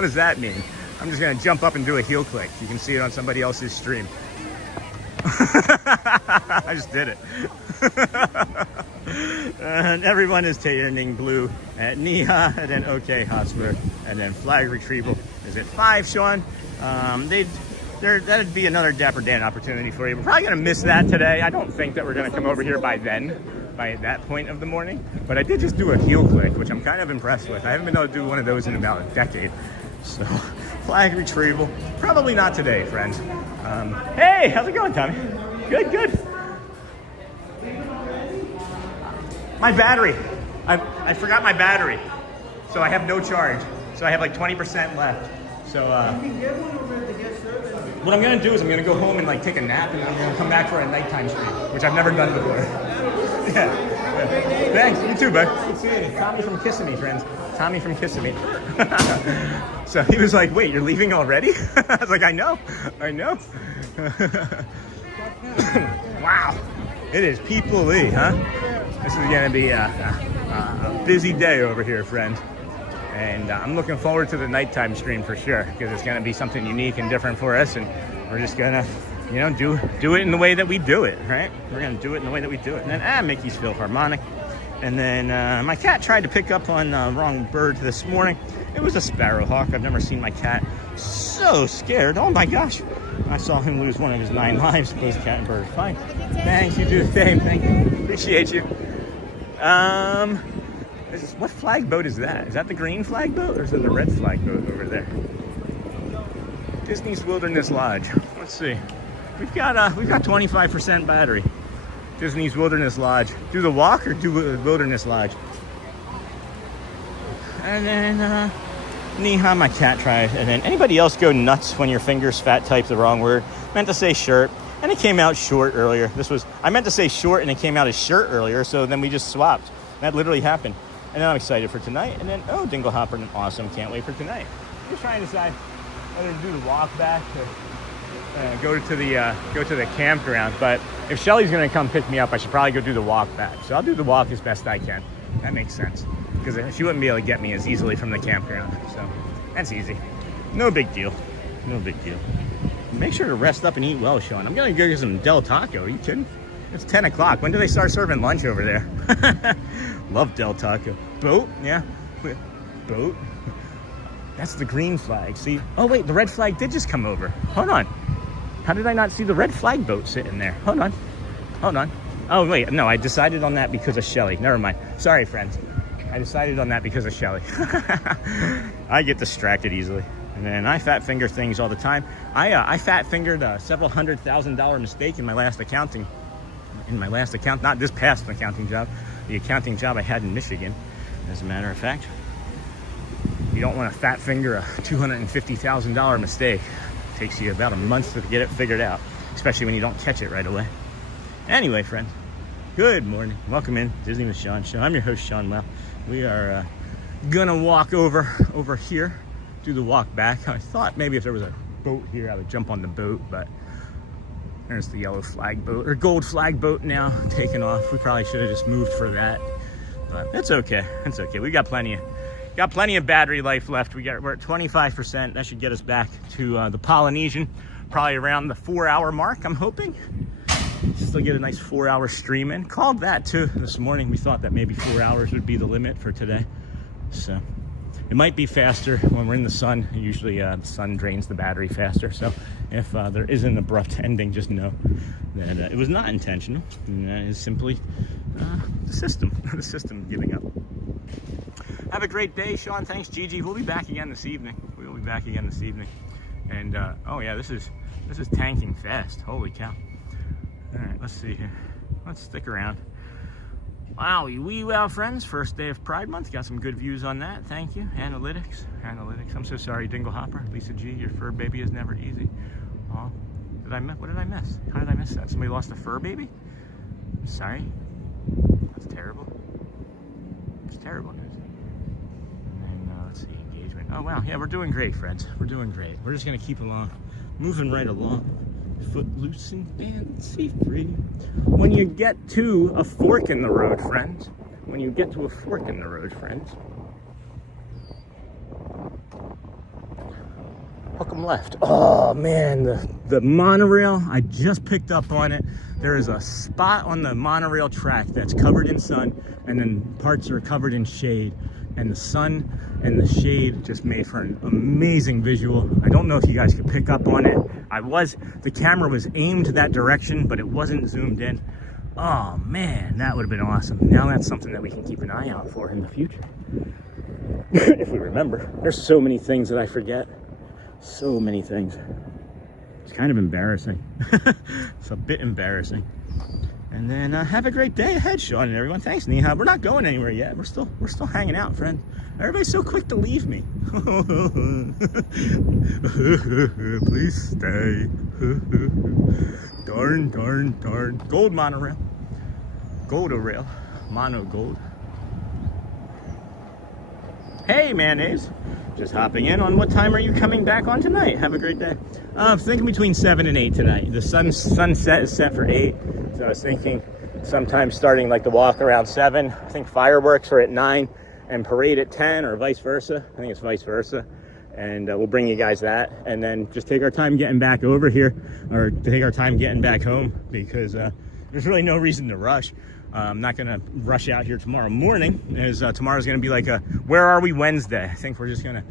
does that mean? I'm just going to jump up and do a heel click. You can see it on somebody else's stream. I just did it. And everyone is turning blue at Neha, and then OK Hotspur, and then flag retrieval is at 5, Sean. That'd be another Dapper Dan opportunity for you. We're probably gonna miss that today. I don't think that we're gonna come over here by that point of the morning. But I did just do a heel click, which I'm kind of impressed with. I haven't been able to do one of those in about a decade. So, flag retrieval, probably not today, friends. Hey, how's it going, Tommy? Good, good. My battery. I forgot my battery, so I have no charge. So I have like 20% left. So what I'm gonna do is I'm gonna go home and like take a nap, and then I'm gonna come back for a nighttime stream, which I've never done before. Yeah. Thanks. You too, bud. Good seeing you. Tommy from Kissimmee, friends. Tommy from Kissimmee. So he was like, "Wait, you're leaving already?" I was like, "I know. Wow, it is people-y, huh? This is gonna be a busy day over here, friend. And I'm looking forward to the nighttime stream for sure, because it's going to be something unique and different for us, and we're just going to, you know, do it in the way that we do it, right? We're going to do it in the way that we do it. And then, Mickey's Philharmonic. And then my cat tried to pick up on the wrong bird this morning. It was a sparrowhawk. I've never seen my cat so scared. Oh my gosh. I saw him lose one of his 9 lives. Both cat and bird. Fine. Thanks, you do the same. Thank you. Appreciate you. What flag boat is that? Is that the green flag boat, or is it the red flag boat over there? Disney's Wilderness Lodge. Let's see. We've got 25% battery. Disney's Wilderness Lodge. Do the walk or do the Wilderness Lodge? And then Neha, my cat, tried. And then anybody else go nuts when your fingers fat type the wrong word? Meant to say shirt, and it came out short earlier. I meant to say short, and it came out as shirt earlier. So then we just swapped. That literally happened. And then I'm excited for tonight. And then, oh, Dingle Hopper, awesome. Can't wait for tonight. I'm just trying to decide whether to do the walk back or go to the campground. But if Shelly's going to come pick me up, I should probably go do the walk back. So I'll do the walk as best I can. That makes sense. Because she wouldn't be able to get me as easily from the campground. So that's easy. No big deal. No big deal. Make sure to rest up and eat well, Sean. I'm going to go get some Del Taco. Are you kidding? It's 10 o'clock. When do they start serving lunch over there? Love Del Taco. Boat? Yeah. Boat. That's the green flag. See? Oh, wait. The red flag did just come over. Hold on. How did I not see the red flag boat sitting there? Hold on. Hold on. Oh, wait. No, I decided on that because of Shelly. Never mind. Sorry, friends. I decided on that because of Shelly. I get distracted easily. And then I fat finger things all the time. I fat fingered a several $100,000 mistake in my last accounting. Not this past accounting job. The accounting job I had in Michigan, as a matter of fact. You don't want to fat finger a $250,000 mistake. It takes you about a month to get it figured out, especially when you don't catch it right away. Anyway, friends, good morning. Welcome in Disney with Sean Show. I'm your host, Sean Well. We are gonna walk over here, do the walk back. I thought maybe if there was a boat here, I would jump on the boat, but there's the yellow flag boat, or gold flag boat now, taking off. We probably should have just moved for that, but it's okay. It's okay. We got plenty of battery life left. We're at 25%. That should get us back to the Polynesian, probably around the 4-hour mark, I'm hoping. Still get a nice 4-hour stream in. Called that too this morning. We thought that maybe 4 hours would be the limit for today. So it might be faster when we're in the sun. Usually the sun drains the battery faster. So if there is an abrupt ending, just know that it was not intentional. It is simply the system giving up. Have a great day, Sean. Thanks, Gigi. We'll be back again this evening. And oh yeah, this is tanking fast. Holy cow. All right, let's see here. Let's stick around. Wow, wow, friends. First day of Pride Month. Got some good views on that. Thank you. Analytics. I'm so sorry, Dingle Hopper. Lisa G, your fur baby is never easy. Oh, what did I miss? How did I miss that? Somebody lost a fur baby? I'm sorry. That's terrible. It's terrible news. And let's see, engagement. Oh, wow. Yeah, we're doing great, friends. We're doing great. We're just going to keep along. Moving right along. Foot loose and fancy free. When you get to a fork in the road, friends. Hook 'em left. Oh man, the monorail, I just picked up on it. There is a spot on the monorail track that's covered in sun, and then parts are covered in shade. And the sun and the shade just made for an amazing visual. I don't know if you guys could pick up on it. The camera was aimed that direction, but it wasn't zoomed in. Oh man, that would have been awesome. Now that's something that we can keep an eye out for in the future. If we remember. There's so many things that I forget. So many things. It's kind of embarrassing. It's a bit embarrassing. And then have a great day ahead, Sean and everyone. Thanks, Neha. We're not going anywhere yet. We're still hanging out, friend. Everybody's so quick to leave me. Please stay. Darn, darn, darn. Gold monorail. Gold-a-rail. Mono gold. Hey, mayonnaise. Just hopping in on what time are you coming back on tonight? Have a great day. I'm thinking between 7 and 8 tonight. The sunset is set for 8. So I was thinking sometime starting like the walk around 7. I think fireworks are at 9 and parade at 10 or vice versa. I think it's vice versa. And we'll bring you guys that. And then just take our time getting back over here, or take our time getting back home, because there's really no reason to rush. I'm not going to rush out here tomorrow morning, as tomorrow's going to be like a Where Are We Wednesday. I think we're just going to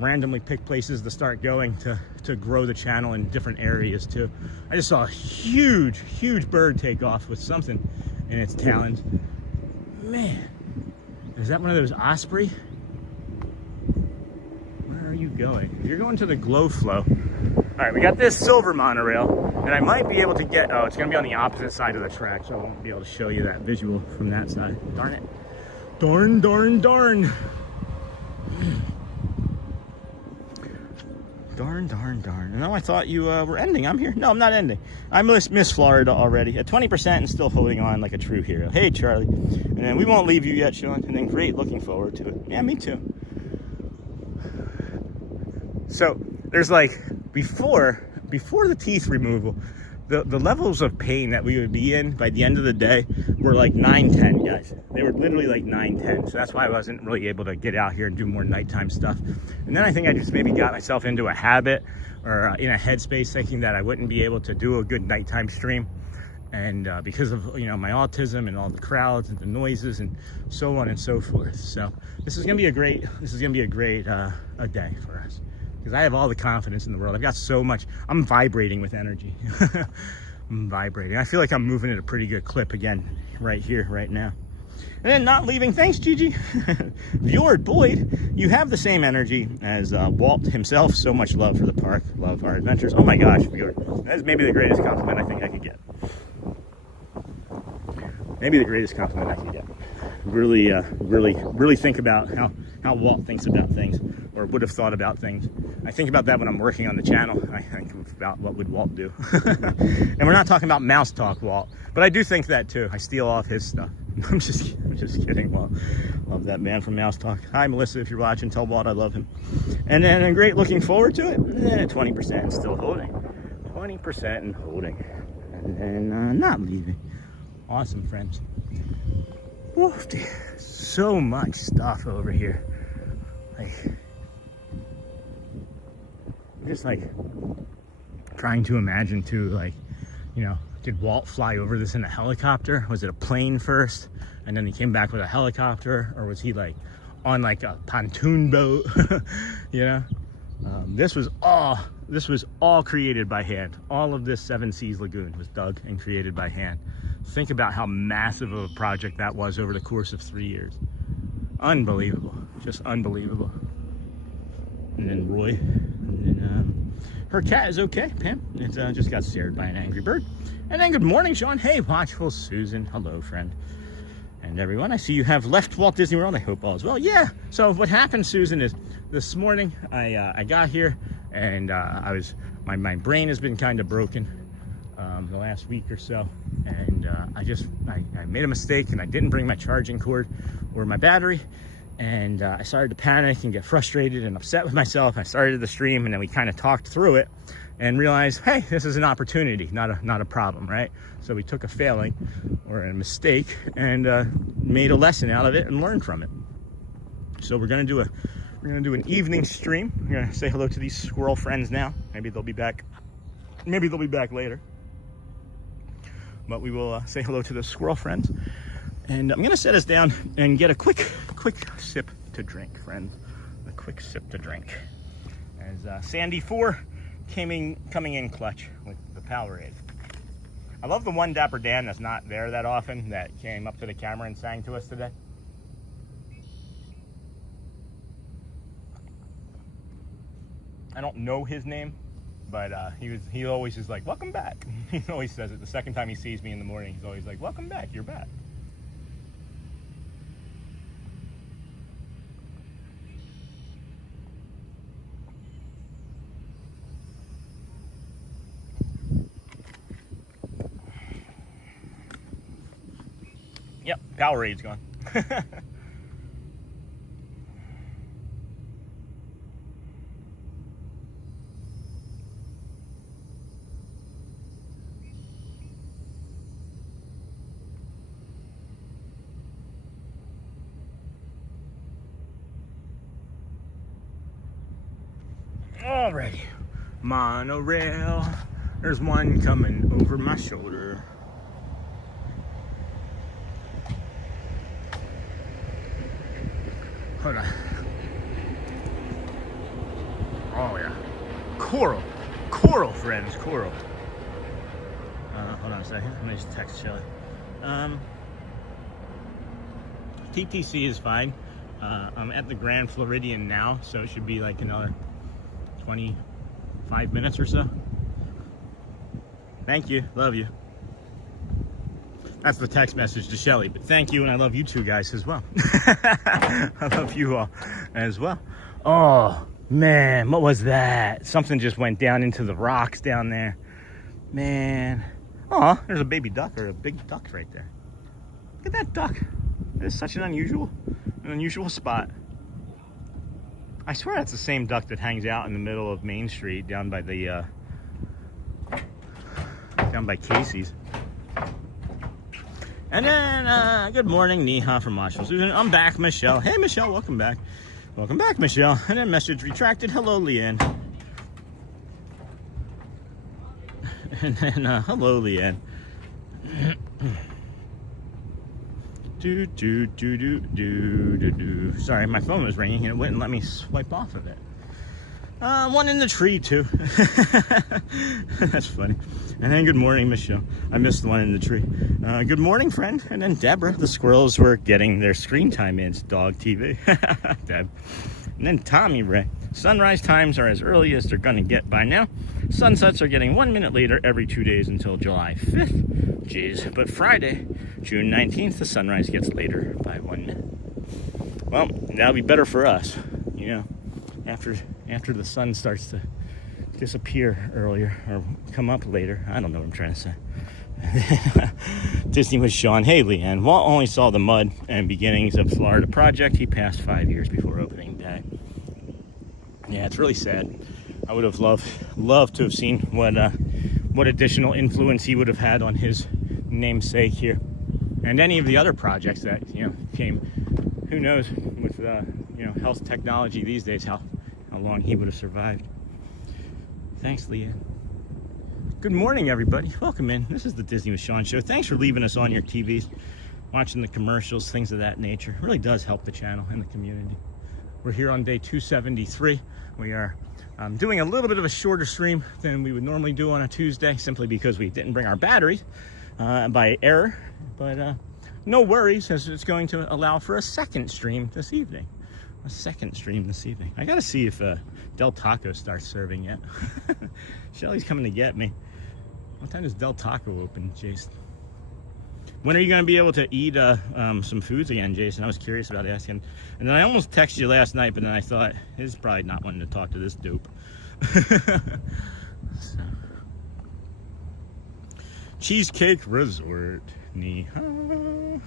randomly pick places to start going to grow the channel in different areas too. I just saw a huge bird take off with something in its talons. Man, is that one of those osprey? Where are you going? You're going to the glow flow. All right, we got this silver monorail, and I might be able to get, oh, it's gonna be on the opposite side of the track, so I won't be able to show you that visual from that side. Darn it. Darn, darn, darn. Darn, darn, darn. And now I thought you were ending. I'm here. No, I'm not ending. I miss Florida already. At 20% and still holding on like a true hero. Hey, Charlie. And then we won't leave you yet, Sean. And then great, looking forward to it. Yeah, me too. So there's like, before the teeth removal, the levels of pain that we would be in by the end of the day were like 9-10, guys. They were literally like 9-10. So that's why I wasn't really able to get out here and do more nighttime stuff. And then I think I just maybe got myself into a habit, or in a headspace, thinking that I wouldn't be able to do a good nighttime stream. And because of, you know, my autism and all the crowds and the noises and so on and so forth. So this is gonna be a great a day for us, because I have all the confidence in the world. I've got so much. I'm vibrating with energy. I'm vibrating. I feel like I'm moving at a pretty good clip again, right here, right now. And then not leaving. Thanks, Gigi. Fjord Boyd, you have the same energy as Walt himself. So much love for the park. Love our adventures. Oh my gosh, Fjord. That is maybe the greatest compliment I think I could get. Maybe the greatest compliment I could get. Really think about how Walt thinks about things, or would have thought about things. I think about that when I'm working on the channel. I think about what would Walt do. And we're not talking about mouse talk, Walt, but I do think that too. I steal off his stuff. I'm just kidding, Walt. Love that man from Mouse Talk. Hi, Melissa, if you're watching, tell Walt I love him. And then I'm great, looking forward to it. And then at 20% still holding. 20% and holding. And then not leaving. Awesome, friends. Woof, so much stuff over here. Like, I'm just like trying to imagine too, like, you know, did Walt fly over this in a helicopter? Was it a plane first and then he came back with a helicopter, or was he like on like a pontoon boat? You know, this was all created by hand. All of this Seven Seas Lagoon was dug and created by hand. Think about how massive of a project that was over the course of 3 years. Unbelievable, just unbelievable. And then Roy, and then her cat is okay, Pam. It just got scared by an angry bird. And then good morning, Sean. Hey, watchful Susan. Hello, friend. And everyone, I see you have left Walt Disney World. I hope all is well. Yeah. So what happened, Susan, is this morning I got here, and my brain has been kind of broken the last week or so, and I made a mistake, and I didn't bring my charging cord or my battery, and I started to panic and get frustrated and upset with myself. I started the stream, and then we kind of talked through it and realized, hey, this is an opportunity, not a problem, right? So we took a failing or a mistake and made a lesson out of it and learned from it. So we're gonna do an evening stream. We're gonna say hello to these squirrel friends now. Maybe they'll be back. Maybe they'll be back later. But we will say hello to the squirrel friends. And I'm gonna set us down and get a quick sip to drink, friends. quick sip to drink. As Sandy 4 coming in clutch with the Powerade. I love the one Dapper Dan that's not there that often that came up to the camera and sang to us today. I don't know his name, but he always is like, welcome back. He always says it. The second time he sees me in the morning, he's always like, welcome back, you're back. Yep, Powerade's gone. Alrighty, monorail. There's one coming over my shoulder. Hold on. Oh yeah, coral, friends, coral. Hold on a second. Let me just text Shelly. TTC is fine. I'm at the Grand Floridian now, so it should be like another 25 minutes or so. Thank you, love you. That's the text message to Shelly, but thank you, and I love you two guys as well. I love you all as well. Oh man, what was that? Something just went down into the rocks down there. Man. Oh, there's a baby duck, or a big duck right there. Look at that duck. It's such an unusual spot. I swear that's the same duck that hangs out in the middle of Main Street down by the down by Casey's. And then good morning, Neha from Marshall Susan. I'm back, Michelle. Hey Michelle, welcome back. Welcome back, Michelle. And then message retracted. Hello, Leanne. And then hello, Leanne. Sorry, my phone was ringing and it wouldn't let me swipe off of it. One in the tree too. That's funny. And then good morning, Michelle. I missed the one in the tree. Good morning, friend. And then Deborah. The squirrels were getting their screen time in. It's dog TV. Deb. And then Tommy Ray. Sunrise times are as early as they're gonna get by now. Sunsets are getting 1 minute later every 2 days until July 5th. Jeez. But Friday, June 19th, the sunrise gets later by 1 minute. Well, that'll be better for us, you know. After the sun starts to disappear earlier or come up later. I don't know what I'm trying to say. Disney with Sean. Hey, Leanne. Walt only saw the mud and beginnings of Florida project. He passed 5 years before opening day. Yeah, it's really sad. I would have loved to have seen what additional influence he would have had on his namesake here, and any of the other projects that came. Who knows with health technology these days how long he would have survived. Thanks, Leah. Good morning, everybody. Welcome in. This is the Disney with Sean show. Thanks for leaving us on your TVs, watching the commercials, things of that nature. It really does help the channel and the community. We're here on day 273. We are doing a little bit of a shorter stream than we would normally do on a Tuesday, simply because we didn't bring our batteries by error. But no worries, as it's going to allow for a second stream this evening. I gotta see if Del Taco starts serving yet. Shelly's coming to get me. What time does Del Taco open, Jason? When are you going to be able to eat some foods again, Jason? I was curious about asking. And then I almost texted you last night, but then I thought, he's probably not wanting to talk to this dupe. So. Cheesecake Resort. Ni-hao.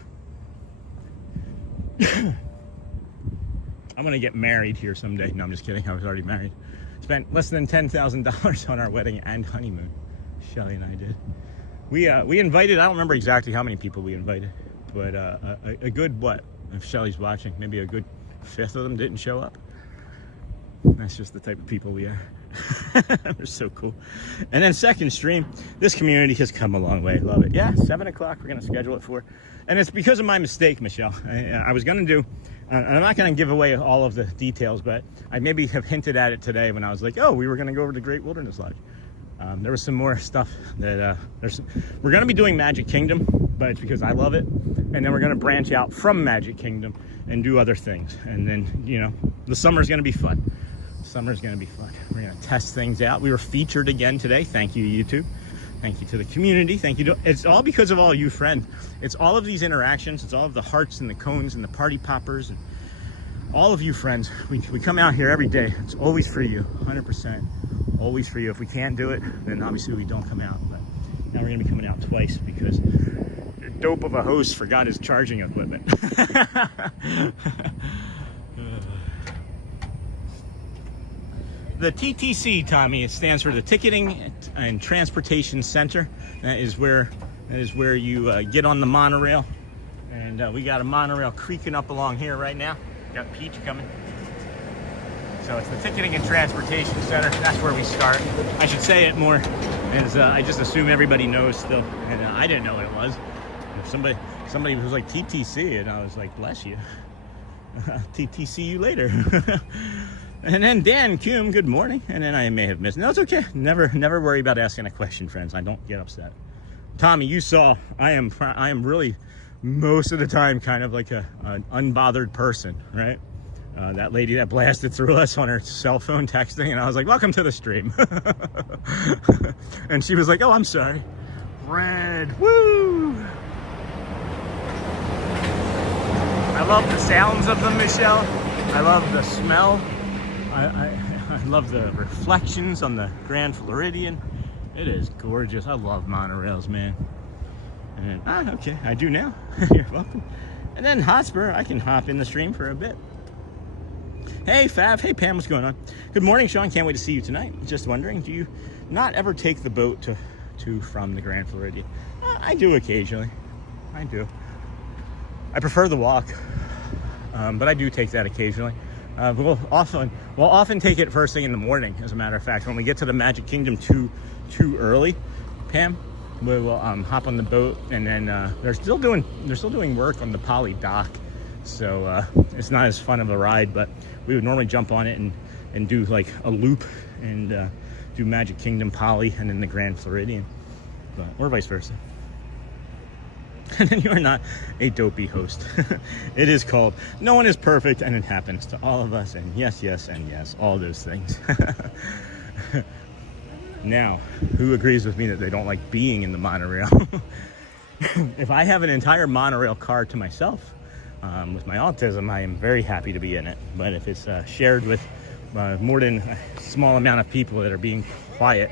I'm going to get married here someday. No, I'm just kidding. I was already married. Spent less than $10,000 on our wedding and honeymoon. Shelly and I did. We invited, I don't remember exactly how many people we invited, but a good, what, if Shelly's watching, maybe a good fifth of them didn't show up. That's just the type of people we are. We're so cool. And then second stream, this community has come a long way. Love it. Yeah, 7 o'clock we're going to schedule it for. And it's because of my mistake, Michelle. I was going to do I'm not going to give away all of the details, but I maybe have hinted at it today when I was like, oh, we were going to go over to Great Wilderness Lodge. There was some more stuff that we're going to be doing Magic Kingdom, but it's because I love it. And then we're going to branch out from Magic Kingdom and do other things. And then, you know, the summer's going to be fun. Summer's going to be fun. We're going to test things out. We were featured again today. Thank you, YouTube. Thank you to the community. Thank you to, it's all because of all you friends. It's all of these interactions. It's all of the hearts and the cones and the party poppers and all of you friends. We come out here every day. It's always for you, 100%. Always for you. If we can't do it, then obviously we don't come out. But now we're gonna be coming out twice because the dope of a host forgot his charging equipment. The TTC, Tommy, it stands for the Ticketing and Transportation Center. That is where you get on the monorail. And we got a monorail creaking up along here right now. Got Peach coming. So it's the Ticketing and Transportation Center. That's where we start. I should say it more, as I just assume everybody knows still. And I didn't know what it was. If somebody was like TTC, and I was like, bless you. TTC you later. And then Dan Kuhn, good morning. And then I may have missed. No, it's okay. Never worry about asking a question, friends. I don't get upset. Tommy, you saw I am really most of the time kind of like an unbothered person, right? That lady that blasted through us on her cell phone texting, and I was like, welcome to the stream. And she was like, oh, I'm sorry. Red, woo! I love the sounds of them, Michelle. I love the smell. I love the reflections on the Grand Floridian. It is gorgeous. I love monorails, man. And then, okay, I do now. You're welcome. And then Hotspur, I can hop in the stream for a bit. Hey Fav, hey Pam, what's going on? Good morning, Sean. Can't wait to see you tonight. Just wondering, do you not ever take the boat to from the Grand Floridian? I do occasionally. I do. I prefer the walk, but I do take that occasionally. We'll often take it first thing in the morning. As a matter of fact, when we get to the Magic Kingdom too early, Pam, we will hop on the boat, and then they're still doing work on the Poly dock, so it's not as fun of a ride. But we would normally jump on it and do like a loop and do Magic Kingdom, Poly, and then the Grand Floridian, or vice versa. And then you are not a dopey host. It is called No One Is Perfect, and it happens to all of us. And yes, and yes, all those things. Now, who agrees with me that they don't like being in the monorail? If I have an entire monorail car to myself, with my autism, I am very happy to be in it. But if it's shared with more than a small amount of people that are being quiet,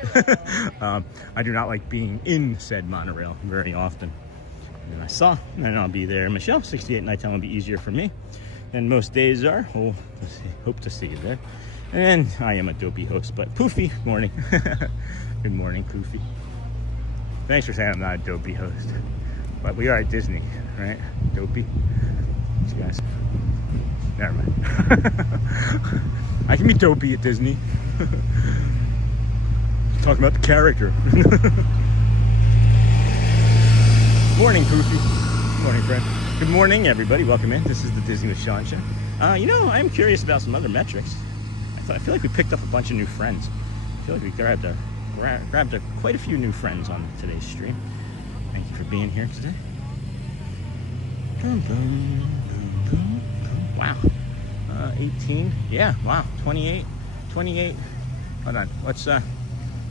I do not like being in said monorail very often. And I saw, and I'll be there. Michelle, 68 nighttime will be easier for me than most days are. Oh, hope to see you there. And I am a dopey host, but Poofy, morning. Good morning, Poofy. Thanks for saying I'm not a dopey host, but we are at Disney, right? Dopey. These guys. Never mind. I can be dopey at Disney. Talking about the character. Morning, Poofy. Morning, friend. Good morning, everybody. Welcome in. This is the Disney with Sean show. You know, I'm curious about some other metrics. I feel like we picked up a bunch of new friends. I feel like we grabbed quite a few new friends on today's stream. Thank you for being here today. Wow. 18. Yeah, wow. 28. Hold on.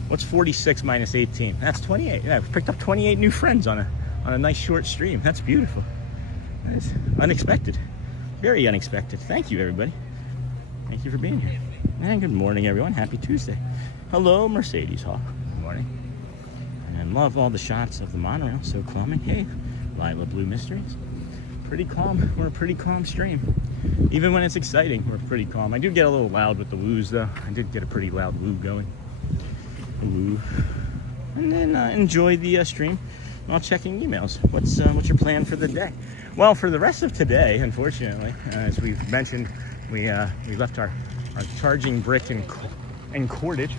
What's 46 minus 18? That's 28. Yeah, we picked up 28 new friends on a nice short stream. That's beautiful. That is unexpected. Very unexpected. Thank you, everybody. Thank you for being here. And good morning, everyone. Happy Tuesday. Hello, Mercedes Hall. Good morning. And love all the shots of the monorail. So calming. Hey, Lila Blue Mysteries. Pretty calm. We're a pretty calm stream. Even when it's exciting, we're pretty calm. I do get a little loud with the woos, though. I did get a pretty loud woo going. Woo. And then enjoy the stream while checking emails. What's your plan for the day? Well, for the rest of today, unfortunately, as we've mentioned, we left our charging brick and cordage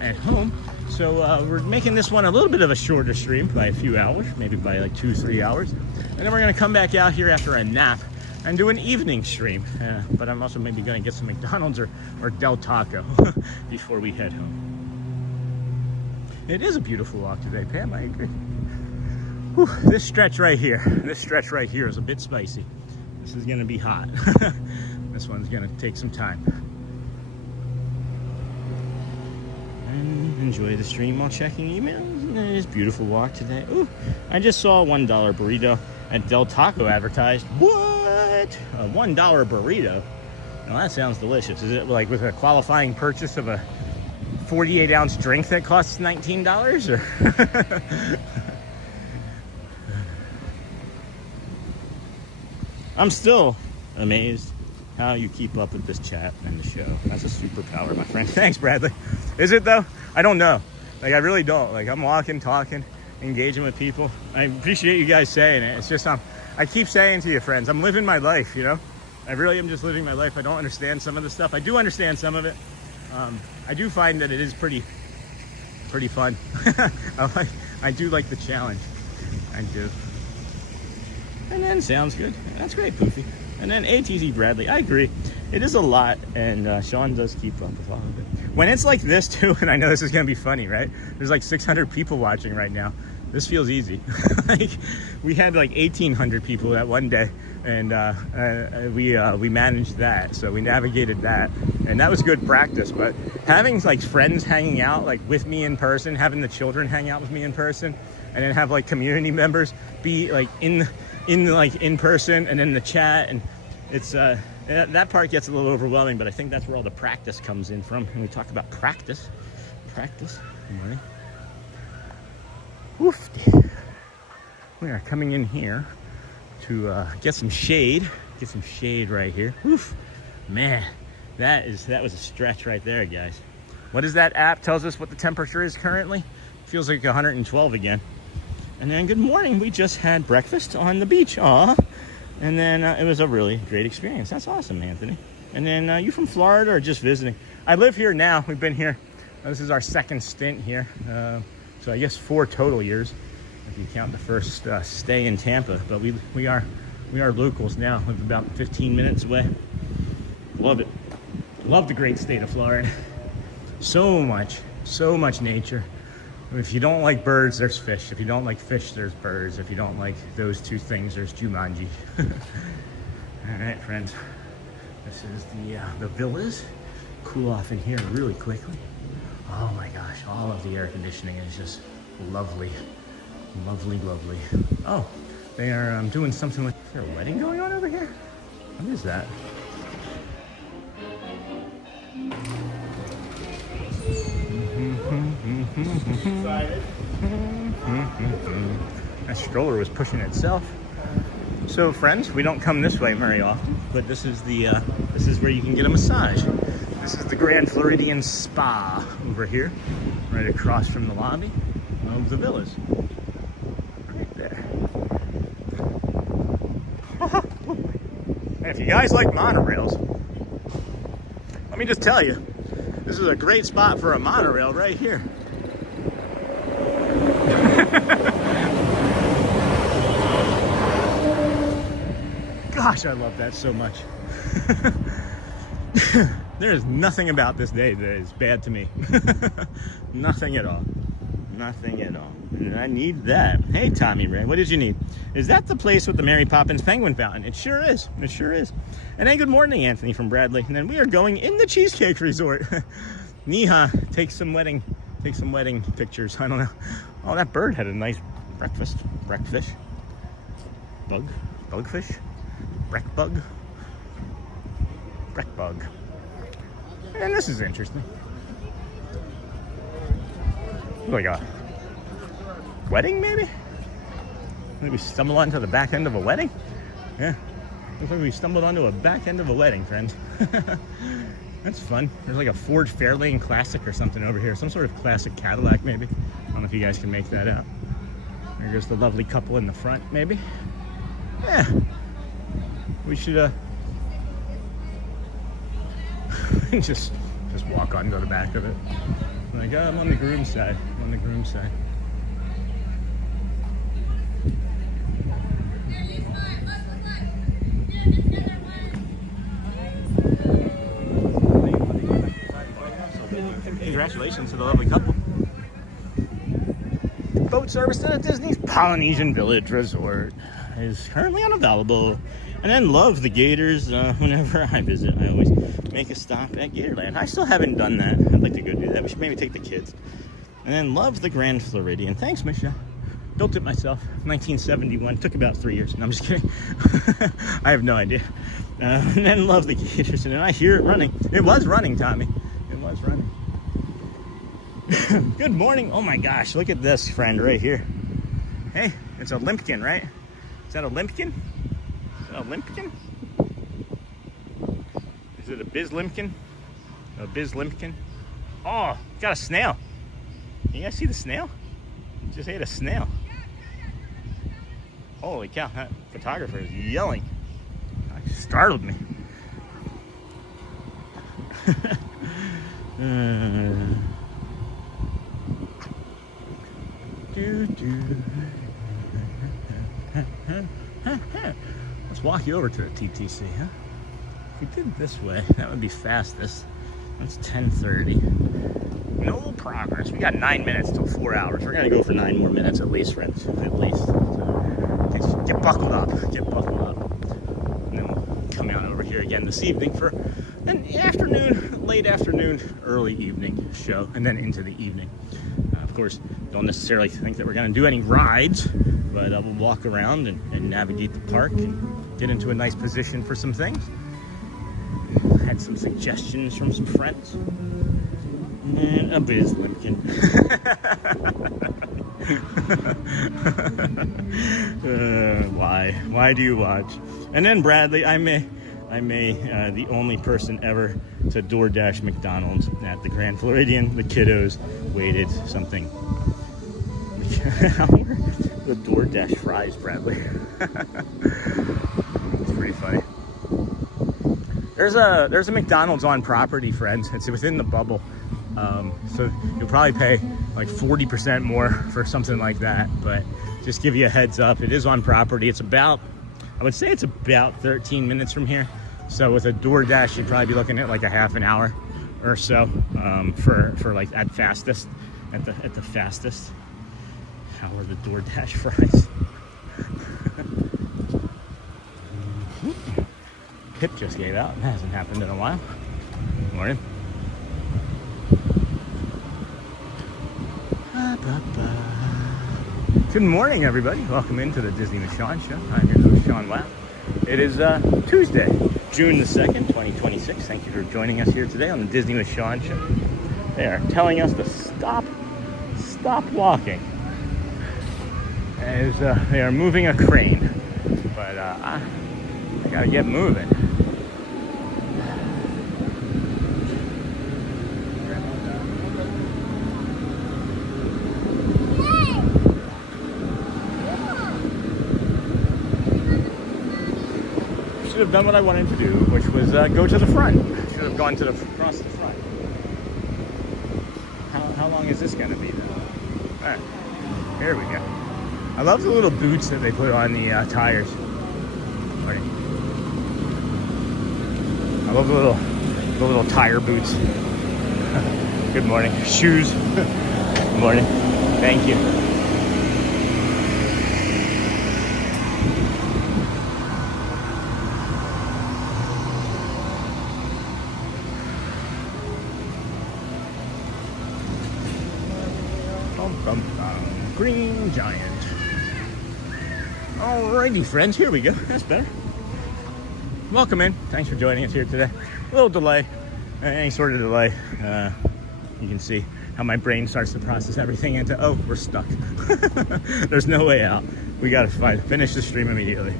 at home. So we're making this one a little bit of a shorter stream by a few hours, maybe by like 2-3 hours. And then we're gonna come back out here after a nap and do an evening stream. But I'm also maybe gonna get some McDonald's or Del Taco before we head home. It is a beautiful walk today, Pam, I agree. Whew, this stretch right here is a bit spicy. This is gonna be hot. This one's gonna take some time. And enjoy the stream while checking emails. It is a beautiful walk today. Ooh, I just saw a $1 burrito at Del Taco advertised. What? A $1 burrito? Now that sounds delicious. Is it like with a qualifying purchase of a 48-ounce drink that costs $19? Or I'm still amazed how you keep up with this chat and the show. That's a superpower, my friend. Thanks, Bradley. Is it though? I don't know. Like, I really don't. Like, I'm walking, talking, engaging with people. I appreciate you guys saying it. It's just, I keep saying to you, friends, I'm living my life, you know? I really am just living my life. I don't understand some of the stuff. I do understand some of it. I do find that it is pretty fun. I do like the challenge. I do. And then sounds good. That's great, Poofy. And then ATZ Bradley, I agree. It is a lot, and Sean does keep up with all of it. When it's like this too, and I know this is gonna be funny, right? There's like 600 people watching right now. This feels easy. Like, we had like 1,800 people that one day, and we managed that. So we navigated that, and that was good practice. But having like friends hanging out like with me in person, having the children hang out with me in person, and then have like community members be like in person and in the chat, and it's that part gets a little overwhelming, but I think that's where all the practice comes in from. And we talk about practice. Right? Woof. We are coming in here to get some shade right here. Woof. Man, that was a stretch right there, guys. What is that app tells us what the temperature is currently? Feels like 112 again. And then good morning, we just had breakfast on the beach. Aw. And then it was a really great experience. That's awesome, Anthony. And then you from Florida or just visiting? I live here now. We've been here. This is our second stint here. So I guess 4 total years, if you count the first stay in Tampa. But we are locals now. Live about 15 minutes away. Love it. Love the great state of Florida. So much nature. If you don't like birds, there's fish. If you don't like fish, there's birds. If you don't like those two things, there's Jumanji. All right, friends. This is the villas. Cool off in here really quickly. Oh my gosh, all of the air conditioning is just lovely. Lovely. Oh, they are doing something with... Is there a wedding going on over here? What is that? That stroller was pushing itself. So friends, we don't come this way very often, but this is where you can get a massage. This is the Grand Floridian Spa over here, right across from the lobby of the villas. Right there. And if you guys like monorails, let me just tell you, this is a great spot for a monorail right here. Gosh, I love that so much. There is nothing about this day that is bad to me. Nothing at all. Nothing at all. And I need that. Hey, Tommy Ray, what did you need? Is that the place with the Mary Poppins Penguin Fountain? It sure is. It sure is. And then good morning, Anthony from Bradley. And then we are going in the Cheesecake Resort. Neha, take some wedding pictures. I don't know. Oh, that bird had a nice breakfast. Breakfish. Bugfish. Breckbug. And this is interesting. Like a wedding, maybe? Maybe stumble onto the back end of a wedding? Yeah. Looks like we stumbled onto a back end of a wedding, friends. That's fun. There's like a Ford Fairlane Classic or something over here. Some sort of classic Cadillac, maybe. I don't know if you guys can make that out. There's the lovely couple in the front, maybe. Yeah. We should just walk on to the back of it. Like, oh, I'm on the groom's side. I'm on the groom's side. Congratulations to the lovely couple. Boat service to the Disney's Polynesian Village Resort is currently unavailable. And then love the Gators. Whenever I visit, I always make a stop at Gatorland. I still haven't done that. I'd like to go do that. We should maybe take the kids. And then love the Grand Floridian. Thanks, Michelle. Built it myself, 1971. Took about 3 years. No, I'm just kidding. I have no idea. And then love the Gators. And then I hear it running. It was running, Tommy. It was running. Good morning. Oh my gosh, look at this friend right here. Hey, it's a limpkin, right? Is that a limpkin? Is that a limpkin? Is it a biz limpkin? A biz limpkin? Oh, it's got a snail. You guys see the snail? Just ate a snail. Holy cow, that photographer is yelling. That startled me. Let's walk you over to the TTC, huh? If we did it this way, that would be fastest. That's 10:30. No progress. We got 9 minutes till 4 hours. We're gonna go for 9 more minutes at least, friends. At least. So get buckled up. Get buckled up. And then we'll come out over here again this evening for an afternoon, late afternoon, early evening show, and then into the evening. Of course, don't necessarily think that we're going to do any rides, but we'll walk around and navigate the park and get into a nice position for some things. Had some suggestions from some friends. And a biz limpkin. Why do you watch? And then Bradley, I may the only person ever to DoorDash McDonald's at the Grand Floridian. The kiddos waited something. The DoorDash fries, Bradley. It's pretty funny. There's a McDonald's on property, friends. It's within the bubble. So you'll probably pay like 40% more for something like that, but just give you a heads up, it is on property. It's about, I would say it's about 13 minutes from here. So with a DoorDash, you'd probably be looking at like a half an hour or so for like at the fastest. How are the DoorDash fries? Pip just gave out. That hasn't happened in a while. Morning. Good morning, everybody. Welcome into the Disney with Sean show. I'm your host, Sean Watt. It is Tuesday, June the 2nd, 2026. Thank you for joining us here today on the Disney with Sean show. They are telling us to stop walking as they are moving a crane. But I gotta get moving. Should have done what I wanted to do, which was go to the front. Should have gone to across the front. How long is this gonna be though? All right, here we go. I love the little boots that they put on the tires. Right. I love the little tire boots. Good morning. Shoes. Good morning. Thank you. Green Giant. Alrighty, friends, here we go. That's better. Welcome in. Thanks for joining us here today. A little delay, any sort of delay. You can see how my brain starts to process everything into, oh, we're stuck. There's no way out. We gotta finish the stream immediately.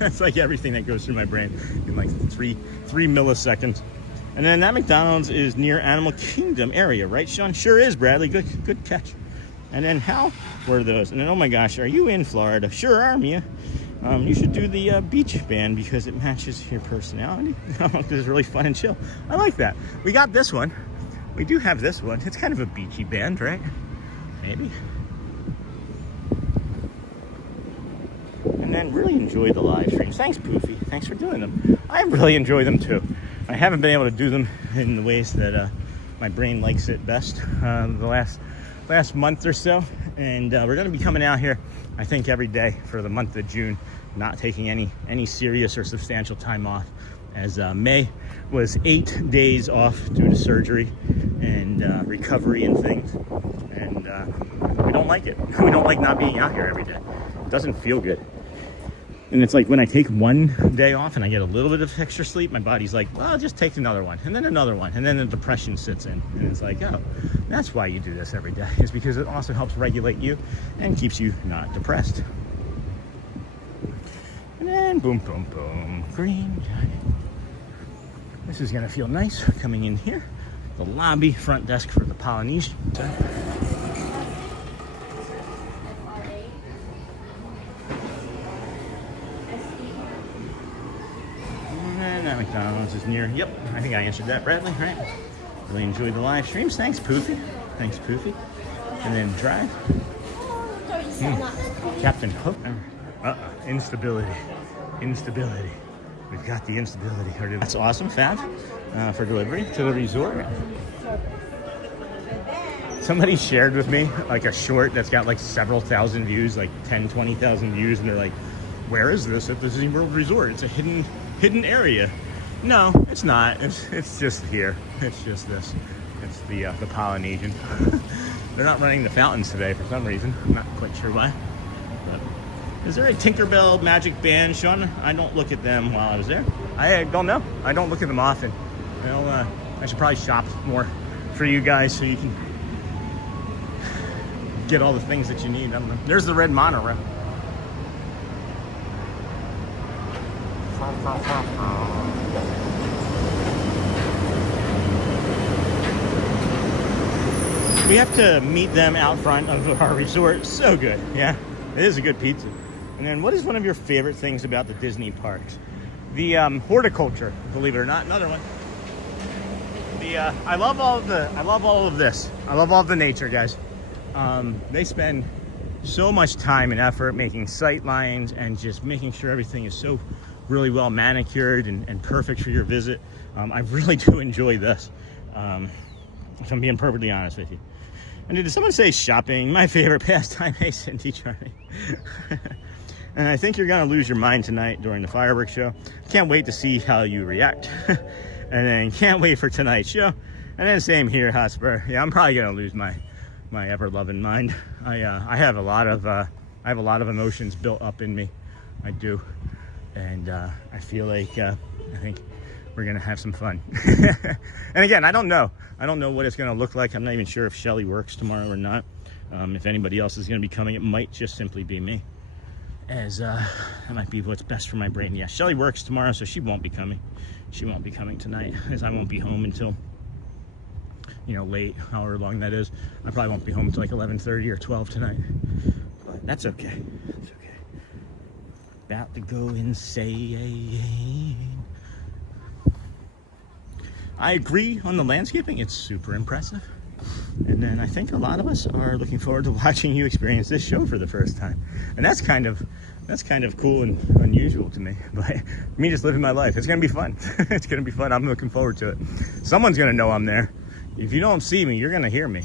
It's like everything that goes through my brain in like three milliseconds. And then that McDonald's is near Animal Kingdom area, right, Sean? Sure is, Bradley. Good catch. And then how were those? And then, oh my gosh, are you in Florida? Sure are, Mia. You should do the beach band because it matches your personality. It's really fun and chill. I like that. We got this one. We do have this one. It's kind of a beachy band, right? Maybe. And then really enjoy the live streams. Thanks, Poofy. Thanks for doing them. I really enjoy them too. I haven't been able to do them in the ways that My brain likes it best the last month or so. And we're going to be coming out here, I think, every day for the month of June, not taking any serious or substantial time off, as May was 8 days off due to surgery and recovery and things. And we don't like it. We don't like not being out here every day. It doesn't feel good. And it's like when I take one day off and I get a little bit of extra sleep, my body's like, well, just take another one, and then another one, and then the depression sits in. And it's like, oh, that's why you do this every day, is because it also helps regulate you and keeps you not depressed. And then boom, boom, boom, green giant. This is gonna feel nice coming in here. The lobby, front desk for the Polynesian. And that McDonald's is near. Yep, I think I answered that, Bradley, right? Really enjoyed the live streams. Thanks, Poofy. Thanks, Poofy. And then drive. Captain Hook. Instability. Instability. We've got the instability. That's awesome, Fab, for delivery to the resort. Somebody shared with me like a short that's got like several thousand views, like 10, 20,000 views, and they're like, where is this at the Disney World Resort? It's a hidden area. No, it's not. It's just here. It's just this. It's the Polynesian. They're not running the fountains today for some reason. I'm not quite sure why. But is there a Tinkerbell Magic Band, Sean? I don't look at them while I was there. I don't know. I don't look at them often. I should probably shop more for you guys so you can get all the things that you need. I don't know. There's the red monorail. We have to meet them out front of our resort. So good. Yeah, it is a good pizza. And then what is one of your favorite things about the Disney parks? The horticulture, believe it or not. Another one. I love all of this. I love all of the nature, guys. They spend so much time and effort making sight lines and just making sure everything is so really well manicured and perfect for your visit. I really do enjoy this, if I'm being perfectly honest with you. And did someone say shopping? My favorite pastime. Hey, Cindy Charlie. And I think you're gonna lose your mind tonight during the fireworks show. Can't wait to see how you react. And then can't wait for tonight's show. And then same here, Hotspur. Yeah, I'm probably gonna lose my ever-loving mind. I have a lot of emotions built up in me. I do. And I feel like I think we're gonna have some fun. And again, I don't know what it's gonna look like. I'm not even sure if Shelly works tomorrow or not. If anybody else is gonna be coming, it might just simply be me, as that might be what's best for my brain. Yeah, Shelly works tomorrow, so she won't be coming. She won't be coming tonight, as I won't be home until, you know, late, however long that is. I probably won't be home until like 11:30 or 12 tonight, but that's okay. That's okay. About to go insane. I agree on the landscaping. It's super impressive. And then I think a lot of us are looking forward to watching you experience this show for the first time. And that's kind of cool and unusual to me. But me just living my life. It's gonna be fun. It's gonna be fun. I'm looking forward to it. Someone's gonna know I'm there. If you don't see me, you're gonna hear me.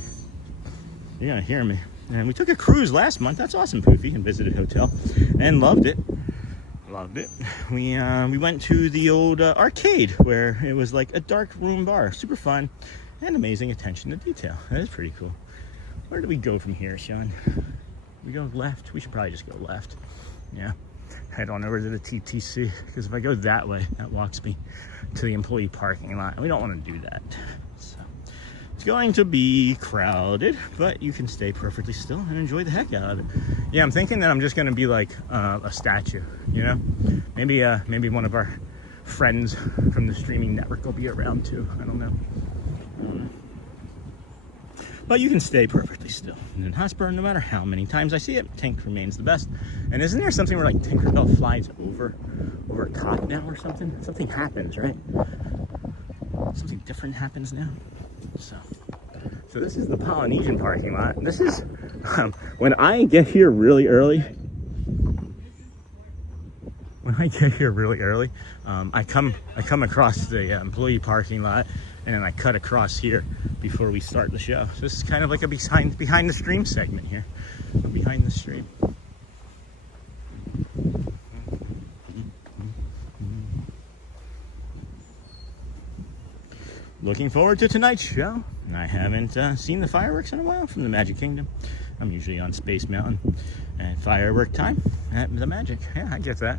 You're gonna hear me. And we took a cruise last month. That's awesome, Poofy, and visited a hotel and loved it. Loved it. We went to the old arcade where it was like a dark room bar. Super fun and amazing attention to detail. That is pretty cool. Where do we go from here, Sean? We go left? We should probably just go left. Yeah. Head on over to the TTC, because if I go that way, that walks me to the employee parking lot. And we don't want to do that. So it's going to be crowded, but you can stay perfectly still and enjoy the heck out of it. Yeah, I'm thinking that I'm just going to be like a statue, you know? Maybe one of our friends from the streaming network will be around too. I don't know. But you can stay perfectly still. And in Hotspur, no matter how many times I see it, Tink remains the best. And isn't there something where like Tinkerbell flies over a cop now or something? Something happens, right? Something different happens now. So this is the Polynesian parking lot. This is when I get here really early. I come across the employee parking lot, and then I cut across here before we start the show. So this is kind of like a behind the stream segment here. Behind the stream. Looking forward to tonight's show. I haven't seen the fireworks in a while from the Magic Kingdom. I'm usually on Space Mountain and firework time at the Magic. Yeah, I get that.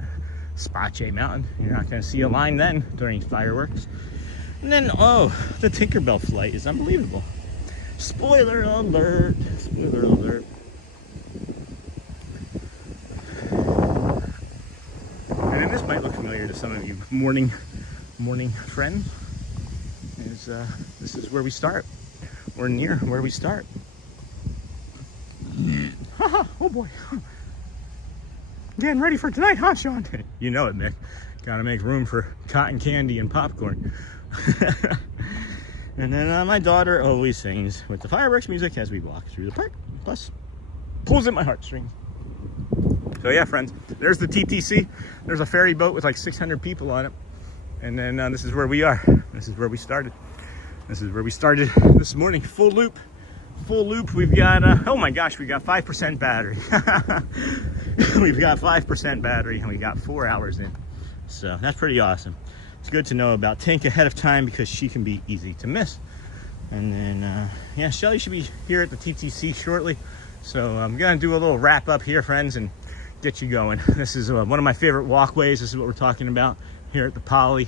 Space Mountain. You're not going to see a line then during fireworks. And then, oh, the Tinkerbell flight is unbelievable. Spoiler alert. Spoiler alert. And then this might look familiar to some of you morning friends. This is where we start. We're near where we start. Oh boy. Getting ready for tonight, huh, Sean? You know it, Mick. Gotta make room for cotton candy and popcorn. And then my daughter always sings with the fireworks music as we walk through the park. Plus, pulls at my heartstrings. So yeah, friends, there's the TTC. There's a ferry boat with like 600 people on it. And then this is where we are. This is where we started. This is where we started this morning. Full loop. Full loop. We've got, oh my gosh, we got 5% battery. We've got 5% battery and we got 4 hours in. So that's pretty awesome. It's good to know about Tink ahead of time because she can be easy to miss. And then, yeah, Shelly should be here at the TTC shortly. So I'm going to do a little wrap up here, friends, and get you going. This is one of my favorite walkways. This is what we're talking about here at the Poly.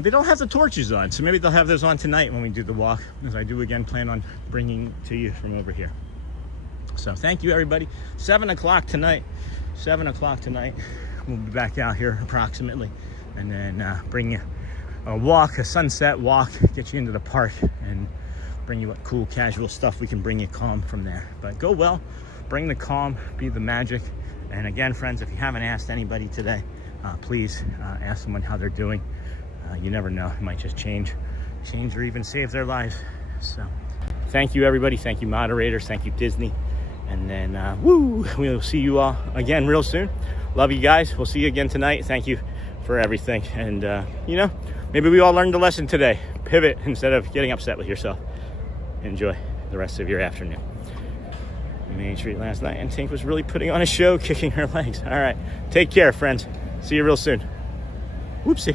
They don't have the torches on, so maybe they'll have those on tonight when we do the walk, as I do again plan on bringing to you from over here. So thank you, everybody. 7 o'clock tonight. 7 o'clock tonight. We'll be back out here approximately, and then bring you a walk, a sunset walk, get you into the park, and bring you what cool casual stuff we can bring you calm from there. But go well, bring the calm, be the magic. And again, friends, if you haven't asked anybody today, please ask someone how they're doing. You never know, it might just change or even save their lives. So thank you, everybody. Thank you, moderators. Thank you, Disney. And then we'll see you all again real soon. Love you guys. We'll see you again tonight. Thank you for everything. And you know, maybe we all learned a lesson today. Pivot instead of getting upset with yourself. Enjoy the rest of your afternoon. Main Street last night, and Tink was really putting on a show, kicking her legs. All right, take care, friends. See you real soon. Whoopsie.